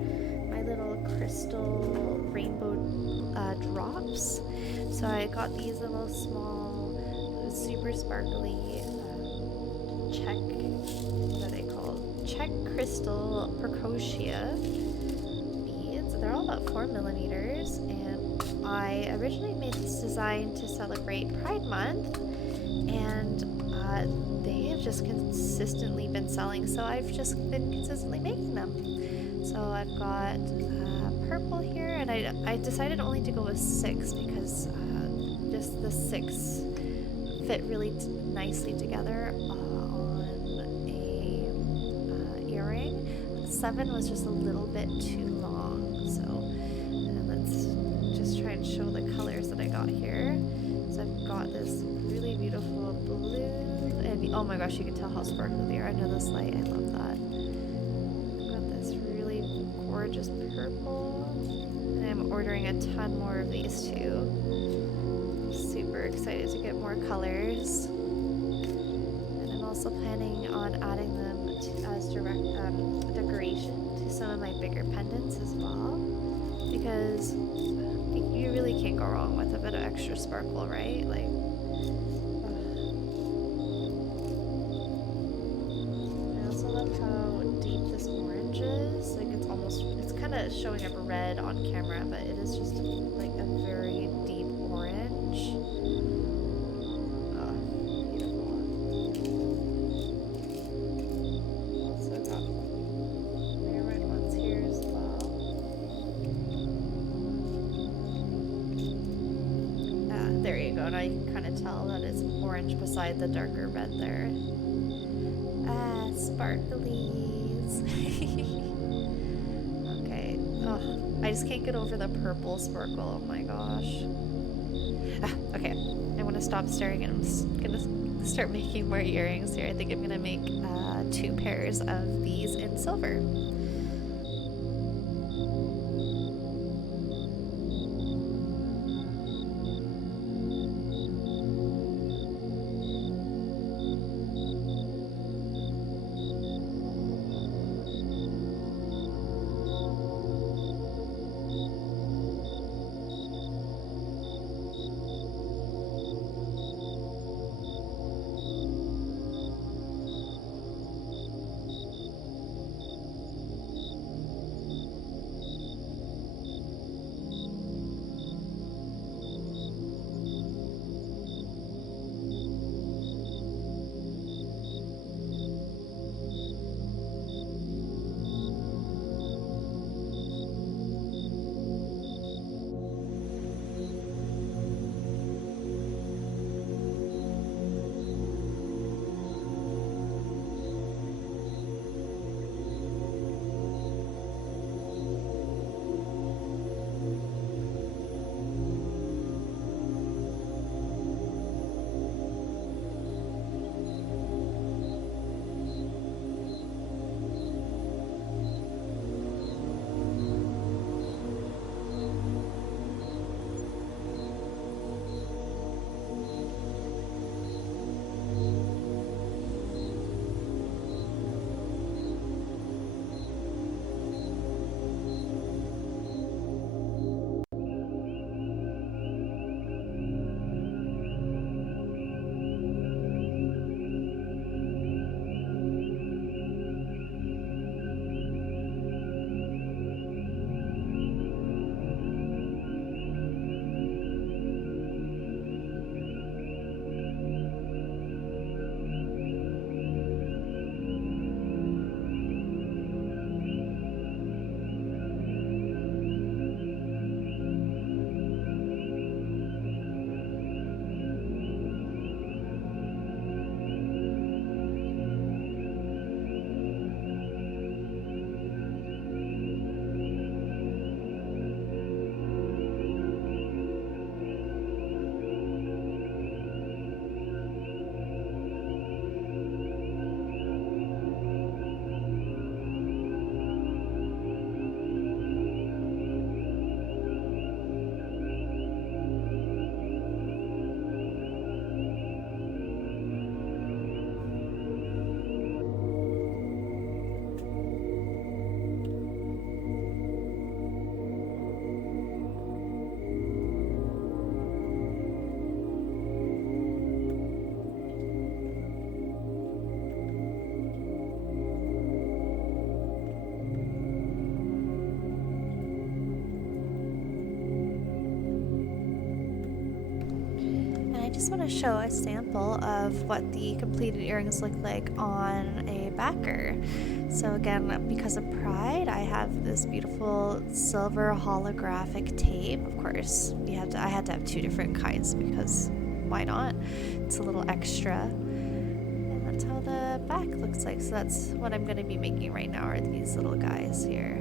my little crystal rainbow drops. So I got these little small, super sparkly check, what are they called? Check crystal Percocia beads. They're all about 4mm, and I originally made this design to celebrate Pride Month, and they have just consistently been selling, so I've just been consistently making them. So I've got purple here, and I decided only to go with 6 because just the 6 fit really nicely together on a earring. 7 was just a little bit too long, so let's just try and show the colors that I got here. So I've got this really beautiful blue, and oh my gosh, you can tell how sparkly they are under this light. I love that. I've got this really gorgeous purple, and I'm ordering a ton more of these too. Super excited to get more colors, and I'm also planning on adding them as direct decoration to some of my bigger pendants as well, because you really can't go wrong with a bit of extra sparkle, right? Like, I also love how deep this orange is. Like it's kind of showing up red on camera, but it is just like a very deep orange. Beautiful. Also got very red ones here as well. There you go. Now you can kind of tell that it's orange beside the darker red there. Sparklies. Okay. Oh, I just can't get over the purple sparkle. Oh my gosh. Okay. I want to stop staring, and I'm just gonna start making more earrings here. I think I'm gonna make 2 pairs of these in silver. just want to show a sample of what the completed earrings look like on a backer. So again, because of pride, I have this beautiful silver holographic tape. Of course, I had to have two different kinds because why not? It's a little extra. And that's how the back looks like. So that's what I'm going to be making right now, are these little guys here.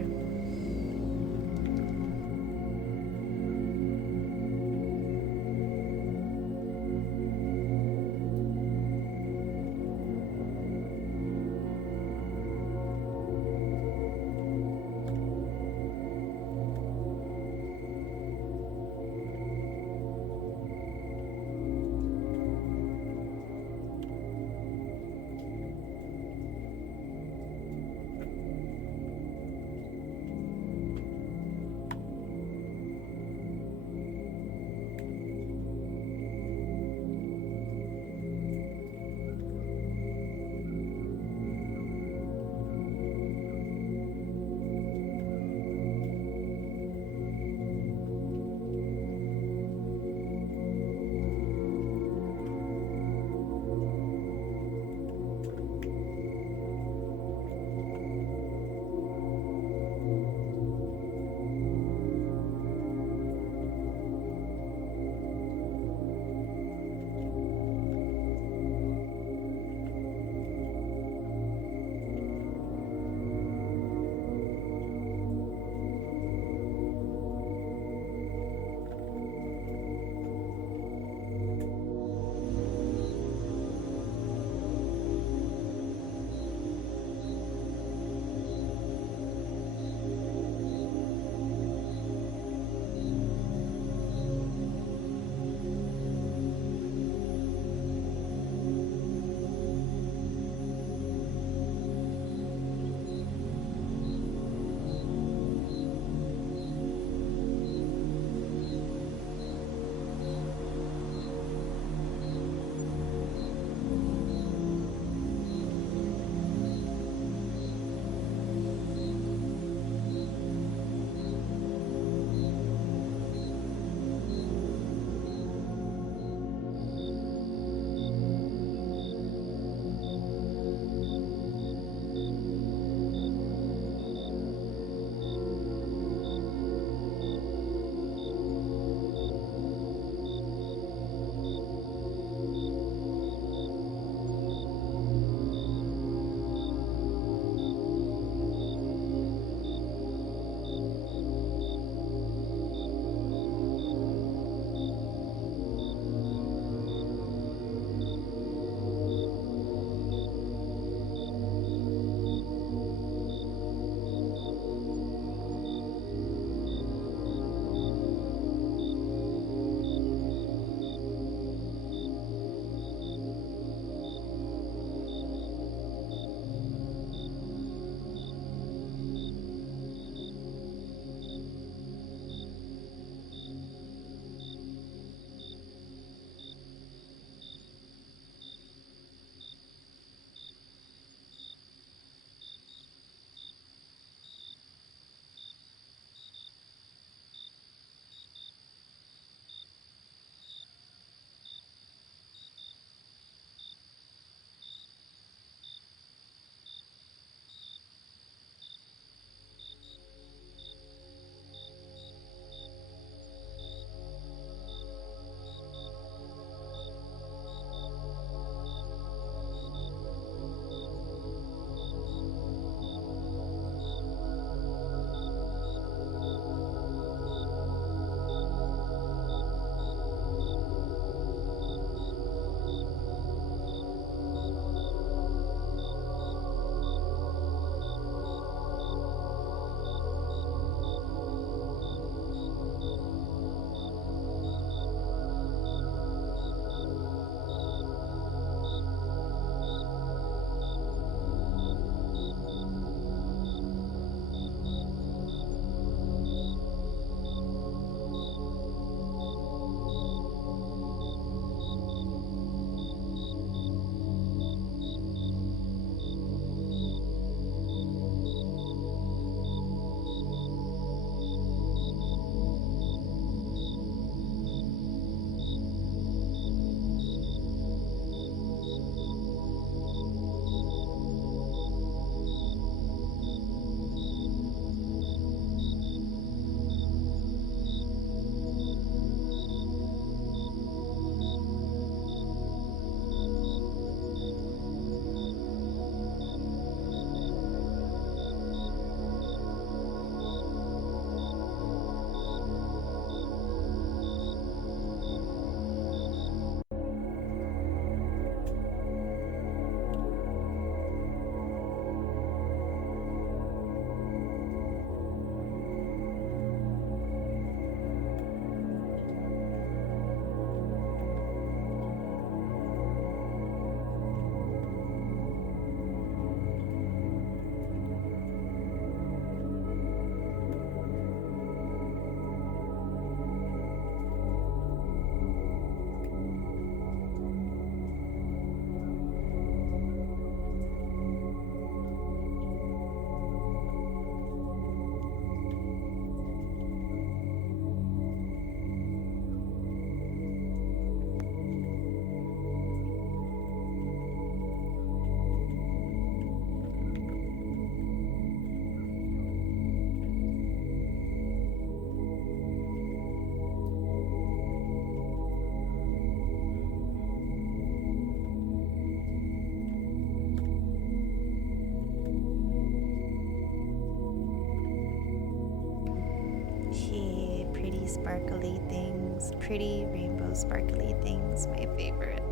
sparkly things, pretty rainbow sparkly things, my favorite.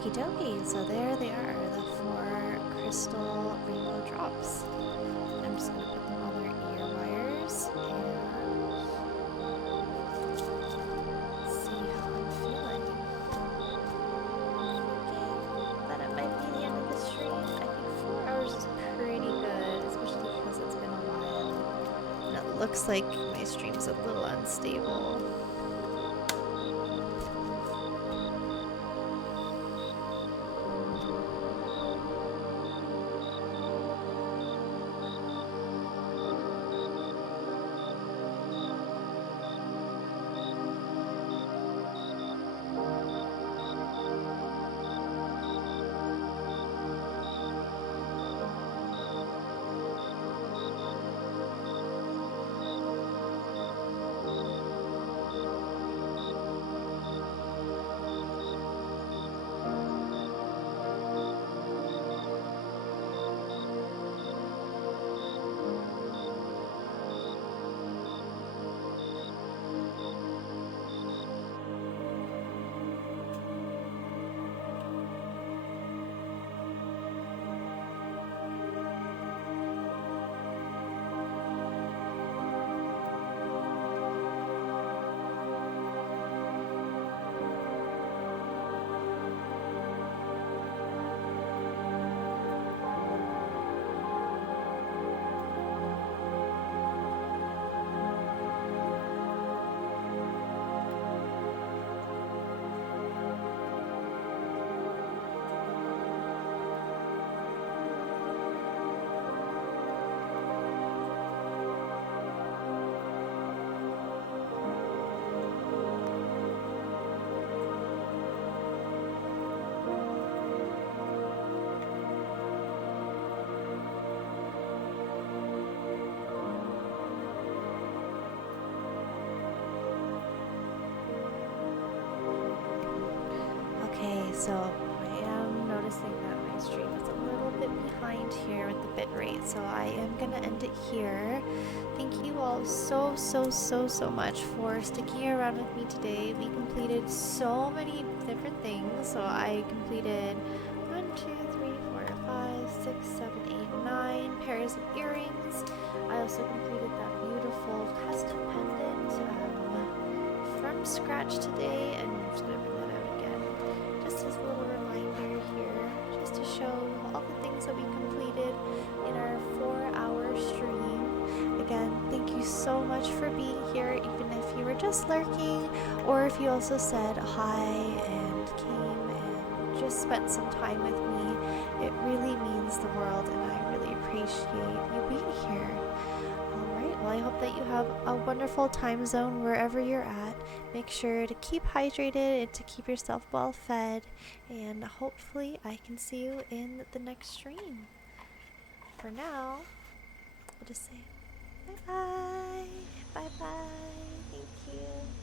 Okie dokie, so there they are, the 4 crystal rainbow drops. I'm just gonna put them on their ear wires and see how I'm feeling. Thinking that it might be the end of the stream. I think 4 hours is pretty good, especially because it's been a while. And it looks like my stream's a little unstable. So I am noticing that my stream is a little bit behind here with the bit rate, so I am gonna end it here. Thank you all so much for sticking around with me today. We completed so many different things. So I completed 1, 2, 3, 4, 5, 6, 7, 8, 9 pairs of earrings. I also completed that beautiful custom pendant from scratch today, and I'm just gonna bring that out again. Just as a little reminder here, just to show all the things that we completed in our 4-hour stream. Again, thank you so much for being here, even if you were just lurking, or if you also said hi and came and just spent some time with me. It really means the world, and I really appreciate you being here. Alright, well, I hope that you have a wonderful time zone wherever you're at. Make sure to keep hydrated and to keep yourself well fed, and hopefully I can see you in the next stream. For now, I'll just say bye bye, thank you.